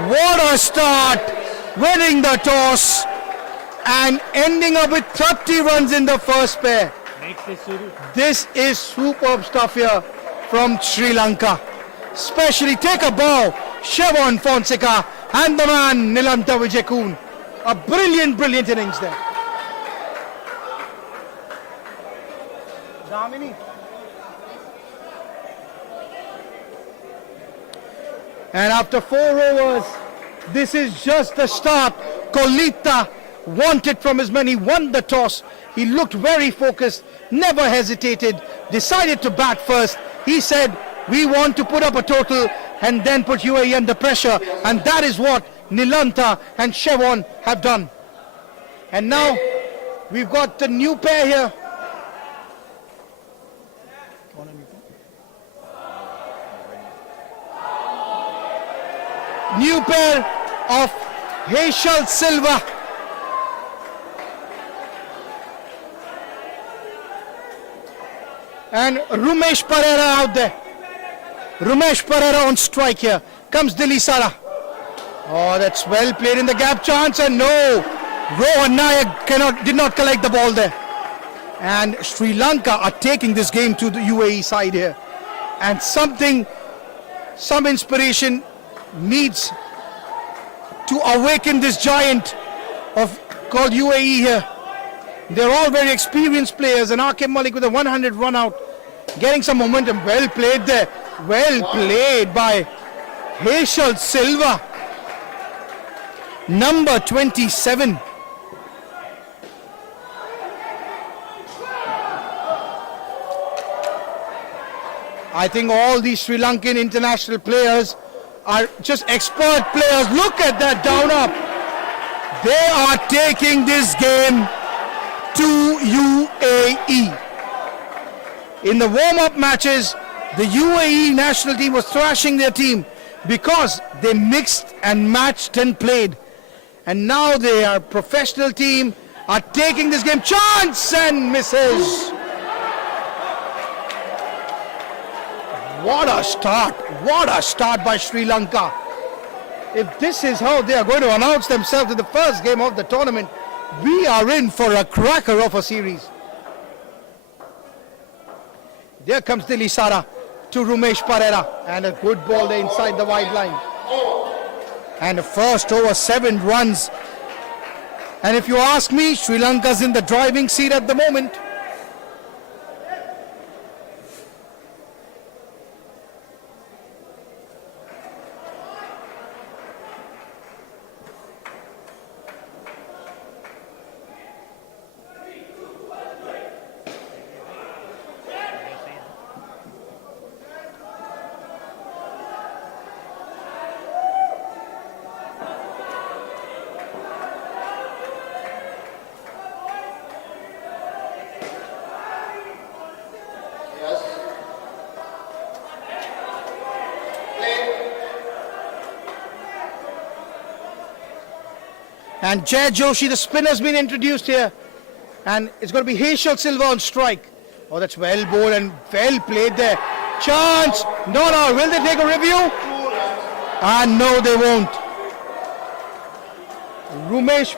What a start, winning the toss and ending up with 30 runs in the first pair. This is superb stuff here from Sri Lanka. Especially take a bow, Chevron Fonseca and the man Nilanta Vijayakun. A brilliant innings there. Damini. And after 4 overs, this is just the start. Kolita wanted from his men. He won the toss. He looked very focused, never hesitated, decided to bat first. He said, we want to put up a total and then put UAE under pressure. And that is what Nilanta and Chevron have done. And now we've got the new pair here. New pair of Heshal Silva and Rumesh Pereira out there. Rumesh Pereira on strike here. Comes Dilisara. Oh, that's well played in the gap chance, and no, Rohan Nayak did not collect the ball there. And Sri Lanka are taking this game to the UAE side here. And some inspiration needs to awaken this giant called UAE here. They're all very experienced players, and Akim Malik with a 100 run out, getting some momentum. Well played there. Well played by Heshal Silva, number 27. I think all these Sri Lankan international players are just expert players. Look at that down up. They are taking this game to UAE. In the warm-up matches, the UAE national team was thrashing their team because they mixed and matched and played. And now they are professional team, are taking this game. Chance and misses. What a start. What a start by Sri Lanka. If this is how they are going to announce themselves in the first game of the tournament, we are in for a cracker of a series. There comes Dilisara to Rumesh Pereira, and a good ball there inside the wide line. And the first over, 7 runs. And if you ask me, Sri Lanka's in the driving seat at the moment. And Jay Joshi, the spinner, has been introduced here. And it's going to be Heshal Silva on strike. Oh, that's well bowled and well played there. Chance. No. Will they take a review? No, they won't. Rumesh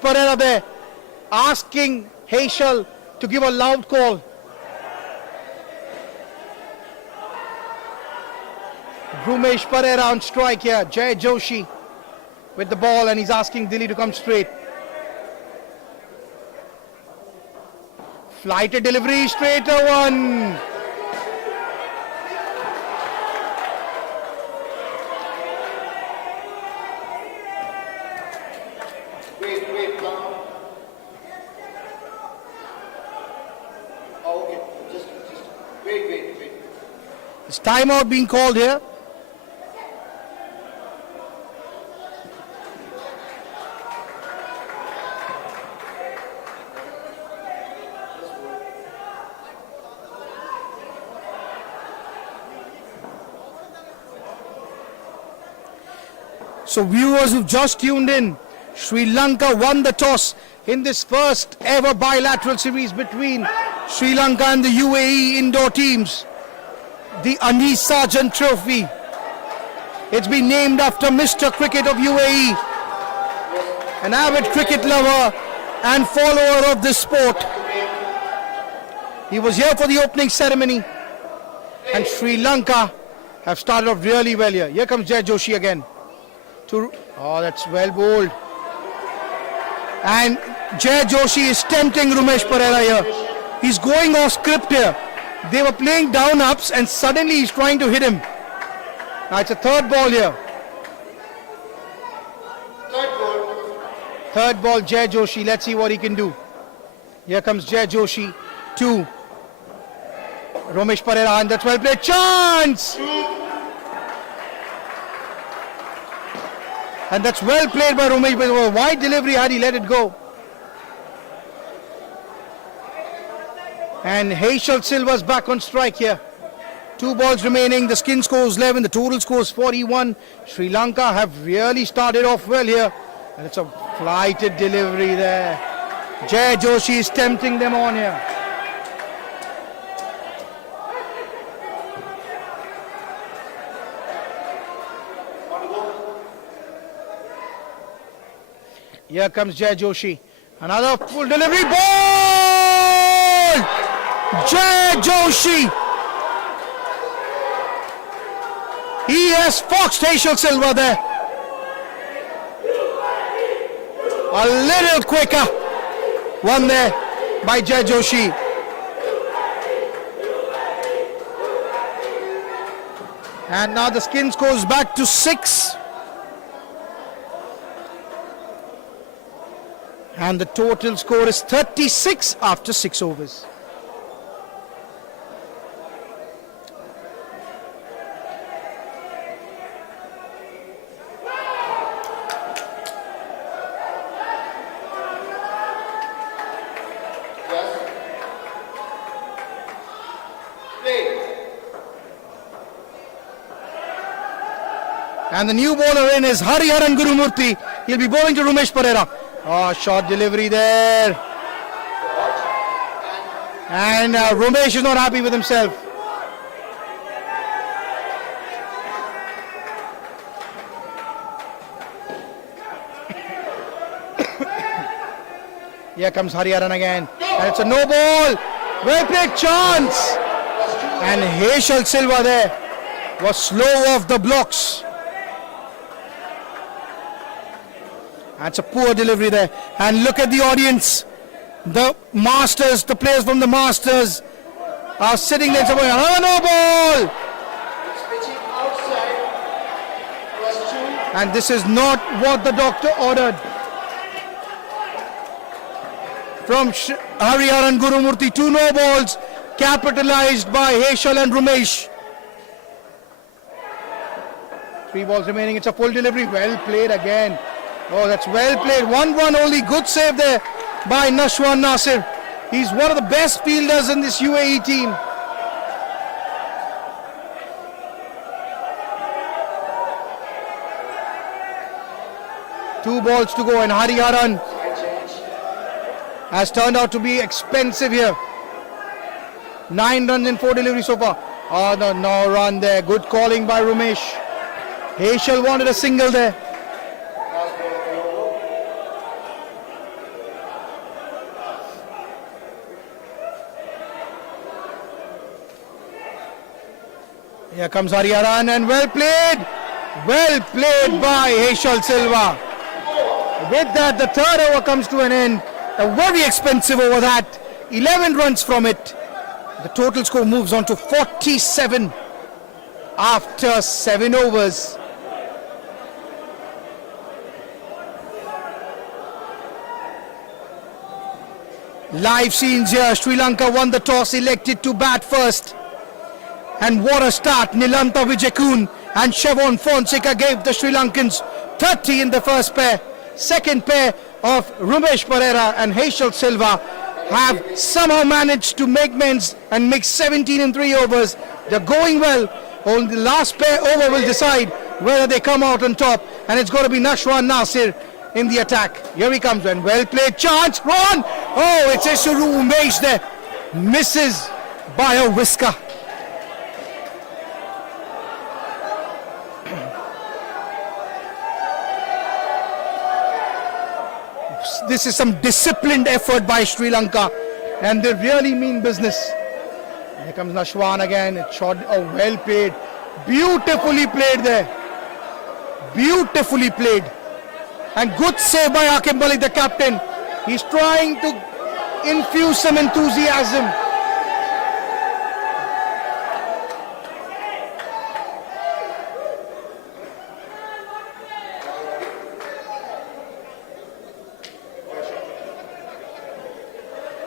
Pereira there asking Heshal to give a loud call. Rumesh Pereira on strike here. Jay Joshi with the ball, and he's asking Dilly to come straight. Flighted delivery, straight to one. Is timeout being called here? So viewers who've just tuned in, Sri Lanka won the toss in this first ever bilateral series between Sri Lanka and the UAE indoor teams. The Anis Sargent Trophy. It's been named after Mr. Cricket of UAE, an avid cricket lover and follower of this sport. He was here for the opening ceremony, and Sri Lanka have started off really well here. Here comes Jai Joshi again. Oh, that's well bowled. And Jai Joshi is tempting Romesh Pereira here. He's going off script here. They were playing down ups and suddenly he's trying to hit him. Now it's a third ball here. Third ball, Jai Joshi. Let's see what he can do. Here comes Jai Joshi to Romesh Pereira, and that's well played. Chance! And that's well played by Romesh Pereira. Wide delivery had he let it go. And Heishal Silva's back on strike here. 2 balls remaining. The skin scores 11. The total scores 41. Sri Lanka have really started off well here. And it's a flighted delivery there. Jai Joshi is tempting them on here. Here comes Jai Joshi. Another full delivery. Ball! Jai Joshi. He has foxed Heishal Silva there. A little quicker. One there by Jai Joshi. And now the skins goes back to 6. And the total score is 36 after 6 overs. And the new bowler in is Hariharan Gurumurthy. He'll be bowling to Romesh Pereira. Oh, short delivery there. And Romesh is not happy with himself. Here comes Hariharan again. And it's a no ball. Well played, chance. And Heishal Silva there was slow off the blocks. That's a poor delivery there. And look at the audience. The Masters, the players from the Masters are sitting there somewhere. Oh, no ball! And this is not what the doctor ordered. From Hariharan Gurumurthy, 2 no balls capitalized by Heishal and Romesh. 3 balls remaining. It's a full delivery. Well played again. Oh, that's well played. 1 run only. Good save there by Nashwan Nasir. He's one of the best fielders in this UAE team. Two balls to go, and Hariharan has turned out to be expensive here. 9 runs in 4 deliveries so far. Oh, no run there. Good calling by Romesh. Heishal wanted a single there. Here comes Hariharan, and well played by Heishal Silva. With that, the third over comes to an end. A very expensive over that. 11 runs from it. The total score moves on to 47 after 7 overs. Live scenes here. Sri Lanka won the toss, elected to bat first. And what a start. Nilanta Vijaykun and Siobhan Fonseca gave the Sri Lankans 30 in the first pair. Second pair of Ramesh Pereira and Heshal Silva have somehow managed to make men's and make 17 in 3 overs. They're going well. Only the last pair over will decide whether they come out on top. And it's going to be Nashwan Nasir in the attack. Here he comes, and well played chance. Ron! Oh, it's Isuru Umesh there. Misses by a whisker. This is some disciplined effort by Sri Lanka, and they really mean business. Here comes Nashwan again. It's shot. Oh, well played. Beautifully played there. Beautifully played. And good save by Akim Malik, the captain. He's trying to infuse some enthusiasm.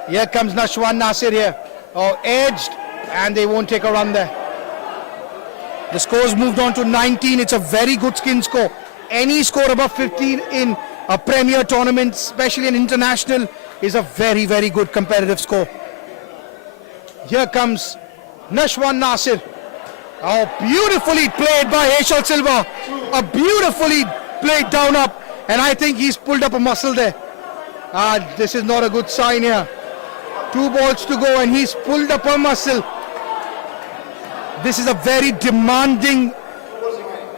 Here comes Nashwan Nasir here. Oh, edged, and they won't take a run there. The score's moved on to 19. It's a very good skin score. Any score above 15 in a premier tournament, especially an international, is a very, very good competitive score. Here comes Nashwan Nasir. Oh, beautifully played by Heshal Silva. A beautifully played down up, and I think he's pulled up a muscle there. This is not a good sign here. 2 balls to go, and he's pulled up a muscle. This is a very demanding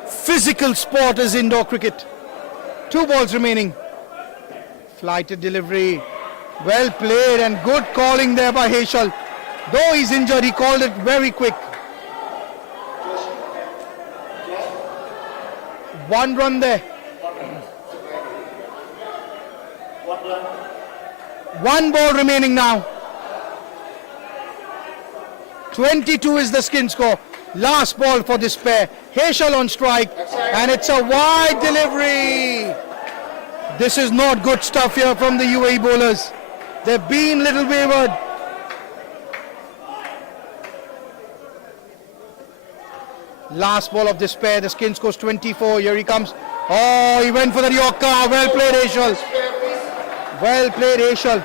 physical sport as indoor cricket. 2 balls remaining. Flighted delivery. Well played and good calling there by Heshal. Though he's injured, he called it very quick. 1 run there. 1 ball remaining now. 22 is the skin score. Last ball for this pair. Heshal on strike, and it's a wide delivery. This is not good stuff here from the UAE bowlers. They've been little wayward. Last ball of this pair. The skin scores 24. Here he comes. Oh, he went for the Yorker. Well played, Heshal. Well played, Heshal.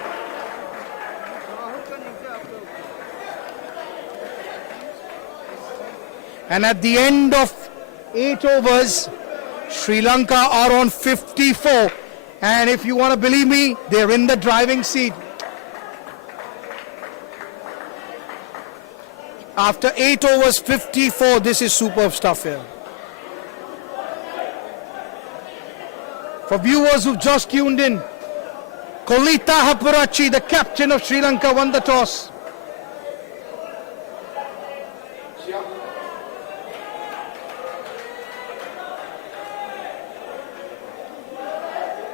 And at the end of 8 overs, Sri Lanka are on 54. And if you want to believe me, they're in the driving seat. After 8 overs, 54, this is superb stuff here. For viewers who've just tuned in, Kolita Hapurachi, the captain of Sri Lanka, won the toss.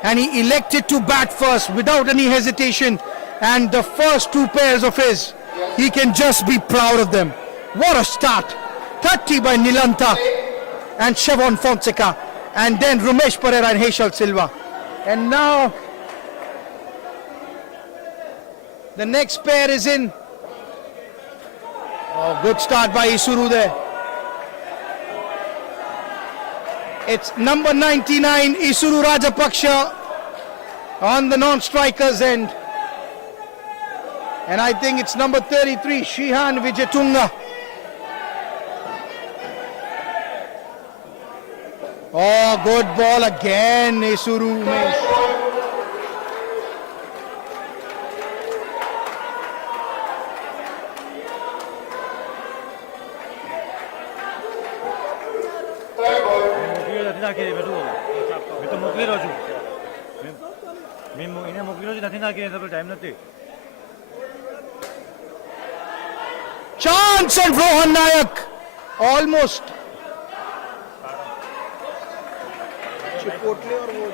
And he elected to bat first without any hesitation. And the first 2 pairs of his, he can just be proud of them. What a start. 30 by Nilanta and Siobhan Fonseca. And then Ramesh Pereira and Heshal Silva. And now the next pair is in. Oh, good start by Isuru there. It's number 99, Isuru Rajapaksha, on the non-strikers end. And I think it's number 33, Shihan Vijayatunga. Oh, good ball again, Isuru Umesh. Chance and Rohan Nayak almost. Chipotle और वो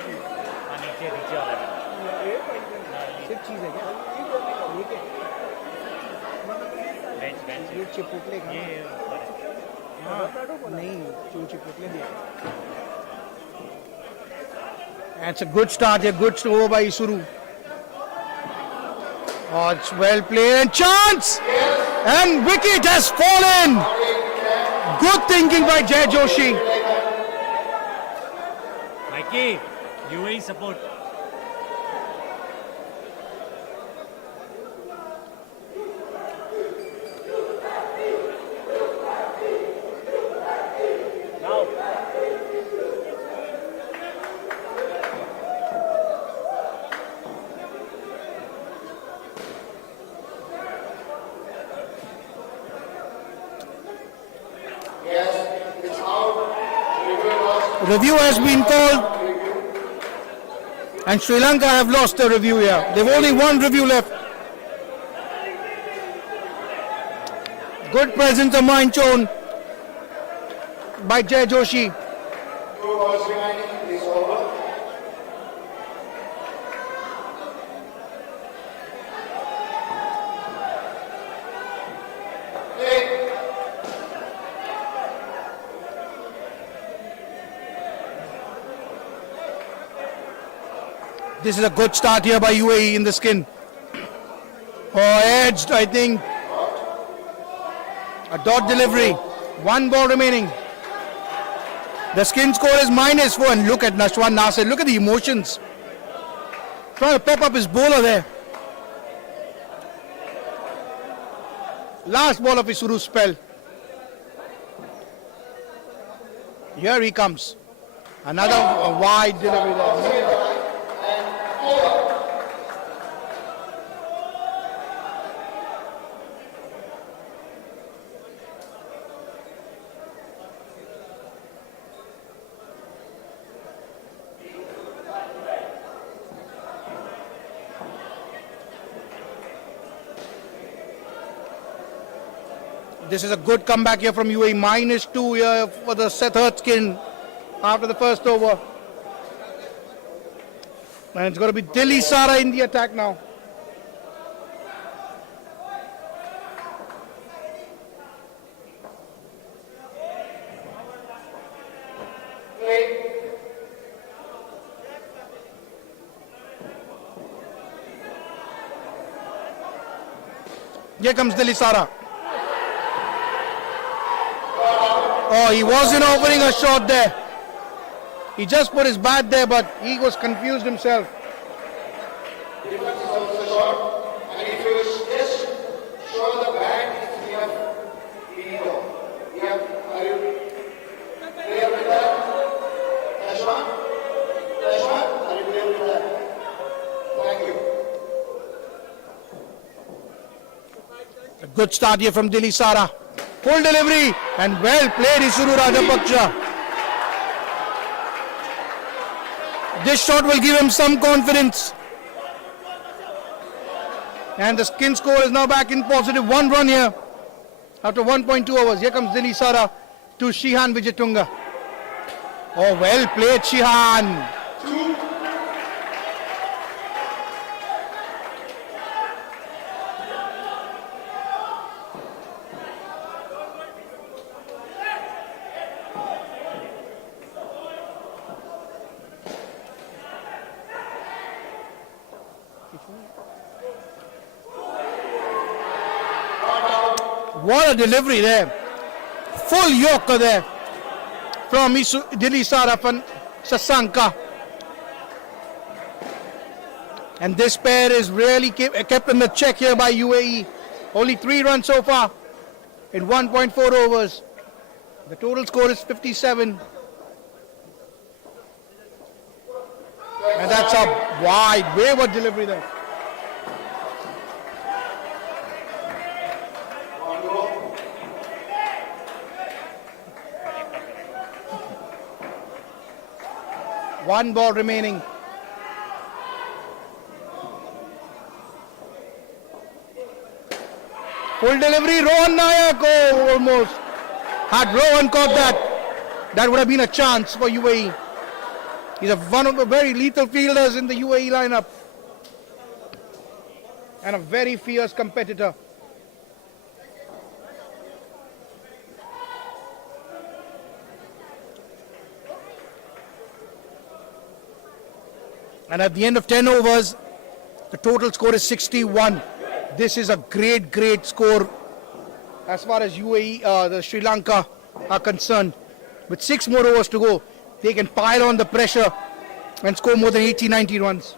नीचे वाला सिर्फ चीज है क्या ये chipotle का नहीं जो चिपोटले दिया. That's a good start here, good over by Isuru. Oh, it's well played and chance! And wicket has fallen! Good thinking by Jay Joshi. Mikey, UAE support. Review has been called, and Sri Lanka have lost their review here. They've only one review left. Good presence of mind shown by Jay Joshi. This is a good start here by UAE in the skin. Oh, edged, I think. A dot delivery. One ball remaining. The skin score is -4. And look at Nashwan Nasir. Look at the emotions. Trying to pep up his bowler there. Last ball of his Suru spell. Here he comes. Another wide delivery there. This is a good comeback here from UAE. -2 here for the third skin after the first over. And it's going to be Dilly Sara in the attack now. Here comes Dilly Sara. Oh, he wasn't offering a shot there. He just put his bat there, but he was confused himself. A good start here from Dilly Sara. Full delivery and well played Isuru Rajapaksha. This shot will give him some confidence. And the skin score is now back in positive. 1 run here after 1.2 overs. Here comes Dilly Sara to Shihan Vijayatunga. Oh, well played Shihan. What a delivery there. Full Yorker there from Dilly Sara from Sasanka. And this pair is really kept in the check here by UAE. Only 3 runs so far in 1.4 overs. The total score is 57. And that's a wide, wayward delivery there. One ball remaining. Full delivery, Rohan Nayak. Oh, almost. Had Rohan caught that, that would have been a chance for UAE. He's one of the very lethal fielders in the UAE lineup. And a very fierce competitor. And at the end of 10 overs, the total score is 61. This is a great, great score as far as UAE, the Sri Lanka are concerned. With 6 more overs to go, they can pile on the pressure and score more than 80-90 runs.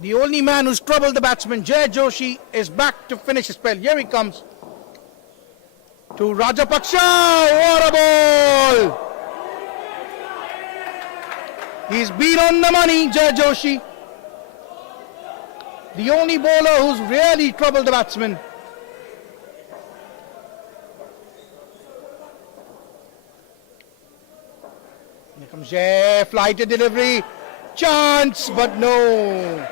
The only man who's troubled the batsman, Jay Joshi, is back to finish his spell. Here he comes. To Rajapaksha. What a ball! He's been on the money, Jay Joshi. The only bowler who's really troubled the batsman. Here comes Jay, flighted delivery. Chance, but no.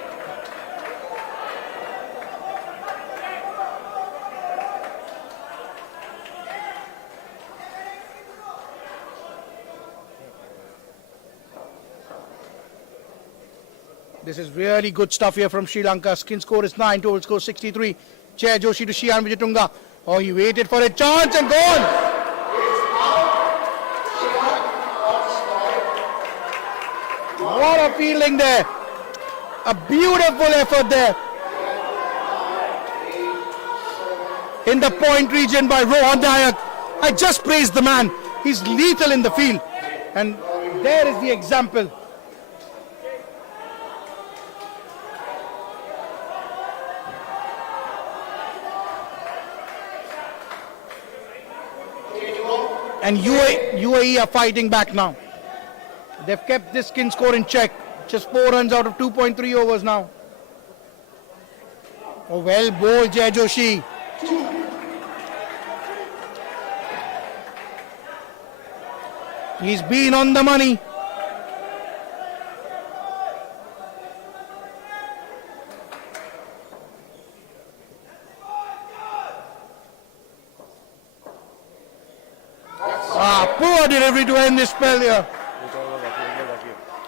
This is really good stuff here from Sri Lanka. Skin score is 9, total score 63. Jay Joshi to Shian Vijayatunga. Oh, he waited for a chance and gone. What a fielding there. A beautiful effort there. In the point region by Rohan Dayak. I just praised the man. He's lethal in the field. And there is the example. And UAE are fighting back now. They've kept this skin score in check. Just 4 runs out of 2.3 overs now. Oh, well bowled, Jay Joshi. He's been on the money. Poor delivery to end this spell here.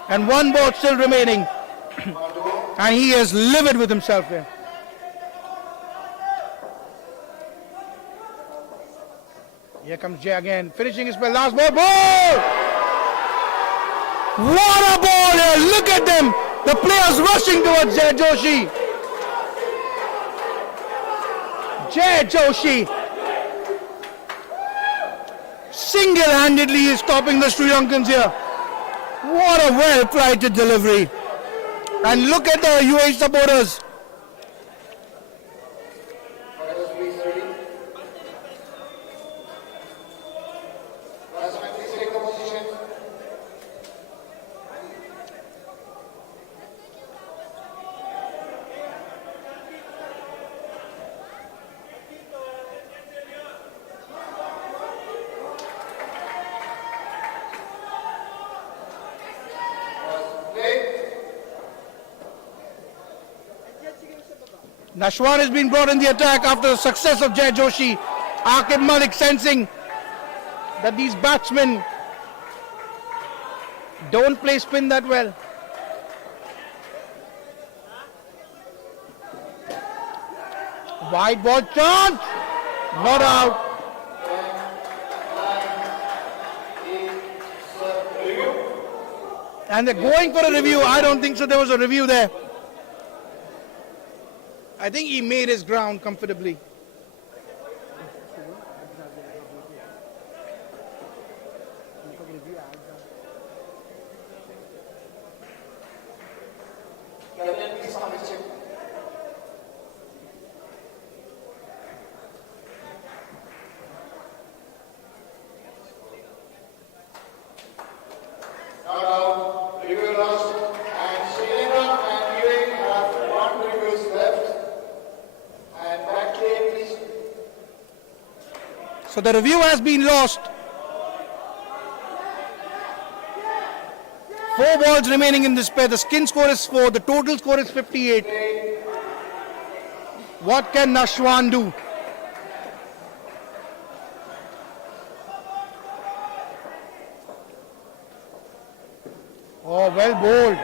And 1 ball still remaining. And he is livid with himself here. Here comes Jay again, finishing his spell. Last ball. Ball! What a ball here. Look at them. The players rushing towards Jay Joshi. Jay Joshi single-handedly is stopping the Sri Lankans here. What a well-flighted delivery. And look at the UAE supporters. Nashwan has been brought in the attack after the success of Jay Joshi. Aqib Malik sensing that these batsmen don't play spin that well. Wide ball chance, not out. And they're going for a review. I don't think so. There was a review there. I think he made his ground comfortably. So the review has been lost. 4 balls remaining in this pair. The skin score is 4. The total score is 58. What can Nashwan do? Oh, well bowled.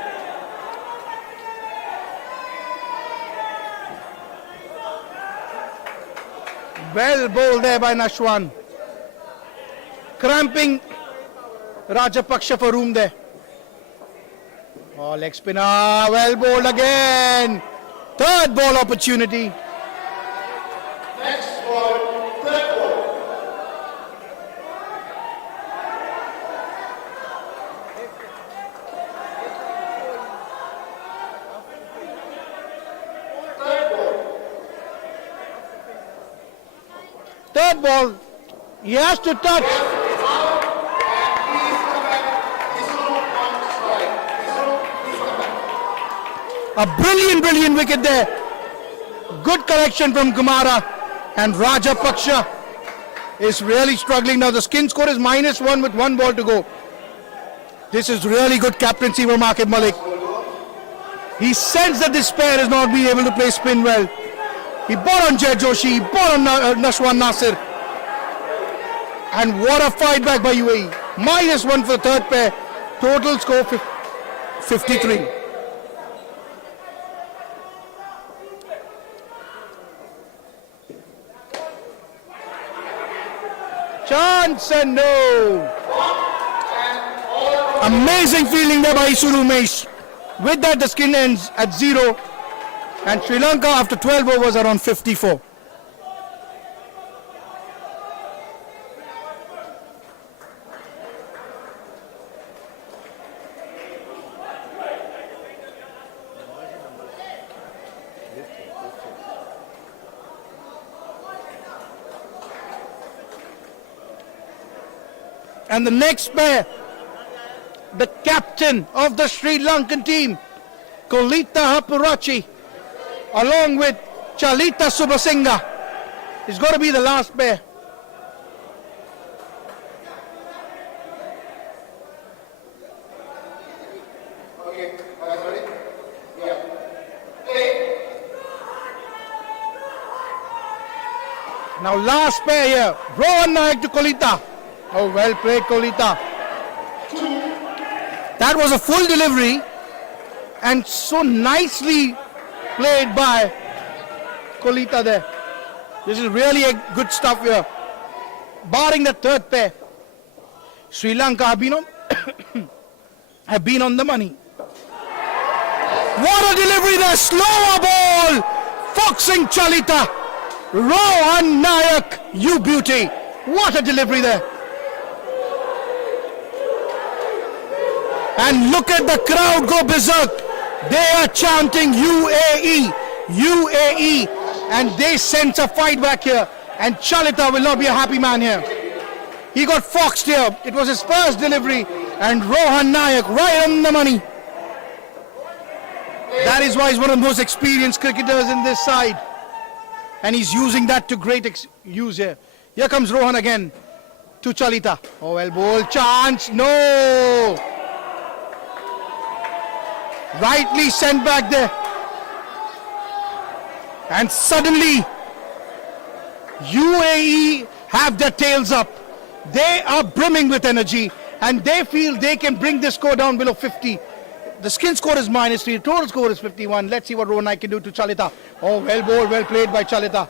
Well bowled there by Nashwan. Cramping Rajapaksha for room there. Oh, leg spinner. Well bowled again. Third ball opportunity. Next ball, third ball. Third ball. He has to touch. A brilliant wicket there. Good correction from Kumara, and Rajapaksha is really struggling now. The skin score is -1 with 1 ball to go. This is really good captaincy from Akib Malik. He sensed that this pair is not being able to play spin well. He bought on Jay Joshi, he bought on Nashwan Nasir. And what a fight back by UAE. -1 for the third pair. Total score 53. Chance and no. Amazing fielding there by Isuru Umesh. With that, the skin ends at 0. And Sri Lanka, after 12 overs, are on 54. And the next pair, the captain of the Sri Lankan team, Kolita Hapurachi, along with Chalita Subasinghe, is going to be the last pair. Okay, guys ready? Yeah. Play. Now last pair here, Rohan Nayak to Kolita. Oh, well played, Kolita. That was a full delivery and so nicely played by Kolita there. This is really a good stuff here. Barring the third pair, Sri Lanka have been on, have been on the money. What a delivery there, slower ball, foxing Chalita. Rohan Nayak, you beauty. What a delivery there. And look at the crowd go berserk. They are chanting UAE, UAE, and they sense a fight back here. And Chalita will not be a happy man here. He got foxed here. It was his first delivery, and Rohan Nayak right on the money. That is why he's one of the most experienced cricketers in this side. And he's using that to great use here. Here comes Rohan again to Chalita. Oh, well bowled, chance, no. Rightly sent back there. And suddenly, UAE have their tails up. They are brimming with energy and they feel they can bring this score down below 50. The skin score is -3, total score is 51. Let's see what Rohan Nayak can do to Chalita. Oh, well bowled, well played by Chalita.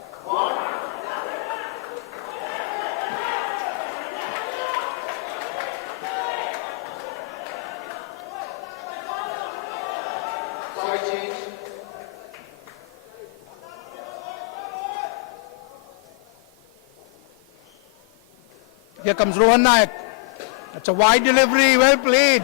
Here comes Rohan Nayak. That's a wide delivery, well played.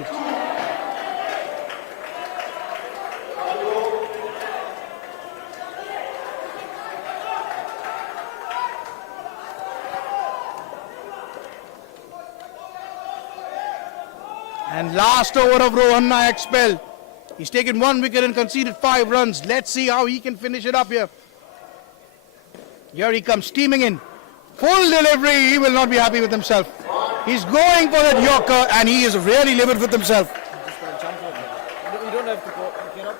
And last over of Rohan Nayak's spell. He's taken 1 wicket and conceded 5 runs. Let's see how he can finish it up here. Here he comes, steaming in. Full delivery, he will not be happy with himself. He's going for that Yorker and he is really livid with himself. You don't have to go, get up.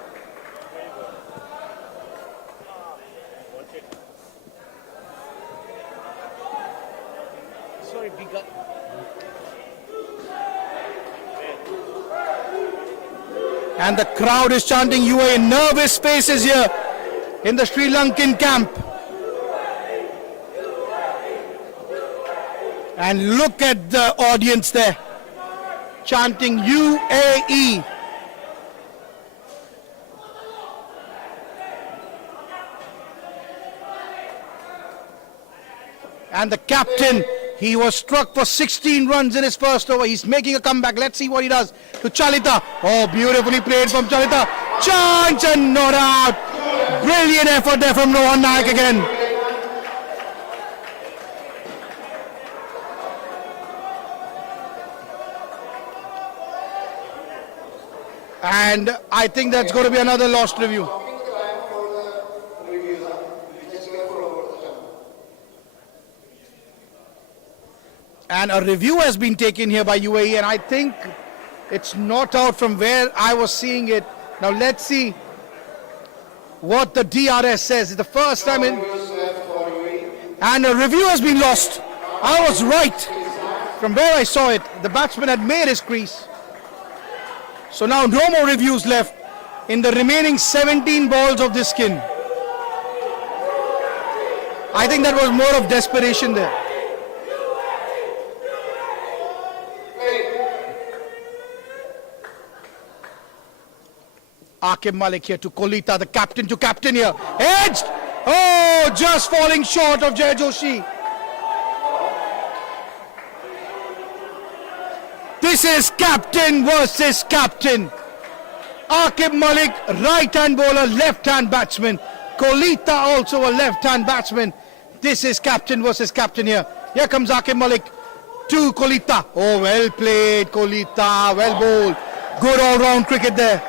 Sorry, big up. And the crowd is chanting UAE, nervous faces here in the Sri Lankan camp. And look at the audience there, chanting UAE. And the captain, he was struck for 16 runs in his first over. He's making a comeback. Let's see what he does to Chalita. Oh, beautifully played from Chalita. Chance and not out. Brilliant effort there from Rohan Nayak again. And I think that's going to be another lost review. And a review has been taken here by UAE, and I think it's not out from where I was seeing it. Now let's see what the DRS says. It's the first time in, and a review has been lost. I was right. From where I saw it, the batsman had made his crease. So now no more reviews left in the remaining 17 balls of this skin. I think that was more of desperation there. Aqib Malik here to Kolita, the captain to captain here. Edged! Oh, just falling short of Jay Joshi. This is captain versus captain. Aqib Malik, right-hand bowler, left-hand batsman. Kolita also a left-hand batsman. This is captain versus captain here. Here comes Aqib Malik to Kolita. Oh, well played, Kolita. Well bowled. Good all-round cricket there.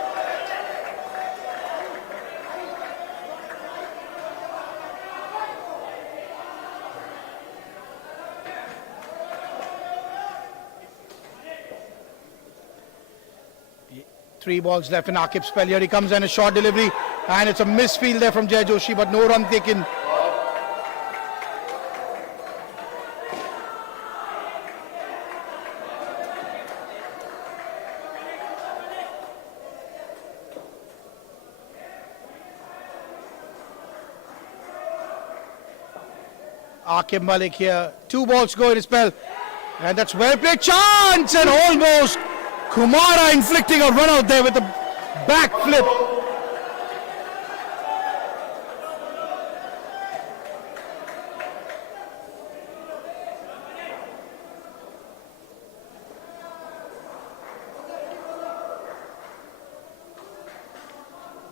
Three balls left in Aqib's spell. Here he comes and a short delivery. And it's a misfield there from Jay Joshi, but no run taken. Aqib Malik here. 2 balls go in his spell. And that's well played. Chance and almost Kumara inflicting a run out there with a back flip.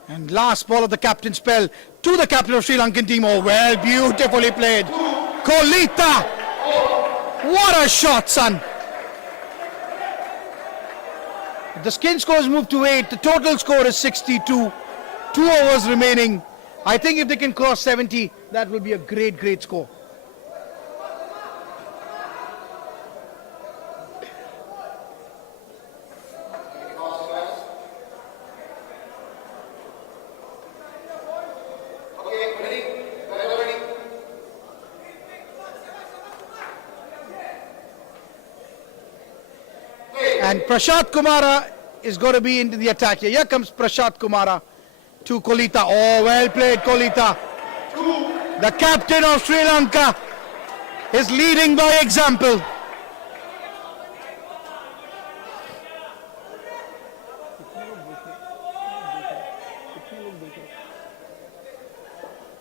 And last ball of the captain's spell to the captain of Sri Lankan team. Oh, well, beautifully played. Kolita. What a shot, son. The skin scores moved to 8. The total score is 62. 2 overs remaining. I think if they can cross 70, that will be a great, great score. And Prashant Kumara is going to be into the attack here. Here comes Prashant Kumara to Kolita. Oh, well played, Kolita. The captain of Sri Lanka is leading by example.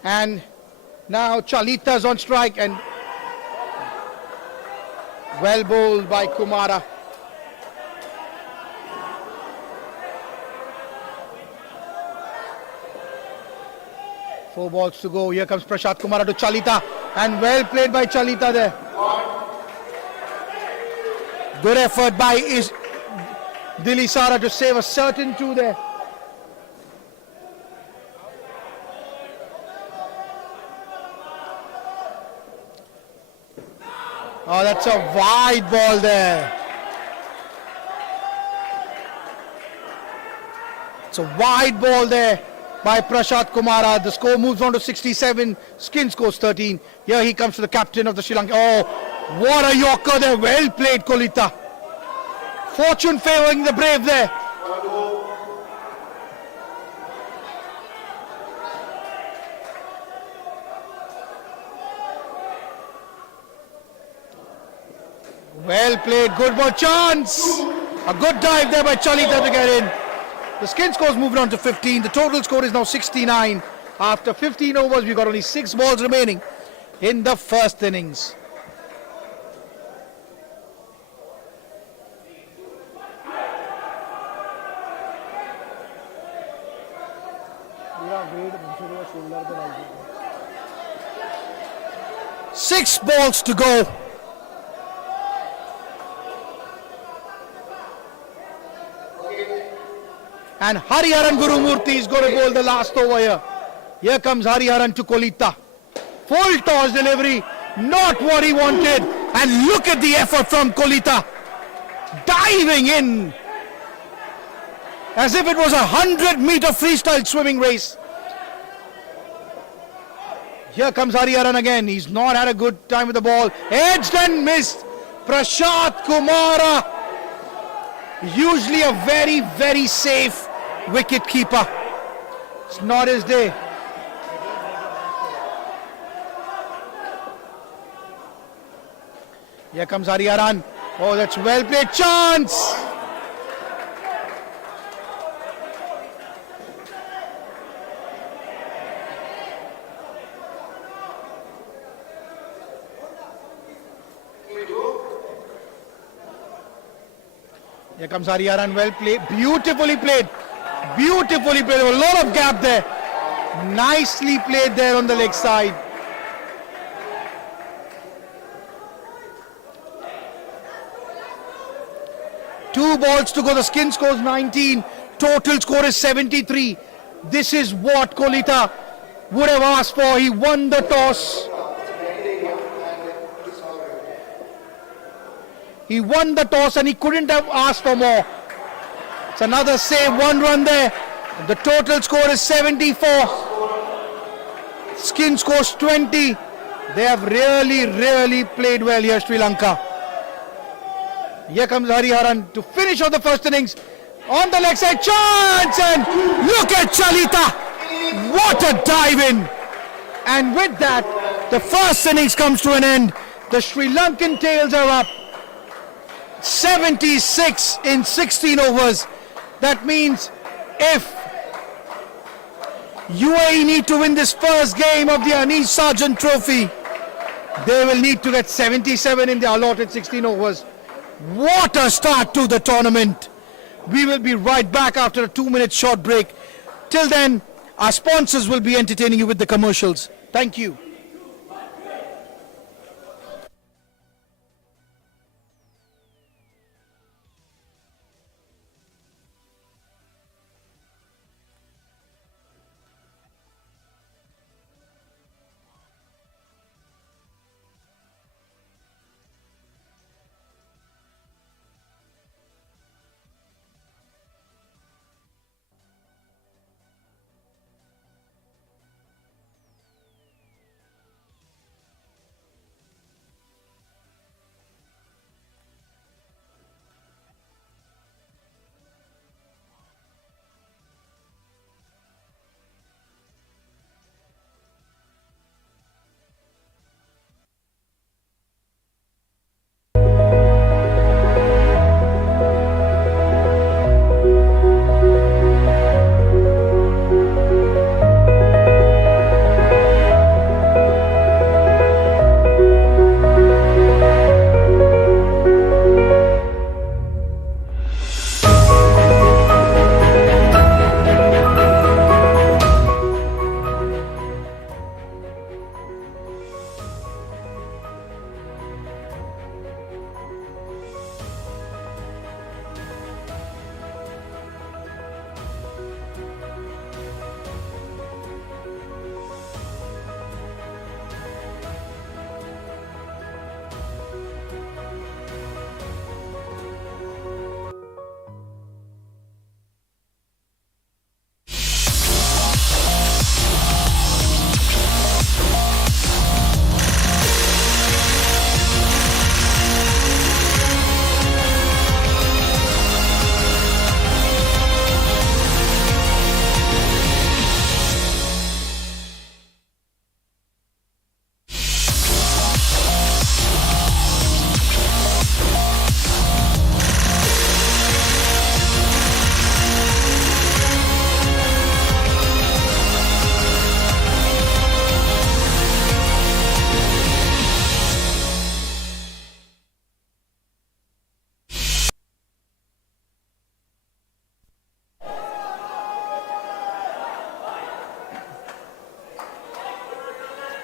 And now Chalita's on strike and well bowled by Kumara. Four balls to go. Here comes Prashant Kumara to Chalita. And well played by Chalita there. Good effort by Dilly Sara to save a certain 2 there. Oh, that's a wide ball there. It's a wide ball there by Prashant Kumara. The score moves on to 67. Skin scores 13. Here he comes to the captain of the Sri Lanka. Oh, what a yorker there. Well played, Kolita. Fortune favouring the brave there. Well played, good ball, chance! A good dive there by Chalita to get in. The skin score's moved on to 15. The total score is now 69. After 15 overs, we've got only 6 balls remaining in the first innings. Six balls to go. And Hariharan Gurumurthy is going to bowl the last over here. Here comes Hariharan to Kolita. Full toss delivery, not what he wanted. And look at the effort from Kolita. Diving in as if it was a 100-meter freestyle swimming race. Here comes Hariharan again. He's not had a good time with the ball. Edged and missed. Prashant Kumara. Usually a very, very safe wicket keeper. It's not his day. Here comes Hariharan. Oh, that's well played. Chance! Here comes Hariharan, well played, beautifully played, beautifully played, a lot of gap there, nicely played there on the leg side. Two balls to go, the skin scores 19, total score is 73. This is what Kolita would have asked for. He won the toss. He won the toss and he couldn't have asked for more. It's another save, 1 run there. The total score is 74. Skin scores 20. They have really played well here, Sri Lanka. Here comes Hariharan to finish off the first innings. On the leg side, chance! And look at Chalita. What a dive in. And with that, the first innings comes to an end. The Sri Lankan tails are up. 76 in 16 overs. That means if UAE need to win this first game of the Anish Sargent Trophy, they will need to get 77 in the allotted 16 overs. What a start to the tournament. We will be right back after a 2-minute short break. Till then, our sponsors will be entertaining you with the commercials. Thank you.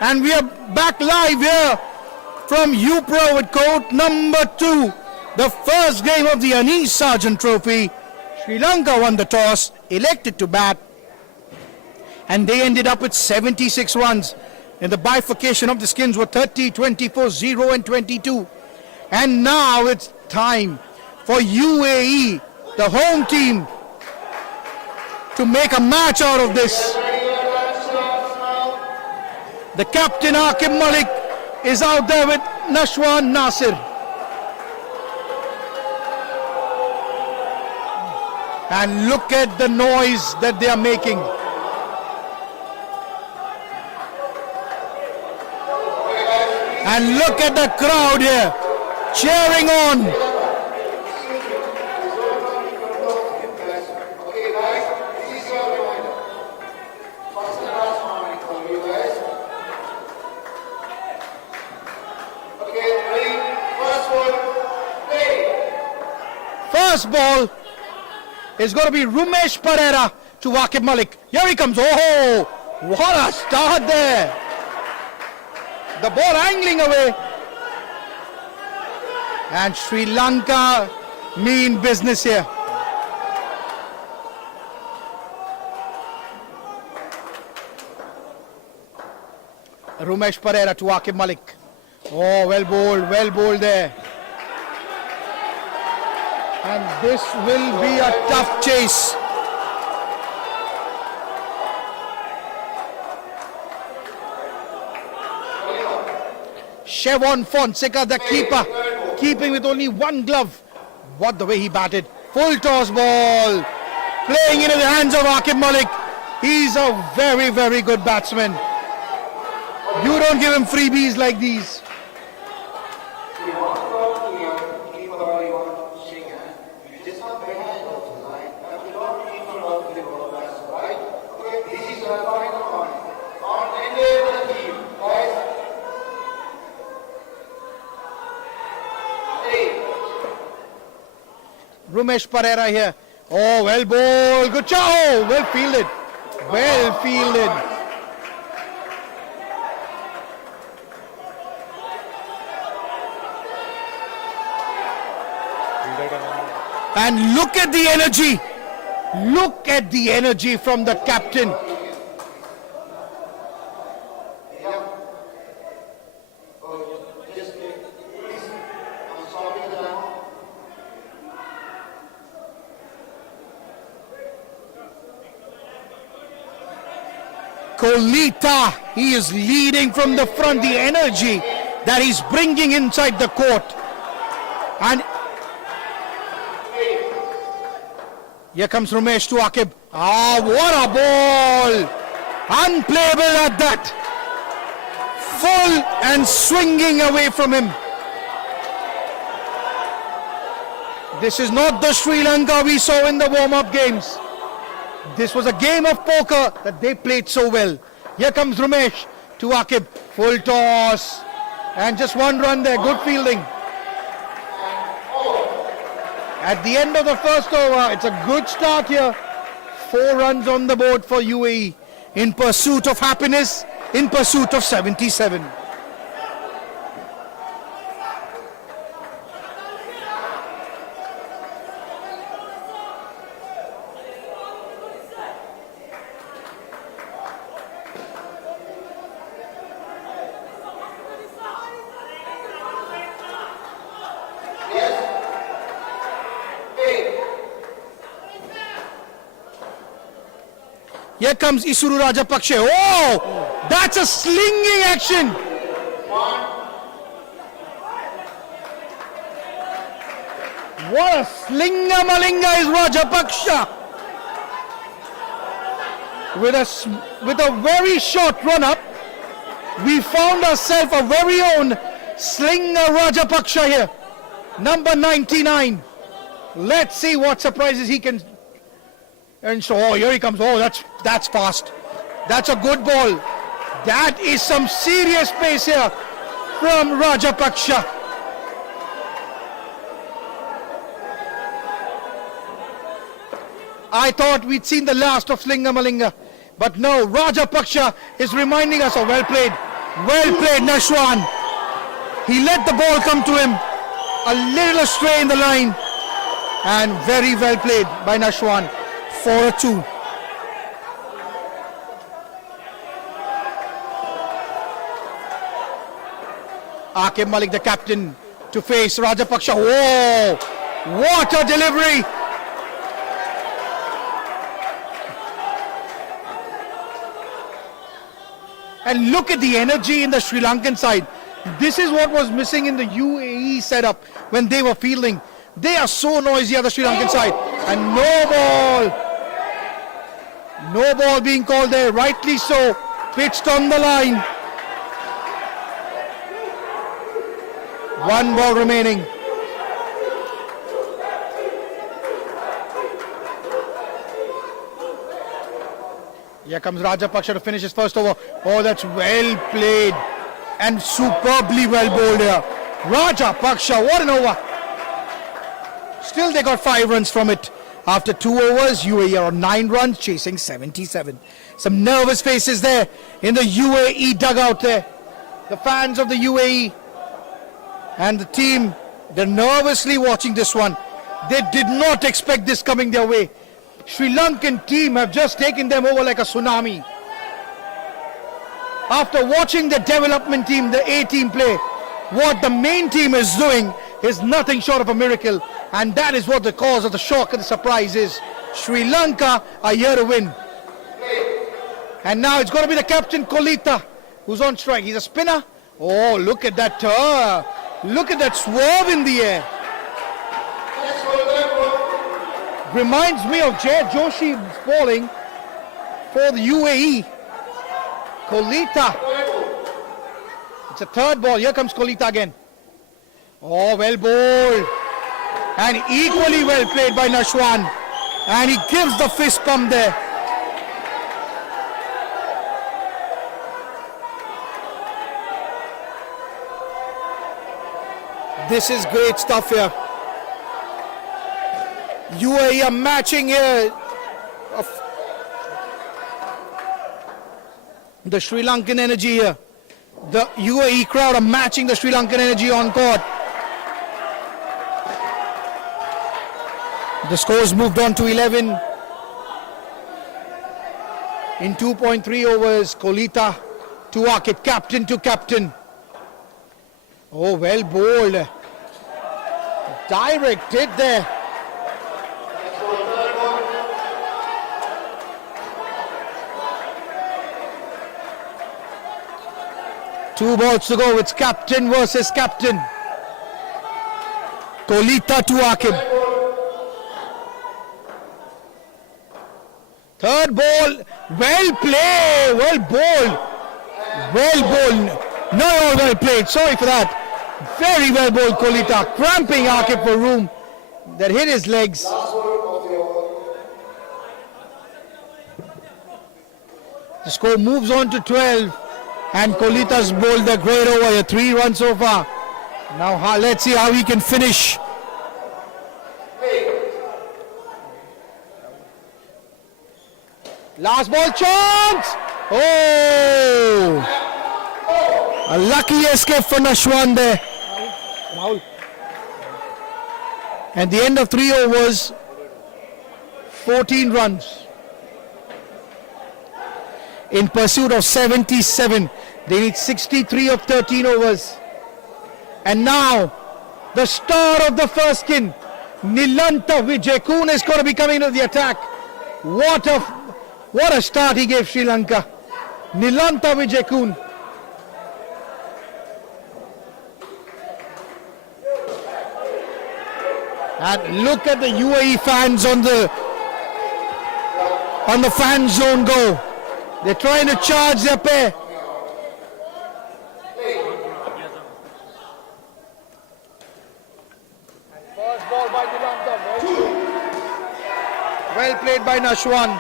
And we are back live here from UPro with court number 2. The first game of the Anish Sargent Trophy. Sri Lanka won the toss, elected to bat, and they ended up with 76 runs. And the bifurcation of the skins were 30, 24, 0 and 22. And now it's time for UAE, the home team, to make a match out of this. The captain Aqib Malik is out there with Nashwan Nasir. And look at the noise that they are making. And look at the crowd here, cheering on. First ball is going to be Rumesh Pereira to Aqib Malik. Here he comes. Oh, what a start there. The ball angling away. And Sri Lanka mean business here. Rumesh Pereira to Aqib Malik. Oh, well bowled there. And this will be a tough chase. Chevon Fonseca, the keeper, keeping with only one glove. What the way he batted. Full toss ball. Playing into the hands of Aqib Malik. He's a very, very good batsman. You don't give him freebies like these. Rumesh Pereira here. Oh, well bowled. Good job. Oh, well fielded. Well fielded. And look at the energy. Look at the energy from the captain. Kolita, he is leading from the front, the energy that he's bringing inside the court. And here comes Rumesh to Aqib. Ah, what a ball! Unplayable at that. Full and swinging away from him. This is not the Sri Lanka we saw in the warm-up games. This was a game of poker that they played so well. Here comes Rumesh to Aqib. Full toss. And just one run there. Good fielding. At the end of the first over, it's a good start here. 4 runs on the board for UAE. In pursuit of happiness, in pursuit of 77. Here comes Isuru Rajapakse. Oh, that's a slinging action. What a slinger malinga is Rajapaksa. With a very short run up, we found ourselves a very own slinger Rajapaksa here. Number 99. Let's see what surprises he can. And so, oh, here he comes. Oh, that's fast. That's a good ball. That is some serious pace here from Rajapaksa. I thought we'd seen the last of Slinga Malinga. But no, Rajapaksa is reminding us of well played. Well played, Nashwan. He let the ball come to him. A little astray in the line. And very well played by Nashwan. 4-2. Aqib Malik, the captain, to face Rajapaksha. Whoa! What a delivery! And look at the energy in the Sri Lankan side. This is what was missing in the UAE setup when they were fielding. They are so noisy on the Sri Lankan side. And no ball. No ball being called there. Rightly so. Pitched on the line. One ball remaining. Here comes Rajapaksha to finish his first over. Oh, that's well played and superbly well bowled here. Rajapaksha, what an over. Still they got 5 runs from it. After 2 overs, UAE are on 9 runs, chasing 77. Some nervous faces there in the UAE dugout there. The fans of the UAE and the team, they're nervously watching this one. They did not expect this coming their way. Sri Lankan team have just taken them over like a tsunami. After watching the development team, the A team play, what the main team is doing is nothing short of a miracle. And that is what the cause of the shock and the surprise is. Sri Lanka are here to win. And now it's going to be the captain Kolita who's on strike. He's a spinner. Oh, look at that turn. Look at that swerve in the air. Reminds me of Jay Joshi bowling for the UAE. Kolita. It's a third ball. Here comes Kolita again. Oh, well bowled. And equally well played by Nashwan. And he gives the fist pump there. This is great stuff here. UAE are matching here. The Sri Lankan energy here. The UAE crowd are matching the Sri Lankan energy on court. The scores moved on to 11. In 2.3 overs, Kolita to Aqib, captain to captain. Oh, well bowled. Direct hit there. Two balls to go. It's captain versus captain. Kolita to Aqib. Third ball. Well played. Well bowled. Well bowled. Not all well played. Sorry for that. Very well bowled Kolita. Cramping Aqib for room. That hit his legs. The score moves on to 12. And Kolita's bowled a great over here. 3 runs so far. Now let's see how he can finish. Last ball chance. Oh! A lucky escape for Nashwan there. And the end of 3 overs, 14 runs. In pursuit of 77. They need 63 of 13 overs. And now, the star of the first skin, Nilanta Vijayakun, is going to be coming to the attack. What a start he gave Sri Lanka. Nilanta Vijayakun. And look at the UAE fans on the fan zone go. They're trying to charge their pair. First ball by Nilanta. Well played by Nashwan.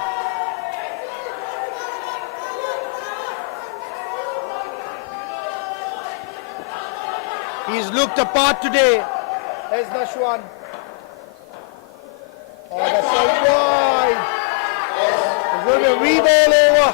He's looked apart today. There's Nashwan. Oh, that's so wide. It's going to be a re-ball over.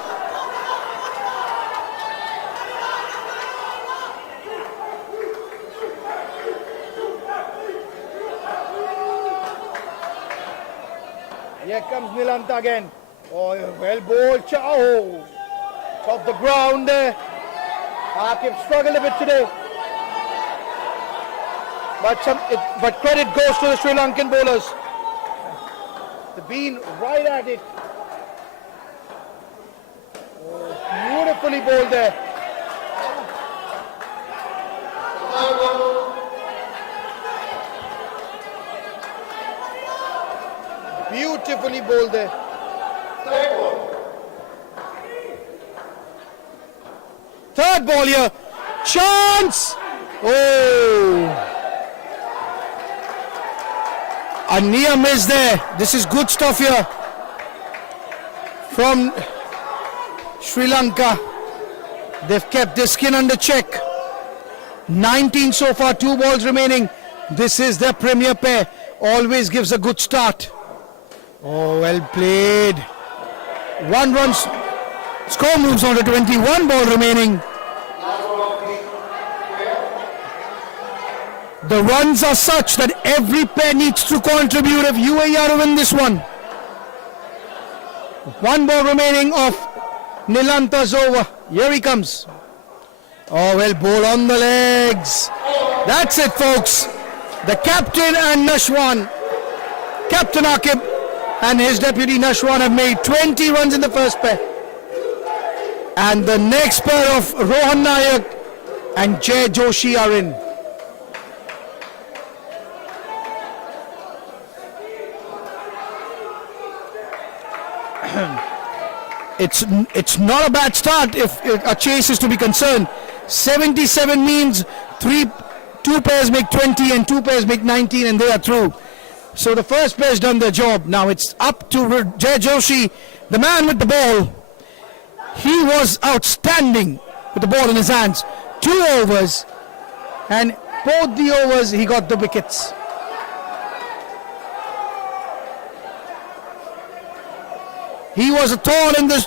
Here comes Nilanta again. Oh, well bowled. Oh, off the ground there. Akib struggled a bit today. But credit goes to the Sri Lankan bowlers. They've been right at it. Oh, beautifully bowled there. Beautifully bowled there. Third ball here. Chance! Oh! A near miss there. This is good stuff here from Sri Lanka. They've kept their skin under check. 19 so far, 2 balls remaining. This is their premier pair. Always gives a good start. Oh, well played. 1 run. Score moves on to 21 ball remaining. The runs are such that every pair needs to contribute if UAE are to win this one. 1 ball remaining of Nilanta's over. Here he comes. Oh, well, ball on the legs. That's it, folks. The captain and Nashwan, Captain Akib and his deputy Nashwan have made 20 runs in the first pair. And the next pair of Rohan Nayak and Jay Joshi are in. It's not a bad start if a chase is to be concerned. 77 means 2 pairs make 20 and 2 pairs make 19 and they are through. So the first pair has done their job. Now it's up to Jay Joshi, the man with the ball. He was outstanding with the ball in his hands. 2 overs and both the overs he got the wickets. He was a thorn in the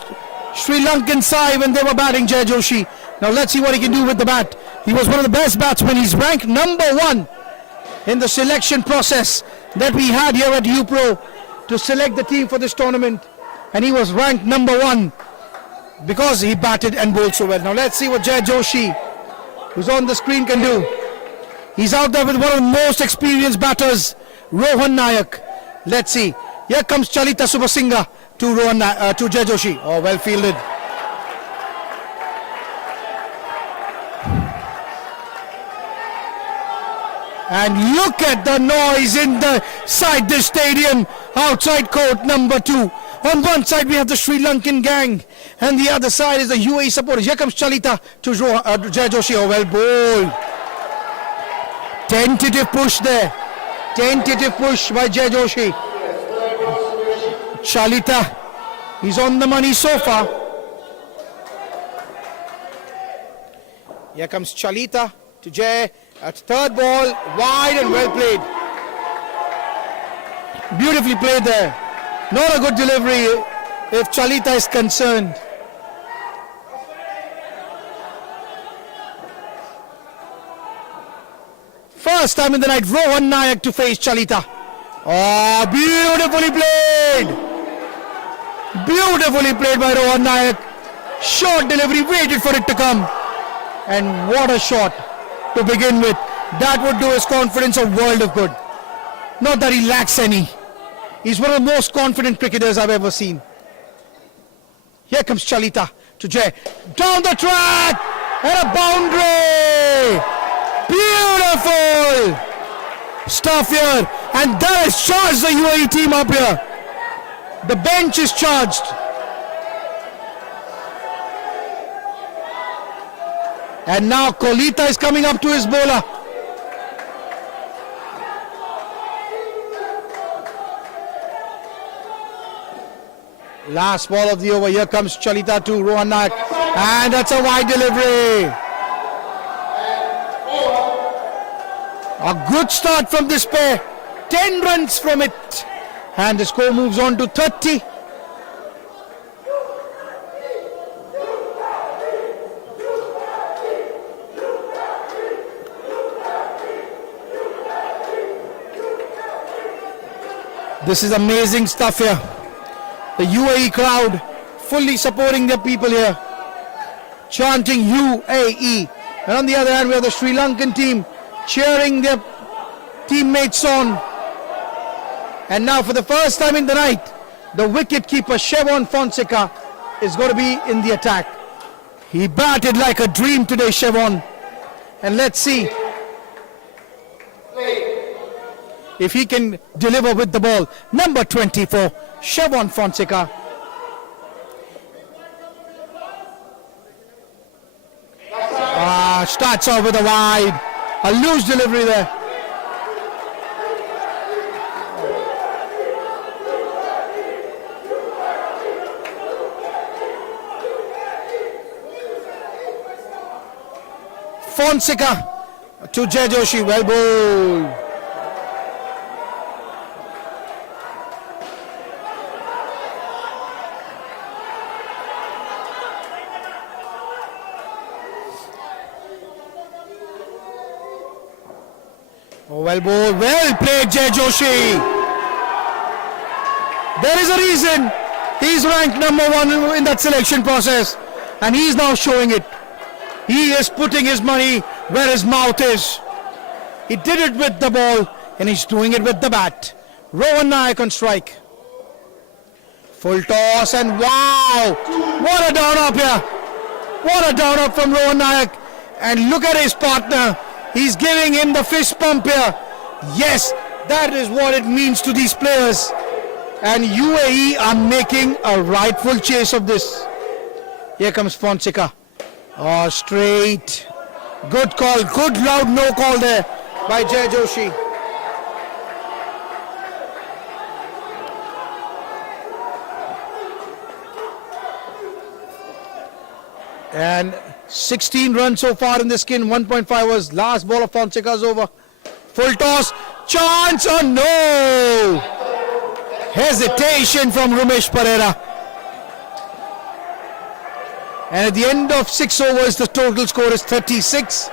Sri Lankan side when they were batting, Jay Joshi. Now let's see what he can do with the bat. He was one of the best batsmen. He's ranked number 1 in the selection process that we had here at UPro to select the team for this tournament. And he was ranked number 1 because he batted and bowled so well. Now let's see what Jay Joshi, who's on the screen, can do. He's out there with one of the most experienced batters, Rohan Nayak. Let's see. Here comes Chalita Subasinghe to Jay Joshi. Oh, well fielded. And look at the noise inside the stadium, outside court number 2. On one side we have the Sri Lankan gang and the other side is the UAE supporters. Here comes Chalita to Jay Joshi. Oh, well bowled. Tentative push there. Tentative push by Jay Joshi. Chalita, he's on the money so far. Here comes Chalita to Jay. At third ball, wide and well played. Beautifully played there. Not a good delivery if Chalita is concerned. First time in the night, Rohan Nayak to face Chalita. Oh, beautifully played. Beautifully played by Rohan Nayak. Short delivery, waited for it to come. And what a shot to begin with. That would do his confidence a world of good. Not that he lacks any. He's one of the most confident cricketers I've ever seen. Here comes Chalita to Jay. Down the track and a boundary. Beautiful stuff here. And that has charged the UAE team up here. The bench is charged. And now Kolita is coming up to his bowler. Last ball of the over. Here comes Chalita to Rohan Nayak. And that's a wide delivery. A good start from this pair. 10 runs from it. And the score moves on to 30. This is amazing stuff here. The UAE crowd fully supporting their people here, chanting UAE. And on the other hand, we have the Sri Lankan team cheering their teammates on. And now for the first time in the night, the wicket-keeper Shevon Fonseca is going to be in the attack. He batted like a dream today, Shevon. And let's see if he can deliver with the ball. Number 24, Shevon Fonseca. Starts off with a wide. A loose delivery there. Fonseca to Jay Joshi. Well bowled. Well bowled, well played Jay Joshi. There is a reason he's ranked number 1 in that selection process, and he's now showing it. He is putting his money where his mouth is. He did it with the ball, and he's doing it with the bat. Rohan Nayak on strike. Full toss, and wow! What a down up here. What a down up from Rohan Nayak. And look at his partner. He's giving him the fist pump here. Yes, that is what it means to these players. And UAE are making a rightful chase of this. Here comes Fonseca. Oh, straight. Good call. Good loud no call there by Jay Joshi. And 16 runs so far in this skin. 1.5 was last ball of Fonseca's over. Full toss. Chance. Oh no. Hesitation from Ramesh Pereira. And at the end of 6 overs, the total score is 36.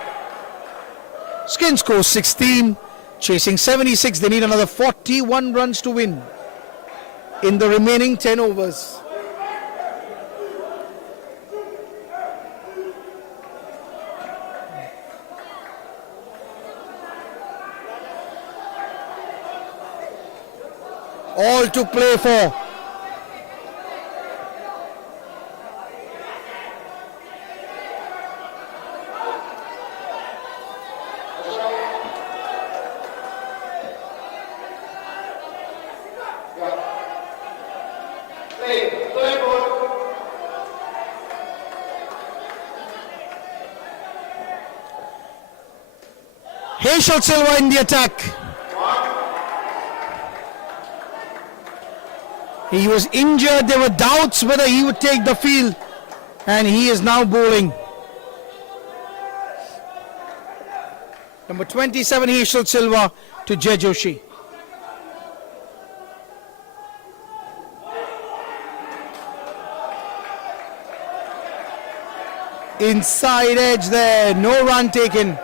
Skin scores 16. Chasing 76. They need another 41 runs to win in the remaining 10 overs. All to play for. Heshal Silva in the attack. He was injured. There were doubts whether he would take the field, and he is now bowling. Number 27, Heshal Silva to Jay Joshi. Inside edge there, no run taken.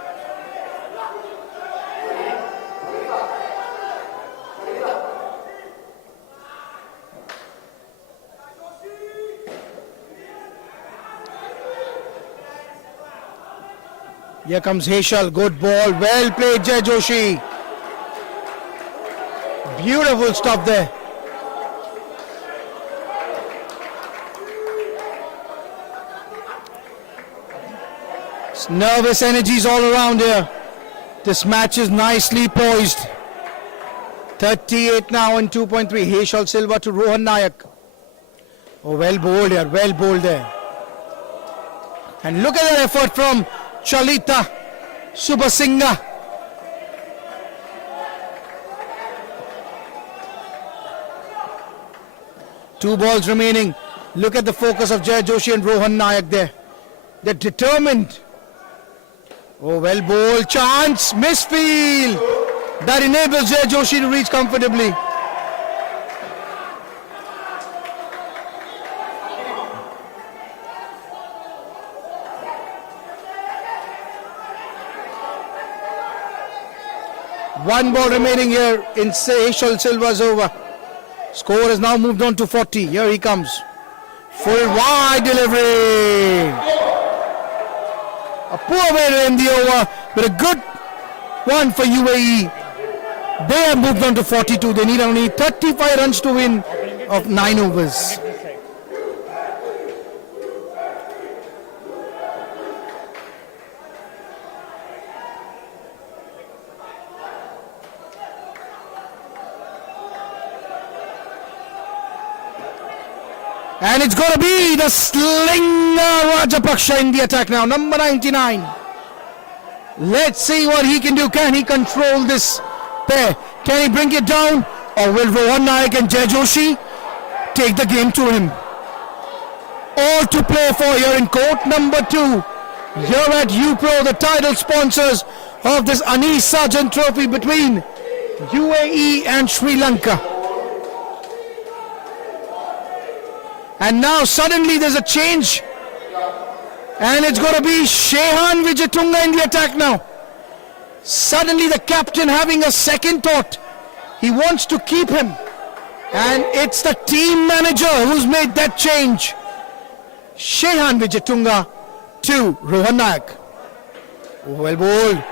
Here comes Heshal, good ball, well played Jay Joshi. Beautiful stuff there. It's nervous energies all around here. This match is nicely poised. 38 now in 2.3. Heshal Silva to Rohan Nayak. Oh, well bowled here, well bowled there. And look at that effort from Chalita Subasingha. Two balls remaining. Look at the focus of Jay Joshi and Rohan Nayak there. They're determined. Oh, well bowled. Chance. Misfield. That enables Jay Joshi to reach comfortably. One ball remaining here in Heshal Silva's over. Score has now moved on to 40. Here he comes. Full wide delivery. A poor way to end the over, but a good one for UAE. They have moved on to 42. They need only 35 runs to win of 9 overs. And it's going to be the slinger Rajapaksha in the attack now, number 99. Let's see what he can do. Can he control this pair? Can he bring it down? Or will Rohan Nayak and Jai Joshi take the game to him? All to play for here in court number 2. Here at UPro, the title sponsors of this Anis Sargent Trophy between UAE and Sri Lanka. And now suddenly there's a change. And it's going to be Shehan Wijetunga in the attack now. Suddenly the captain having a second thought. He wants to keep him. And it's the team manager who's made that change. Shehan Wijetunga to Rohan Nayak. Well bowled.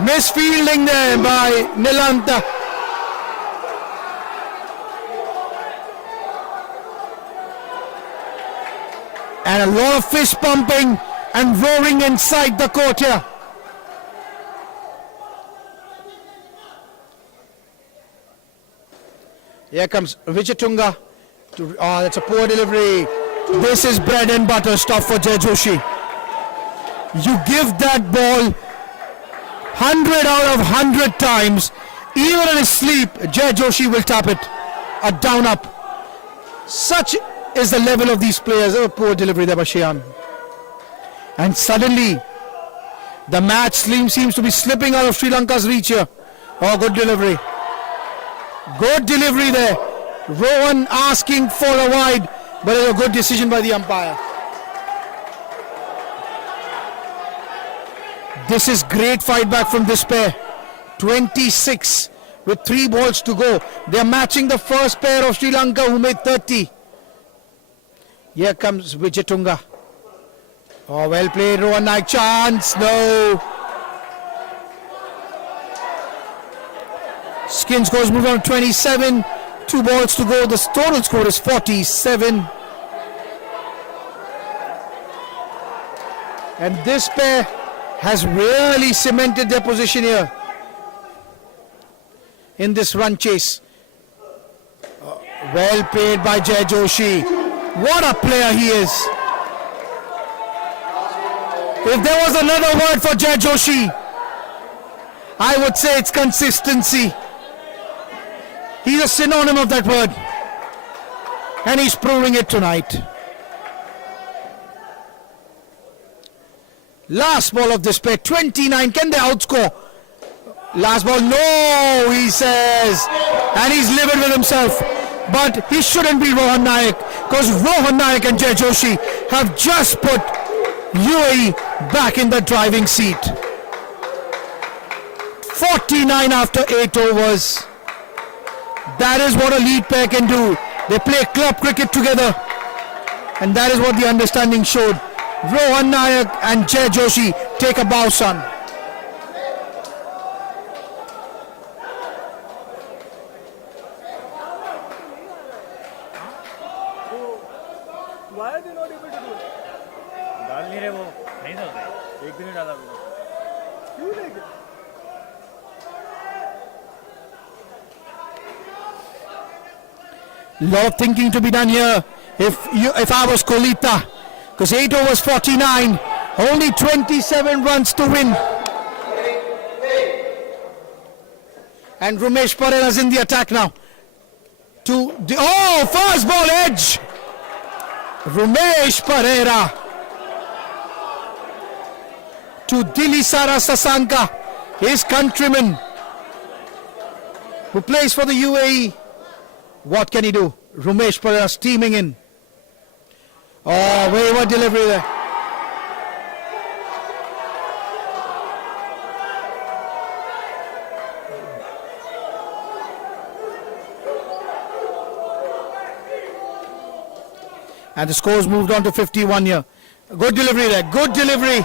Misfielding there by Nilanta. And a lot of fist pumping and roaring inside the court here. Here comes Wijetunga. That's a poor delivery. This is bread and butter stuff for Jai Joshi. You give that ball 100 out of 100 times, even in his sleep, Jai Joshi will tap it. A down up. Such is the level of these players. A poor delivery there by Shehan. And suddenly the match seems to be slipping out of Sri Lanka's reach here. Oh, good delivery. Good delivery there. Rohan asking for a wide, but it's a good decision by the umpire. This is great fight back from this pair. 26 with 3 balls to go. They are matching the first pair of Sri Lanka who made 30. Here comes Wijetunga. Oh, well played, Rohan Nayak. Chance, no. Skin scores move on 27. 2 balls to go. The total score is 47. And this pair has really cemented their position here in this run chase. Well played by Jai Joshi. What a player he is. If there was another word for Jai Joshi, I would say it's consistency. He's a synonym of that word. And he's proving it tonight. Last ball of this pair, 29. Can they outscore? Last ball, no, he says. And he's livid with himself. But he shouldn't be Rohan Nayak, because Rohan Nayak and Jai Joshi have just put UAE back in the driving seat. 49 after 8 overs. That is what a lead pair can do. They play club cricket together. And that is what the understanding showed. Rohan Nayak and Jai Joshi take a bow, son. Why are they not able to do it? डाल नहीं रहे वो नहीं डाल रहे एक दिन ही डाला क्यों नहीं Lot of thinking to be done here. If I was Kolita, because 8 overs 49, only 27 runs to win. And Rumesh Pereira's in the attack now. First ball edge. Rumesh Pereira to Dilisara Sasanka, his countryman, who plays for the UAE. What can he do? Rumesh Pereira steaming in. Oh, wayward delivery there. And the score's moved on to 51 here. Good delivery there. Good delivery.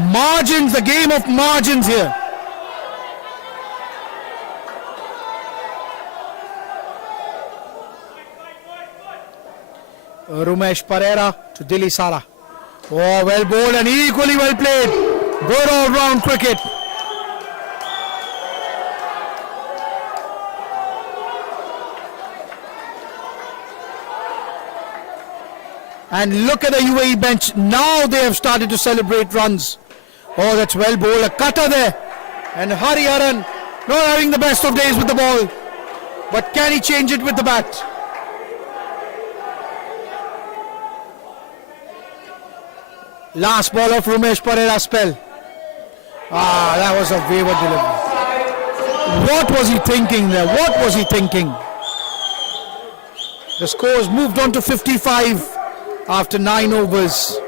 Margins, the game of margins here. Rumesh Pereira to Dilly Sara. Oh, well bowled and equally well played. Good all-round cricket. And look at the UAE bench. Now they have started to celebrate runs. Oh, that's well bowled. A cutter there. And Hariharan not having the best of days with the ball. But can he change it with the bat? Last ball of Rumesh Pereira's spell. Ah, that was a wayward delivery. What was he thinking there? What was he thinking? The score's moved on to 55 after 9 overs.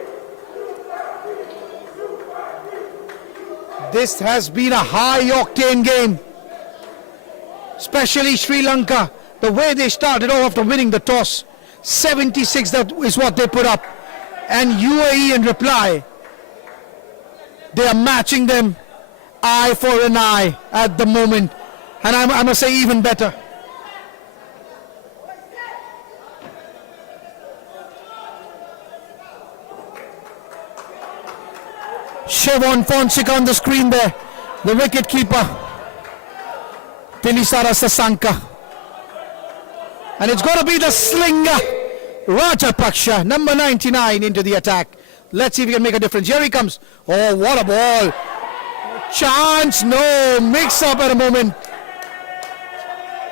This has been a high-octane game. Especially Sri Lanka. The way they started off after winning the toss. 76, that is what they put up. And UAE in reply, they are matching them eye for an eye at the moment. And I must say even better. Siobhan Fonseca on the screen there, the wicket keeper. Tilisara Sasanka. And it's got to be the slinger, Rajapaksa, number 99 into the attack. Let's see if he can make a difference. Here he comes. Oh, what a ball. Chance, no, mix up at a moment.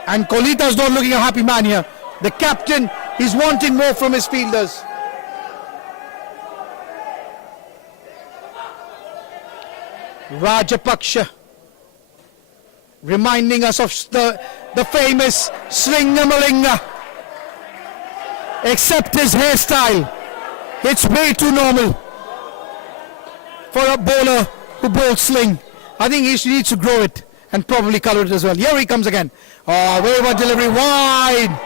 And Kolita's not looking a happy man here. The captain is wanting more from his fielders. Rajapaksa, reminding us of the famous Slinga Malinga. Except his hairstyle, it's way too normal for a bowler who bowls sling. I think he needs to grow it and probably color it as well. Here he comes again. Oh, wayward delivery wide.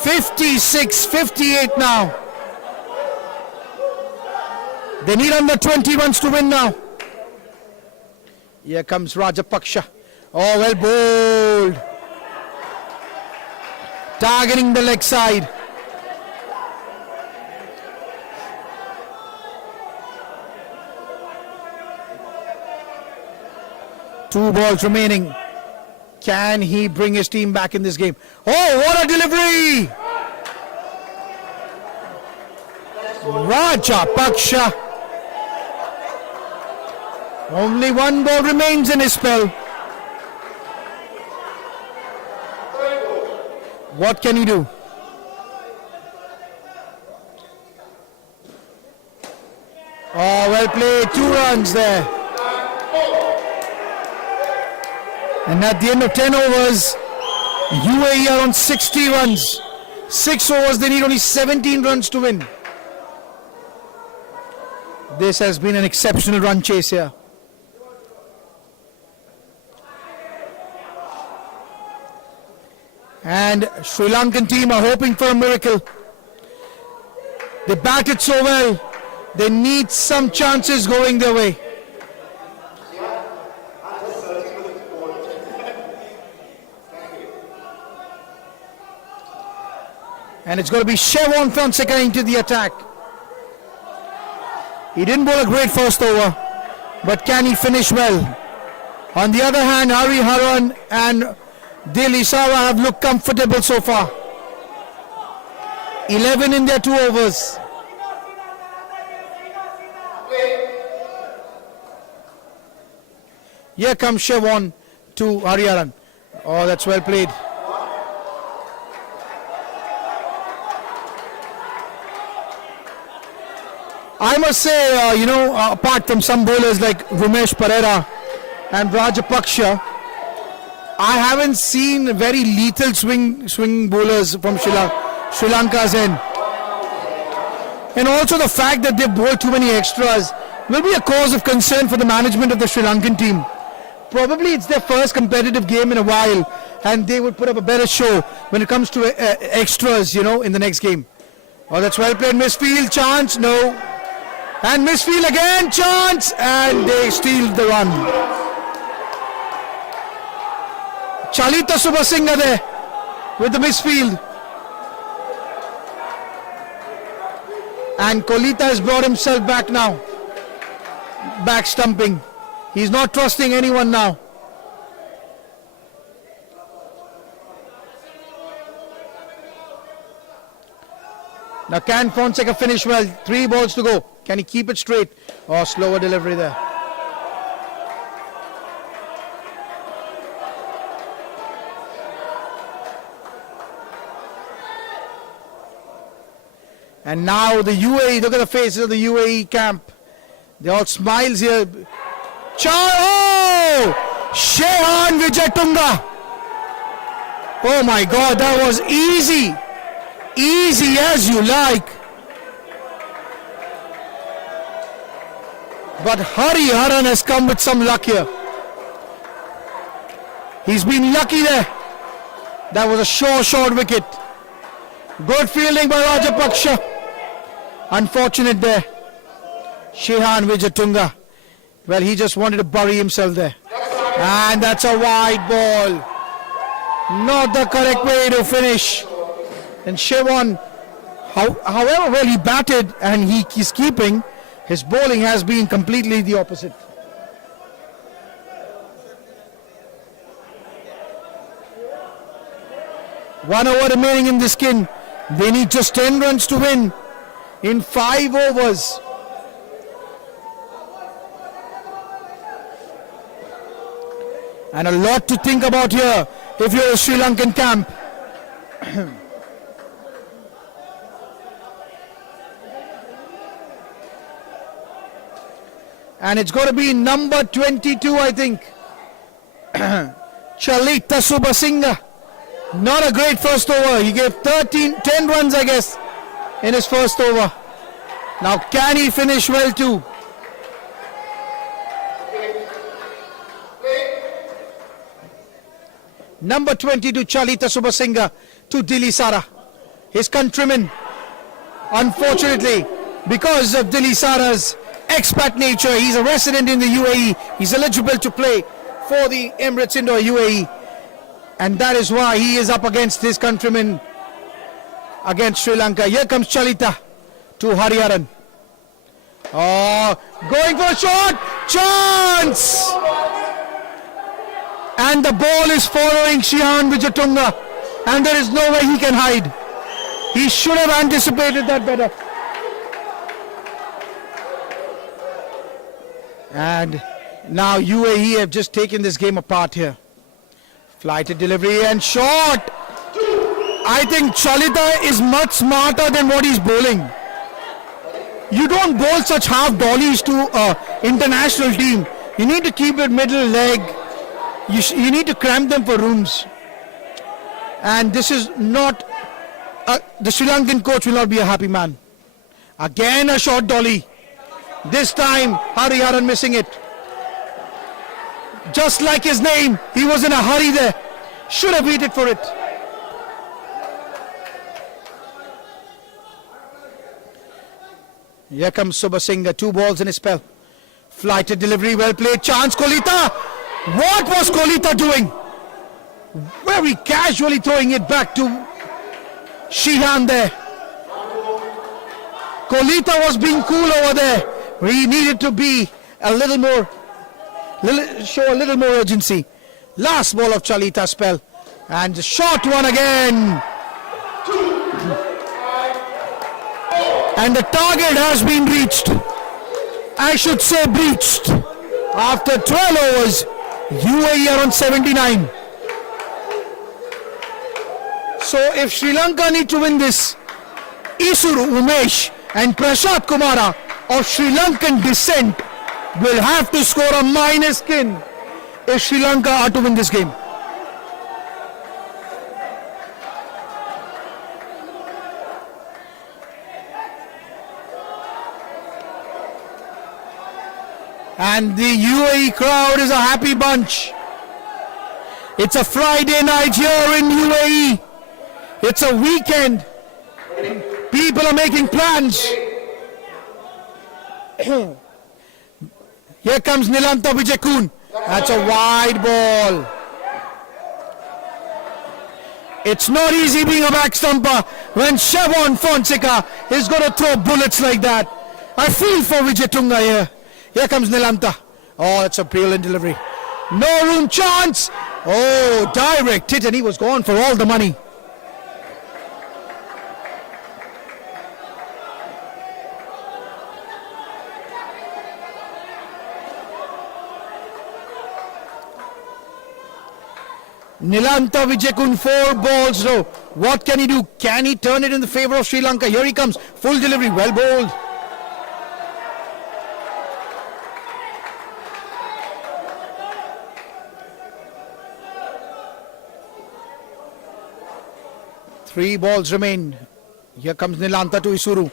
(56-58) now. They need under 20 runs to win now. Here comes Rajapaksa. Oh, well bowled. Targeting the leg side. Two balls remaining. Can he bring his team back in this game? Oh, what a delivery! Rajapaksa. Only one ball remains in his spell. What can he do? Oh, well played. 2 runs there. And at the end of 10 overs, UAE are on 60 runs. 6 overs, they need only 17 runs to win. This has been an exceptional run chase here. And Sri Lankan team are hoping for a miracle. They batted so well. They need some chances going their way. And it's going to be Siobhan Fonseca into the attack. He didn't bowl a great first over, but can he finish well? On the other hand, Hariharan and Dilly Sara have looked comfortable so far. 11 in their 2 overs. Here comes Siobhan to Hariharan. Oh, that's well played. I must say, apart from some bowlers like Rumesh Pereira and Rajapaksa, I haven't seen very lethal swing bowlers from Sri Lanka's end. And also the fact that they've bowled too many extras will be a cause of concern for the management of the Sri Lankan team. Probably it's their first competitive game in a while, and they would put up a better show when it comes to extras, you know, in the next game. Oh, that's well played. Misfield, chance, no. And misfield again, chance, and they steal the run. Chalita Subasinghe there with the misfield. And Kolita has brought himself back now. Back stumping. He's not trusting anyone now. Now can Fonseca finish well? 3 balls to go. Can he keep it straight? Or slower delivery there. And now the UAE, look at the faces of the UAE camp. They all smiles here. Oh! Shehan Wijetunga. Oh my God, that was easy. Easy as you like. But Hariharan has come with some luck here. He's been lucky there. That was a short wicket. Good fielding by Rajapaksha. Unfortunate there. Shehan Wijetunga. Well, he just wanted to bury himself there. And that's a wide ball. Not the correct way to finish. And Shehan, however well he batted and he's keeping, his bowling has been completely the opposite. One over remaining in this skin. They need just 10 runs to win in 5 overs. And a lot to think about here if you're a Sri Lankan camp. And it's going to be number 22, I think. Chalita Subasinghe. Not a great first over. He gave 10 runs, I guess, in his first over. Now, can he finish well too? Number 22, Chalita Subasinghe to Dilli Sara, his countryman. Unfortunately, because of Dilli Sara's expat nature, he's a resident in the UAE. He's eligible to play for the Emirates Indoor UAE. And that is why he is up against his countrymen against Sri Lanka. Here comes Chalita to Hariharan. Oh, going for a shot. Chance! And the ball is following Shehan Wijetunga. And there is no way he can hide. He should have anticipated that better. And now UAE have just taken this game apart here. Flighted delivery and shot. I think Chalita is much smarter than what he's bowling. You don't bowl such half dollies to an international team. You need to keep it middle leg. You need to cramp them for rooms. And this is not, the Sri Lankan coach will not be a happy man. Again a short dolly. This time Hariharan missing it. Just like his name, he was in a hurry there. Should have waited for it. Here comes Subasinghe, 2 balls in his spell. Flighted delivery, well played. Chance, Kolita. What was Kolita doing? Very casually throwing it back to Shehan there. Kolita was being cool over there. He needed to be a little more, show a little more urgency. Last ball of Chalita's spell. And the short one again. And the target has been reached. I should say breached. After 12 overs, UAE are on 79. So if Sri Lanka need to win this, Isuru Umesh and Prashant Kumara of Sri Lankan descent will have to score a minus skin if Sri Lanka are to win this game. And the UAE crowd is a happy bunch. It's a Friday night here in UAE. It's a weekend. People are making plans. Here comes Nilanta Vijakun. That's a wide ball. It's not easy being a back stumper when Siobhan Fonseca is going to throw bullets like that. I feel for Vijayatunga here. Here comes Nilanta. Oh, that's a brilliant delivery. No room, chance. Oh, direct hit, and he was gone for all the money. Nilanta Vijakun, 4 balls now. What can he do? Can he turn it in the favor of Sri Lanka? Here he comes. Full delivery. Well bowled. Three balls remain. Here comes Nilanta to Isuru.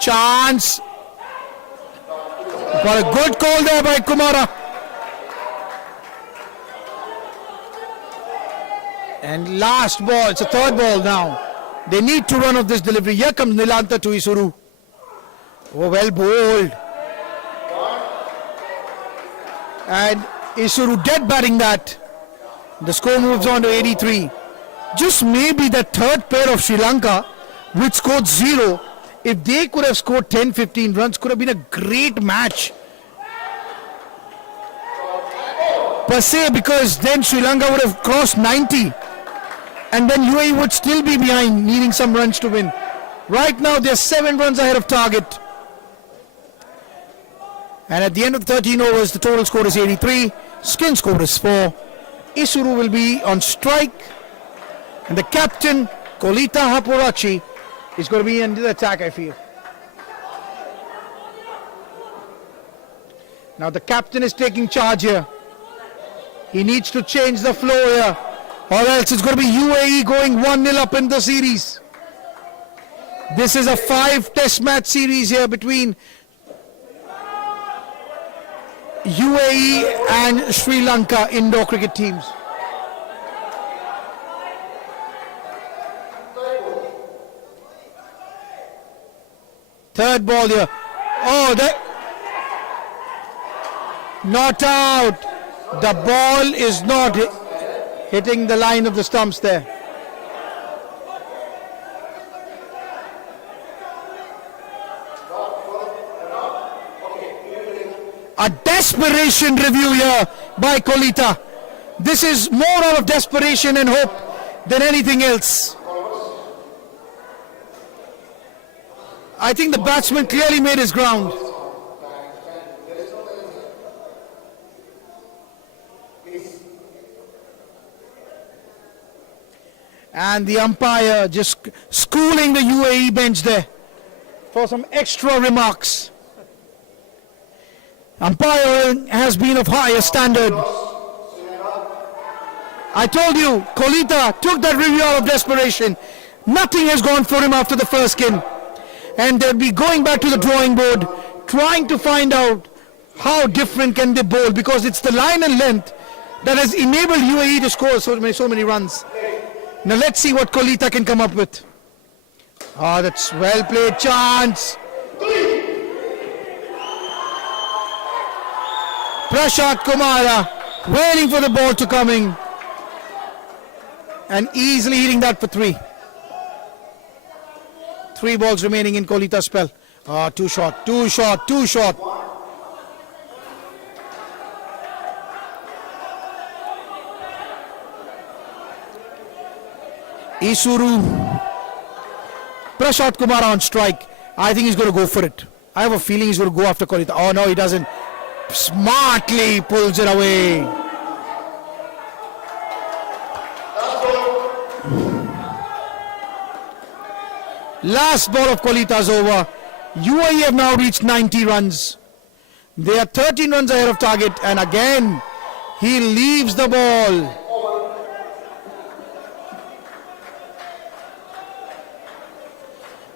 Chance. Got a good call there by Kumara. And last ball, it's a third ball now. They need to run off this delivery. Here comes Nilanta to Isuru. Oh, well bowled. And Isuru dead batting that. The score moves on to 83. Just maybe the third pair of Sri Lanka, which scored 0, if they could have scored 10-15 runs, could have been a great match. Per se, because then Sri Lanka would have crossed 90. And then UAE would still be behind, needing some runs to win. Right now, they're 7 runs ahead of target. And at the end of 13 overs, the total score is 83. Skin score is 4. Isuru will be on strike. And the captain, Kolita Haporachi, is going to be under the attack, I feel. Now the captain is taking charge here. He needs to change the flow here, or else it's going to be UAE going 1-0 up in the series. This is a 5-test match series here between UAE and Sri Lanka indoor cricket teams. Third ball here. Oh, that. Not out. The ball is not hitting the line of the stumps there. A desperation review here by Kolita. This is more out of desperation and hope than anything else. I think the batsman clearly made his ground. And the umpire just schooling the UAE bench there for some extra remarks. Umpiring has been of higher standard. I told you, Kolita took that review out of desperation. Nothing has gone for him after the first skin. And they'll be going back to the drawing board, trying to find out how different can they bowl, because it's the line and length that has enabled UAE to score so many runs. Now let's see what Kolita can come up with. Ah, that's well played, chance. Prashant Kumara waiting for the ball to come in and easily hitting that for 3. 3 balls remaining in Kolita's spell. Ah, too short. Isuru. Prashant Kumara on strike. I think he's going to go for it. I have a feeling he's going to go after Kolita. Oh no, he doesn't. Smartly pulls it away. Last ball of Kolita's over. UAE have now reached 90 runs. They are 13 runs ahead of target, and again he leaves the ball.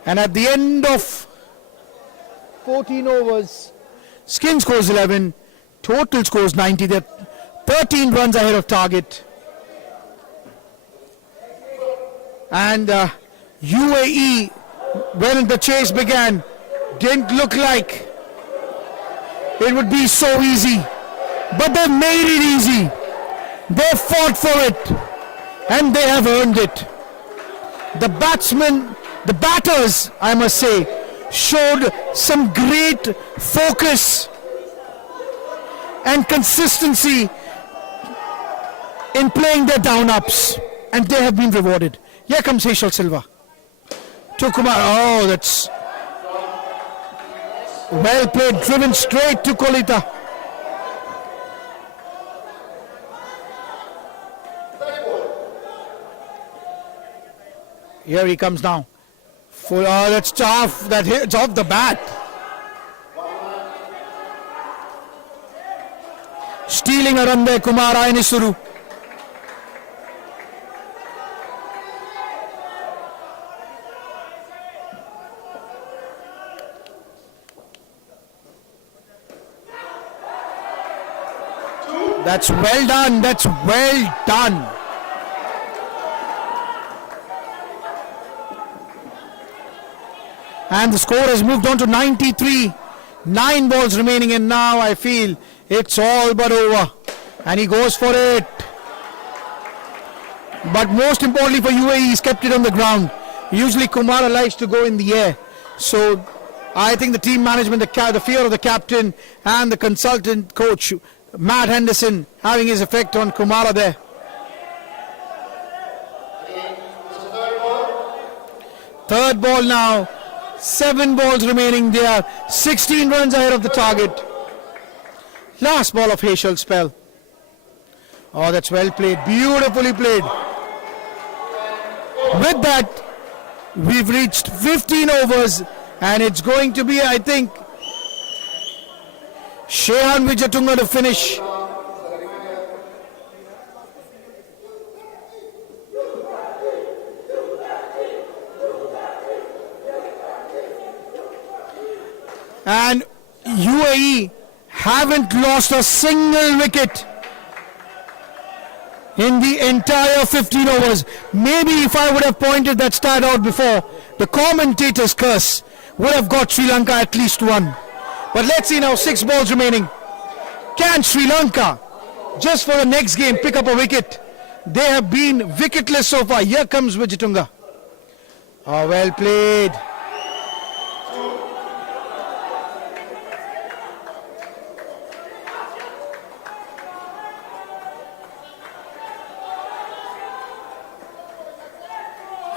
And at the end of 14 overs, Skin scores 11, Total score is 90. They're 13 runs ahead of target. And UAE, when the chase began, didn't look like it would be so easy. But they made it easy. They fought for it. And they have earned it. The batters, I must say, showed some great focus and consistency in playing their down-ups, and they have been rewarded. Here comes Heshal Silva to Kumar. Oh, that's well played, driven straight to Kolita. Here he comes now. Full, oh, that's tough. That hits off the bat. Stealing a run there, Kumara Inisuru. That's well done. That's well done. And the score has moved on to 93. 9 balls remaining, and now I feel it's all but over. And he goes for it. But most importantly for UAE, he's kept it on the ground. Usually Kumara likes to go in the air. So I think the team management, the fear of the captain and the consultant coach, Matt Henderson, having his effect on Kumara there. Third ball now. 7 balls remaining there. 16 runs ahead of the target. Last ball of Heshal's spell. Oh, that's well played. Beautifully played. With that, we've reached 15 overs, and it's going to be, I think, Shehan Wijatunga to finish. And UAE haven't lost a single wicket in the entire 15 overs. Maybe if I would have pointed that stat out before, the commentator's curse would have got Sri Lanka at least one. But let's see now, 6 balls remaining. Can Sri Lanka, just for the next game, pick up a wicket? They have been wicketless so far. Here comes Wijatunga. Oh, well played.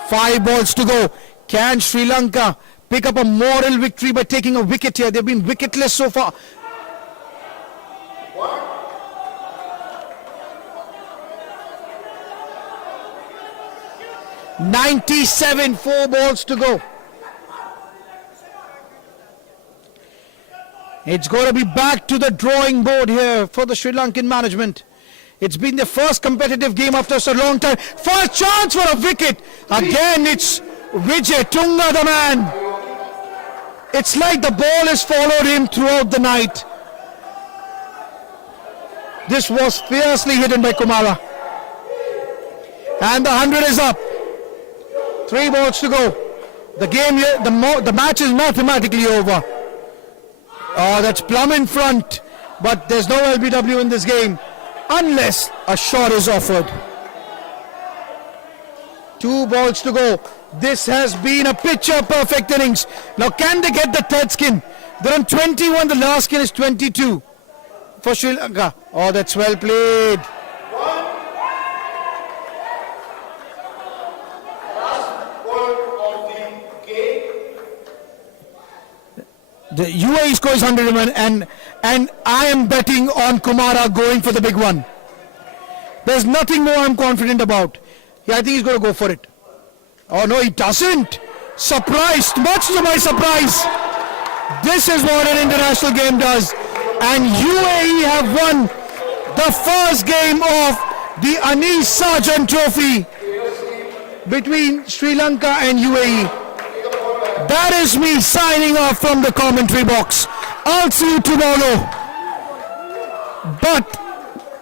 Five balls to go. Can Sri Lanka pick up a moral victory by taking a wicket here? They've been wicketless so far. (97), 4 balls to go. It's going to be back to the drawing board here for the Sri Lankan management. It's been the first competitive game after so long time. First chance for a wicket. Again, it's Wijatunga, the man. It's like the ball has followed him throughout the night. This was fiercely hidden by Kumara. And the 100 is up. 3 balls to go. The game, the match is mathematically over. Oh, that's plumb in front. But there's no LBW in this game, unless a shot is offered. 2 balls to go. This has been a picture perfect innings. Now can they get the third skin? They're on 21, the last skin is 22 for Sri Lanka. Oh, that's well played. The UAE score is 101, and I am betting on Kumara going for the big one. There's nothing more I'm confident about. Yeah, I think he's going to go for it. Oh no, he doesn't. Surprised, much to my surprise. This is what an international game does. And UAE have won the first game of the Anis Sargent Trophy between Sri Lanka and UAE. That is me signing off from the commentary box. I'll see you tomorrow. But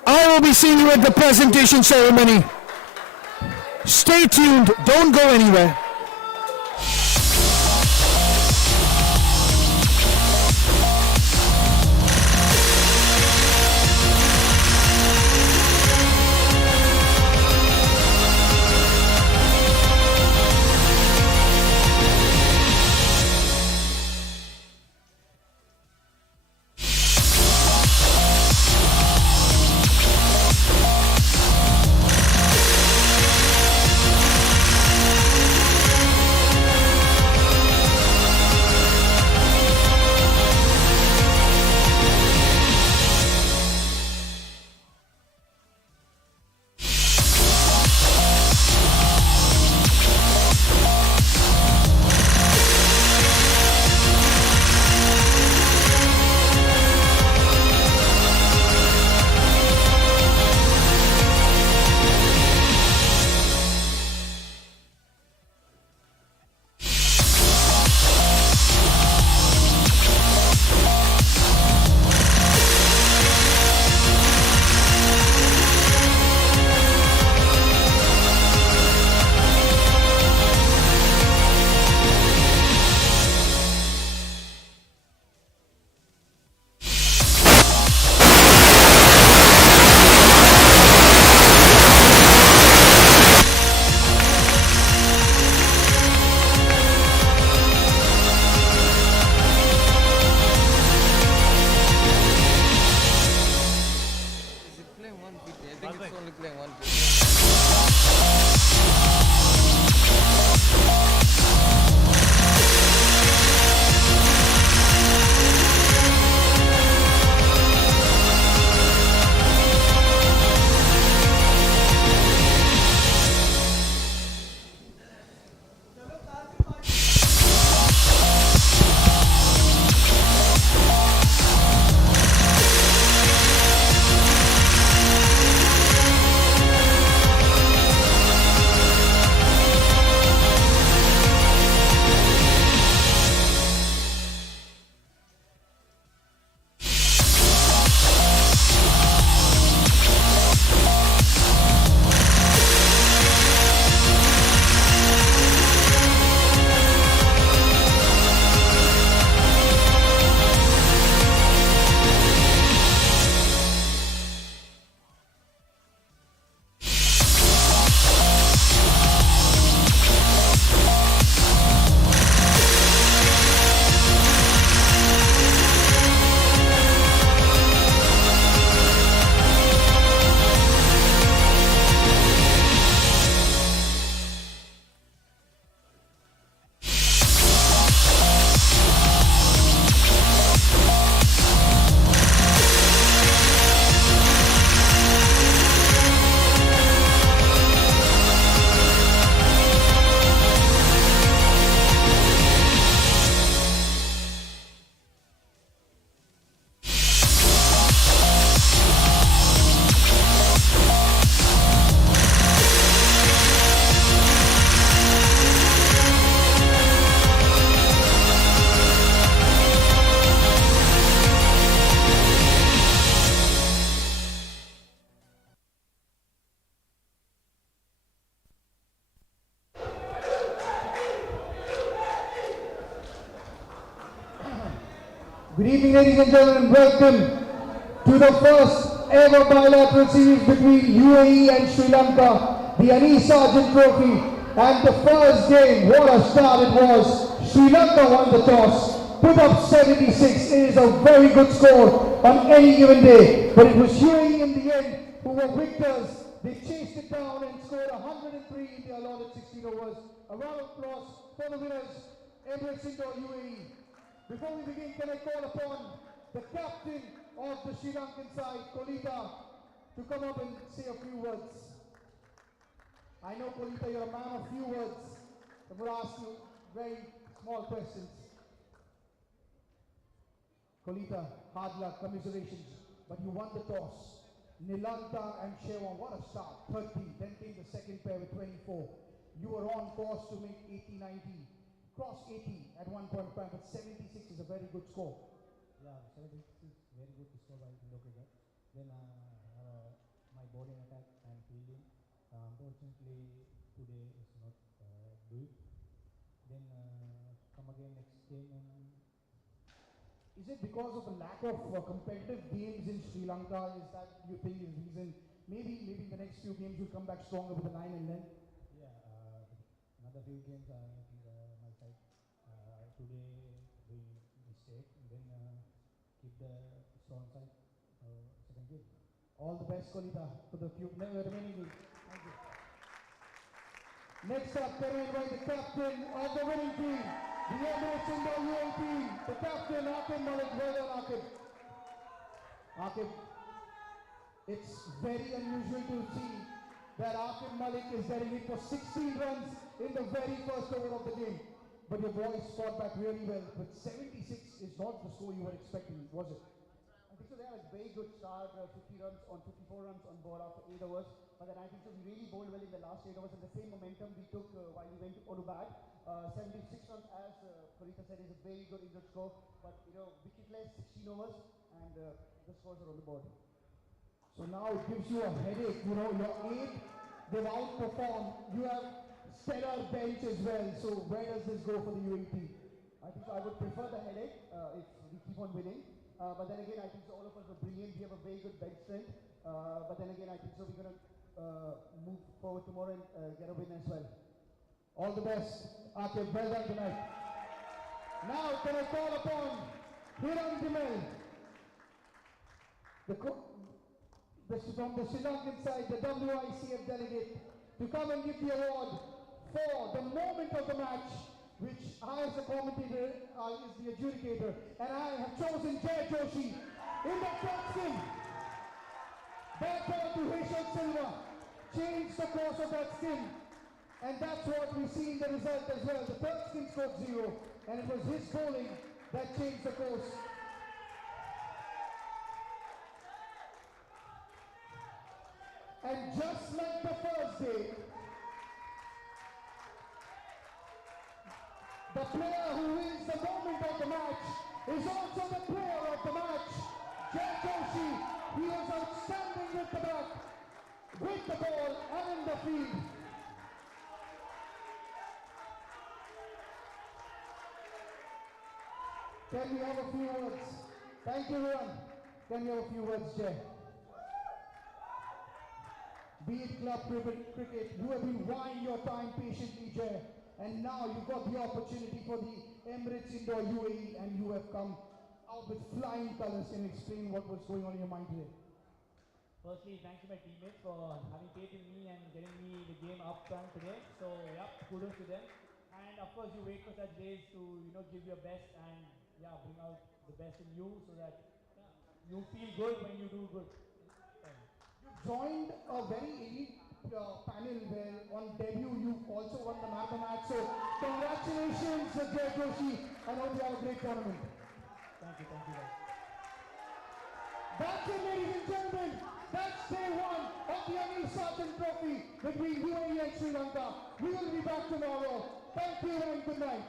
I will be seeing you at the presentation ceremony. Stay tuned, don't go anywhere. Good evening, ladies and gentlemen. Welcome to the first ever bilateral series between UAE and Sri Lanka, the Anis Sargent Trophy. And the first game, what a start it was. Sri Lanka won the toss, put up 76. It is a very good score on any given day. But it was UAE in the end who were victors. They chased it down and scored 103 in the allotted 16 overs. A round of applause for the winners, Emirates Indoor UAE. Before we begin, can I call upon the captain of the Sri Lankan side, Kolita, to come up and say a few words. I know, Kolita, you're a man of few words. I'm going to ask you very small questions. Kolita, hard luck, commiserations, but you won the toss. Nilanta and Shevon, what a start, 30. Then came the second pair with 24. You were on course to make 80, 90. Cross 80 at one point in time, but 76 is a very good score. Yeah, 76 is very good to score by Indoor cricket. then my bowling attack and fielding. Unfortunately, today is not do it. Then come again next game. And is it because of a lack of competitive games in Sri Lanka? Is that you think is the reason? Maybe the next few games will come back stronger with the 9 and 10. Yeah, another few games I think my side today we mistake, and then keep the strong side second game. All the best, Kolita, for the remaining week. Thank you. Next up, can I invite the captain of the winning team, the Emirates Indoor UAE team, the captain, Aqib Malik. Well done, Aqib. Aqib, it's very unusual to see that Aqib Malik is getting hit for 16 runs in the very first over of the game. But your boys fought back really well. But 76 is not the score you were expecting, was it? I think so. They had a very good start, 50 runs on 54 runs on board after 8 overs. But then I think so we really bowled well in the last 8 overs, and the same momentum we took while we went to Olubad. 76 runs, as Korita said, is a very good injured score. But wicketless 16 overs, and the scores are on the board. So now it gives you a headache. Your 8, they've outperformed. You have stellar bench as well. So where does this go for the UAE team? I think so I would prefer the headache if we keep on winning. But then again, I think so all of us were brilliant. We have a very good bench strength. But then again, I think so we're going to move forward tomorrow and get a win as well. All the best, Aqib. Well done tonight. Now can I call upon Hiram Dimel, from the Sri Lankan side, the WICF delegate, to come and give the award for the moment of the match, which I as a commentator is the adjudicator, and I have chosen Jay Joshi in the third skin. Back ball to Heshad Silva, changed the course of that skin, and that's what we see in the result as well. The third skin scored 0, and it was his bowling that changed the course. And just like the first day, the player who wins the moment of the match is also the player of the match, Jay Joshi. He was outstanding with the bat, with the ball and in the field. Can we have a few words? Thank you, everyone. Can we have a few words, Jay? Be it club cricket, you have been buying your time patiently, Jay. And now you've got the opportunity for the Emirates Indoor UAE, and you have come out with flying colours. Can you explain what was going on in your mind today? Firstly, thank you my teammates for having faith in me and getting me the game up front today. So yeah, kudos to them. And of course, you wait for such days to give your best and bring out the best in you, so that you feel good when you do good. You joined a very elite panel where on debut you also won the man of the match. So congratulations, Jay Joshi. I know you have a great tournament. Thank you guys. That's it, ladies and gentlemen. That's day 1 of the Anil Sargent Trophy between UAE and Sri Lanka. We will be back tomorrow. Thank you and good night.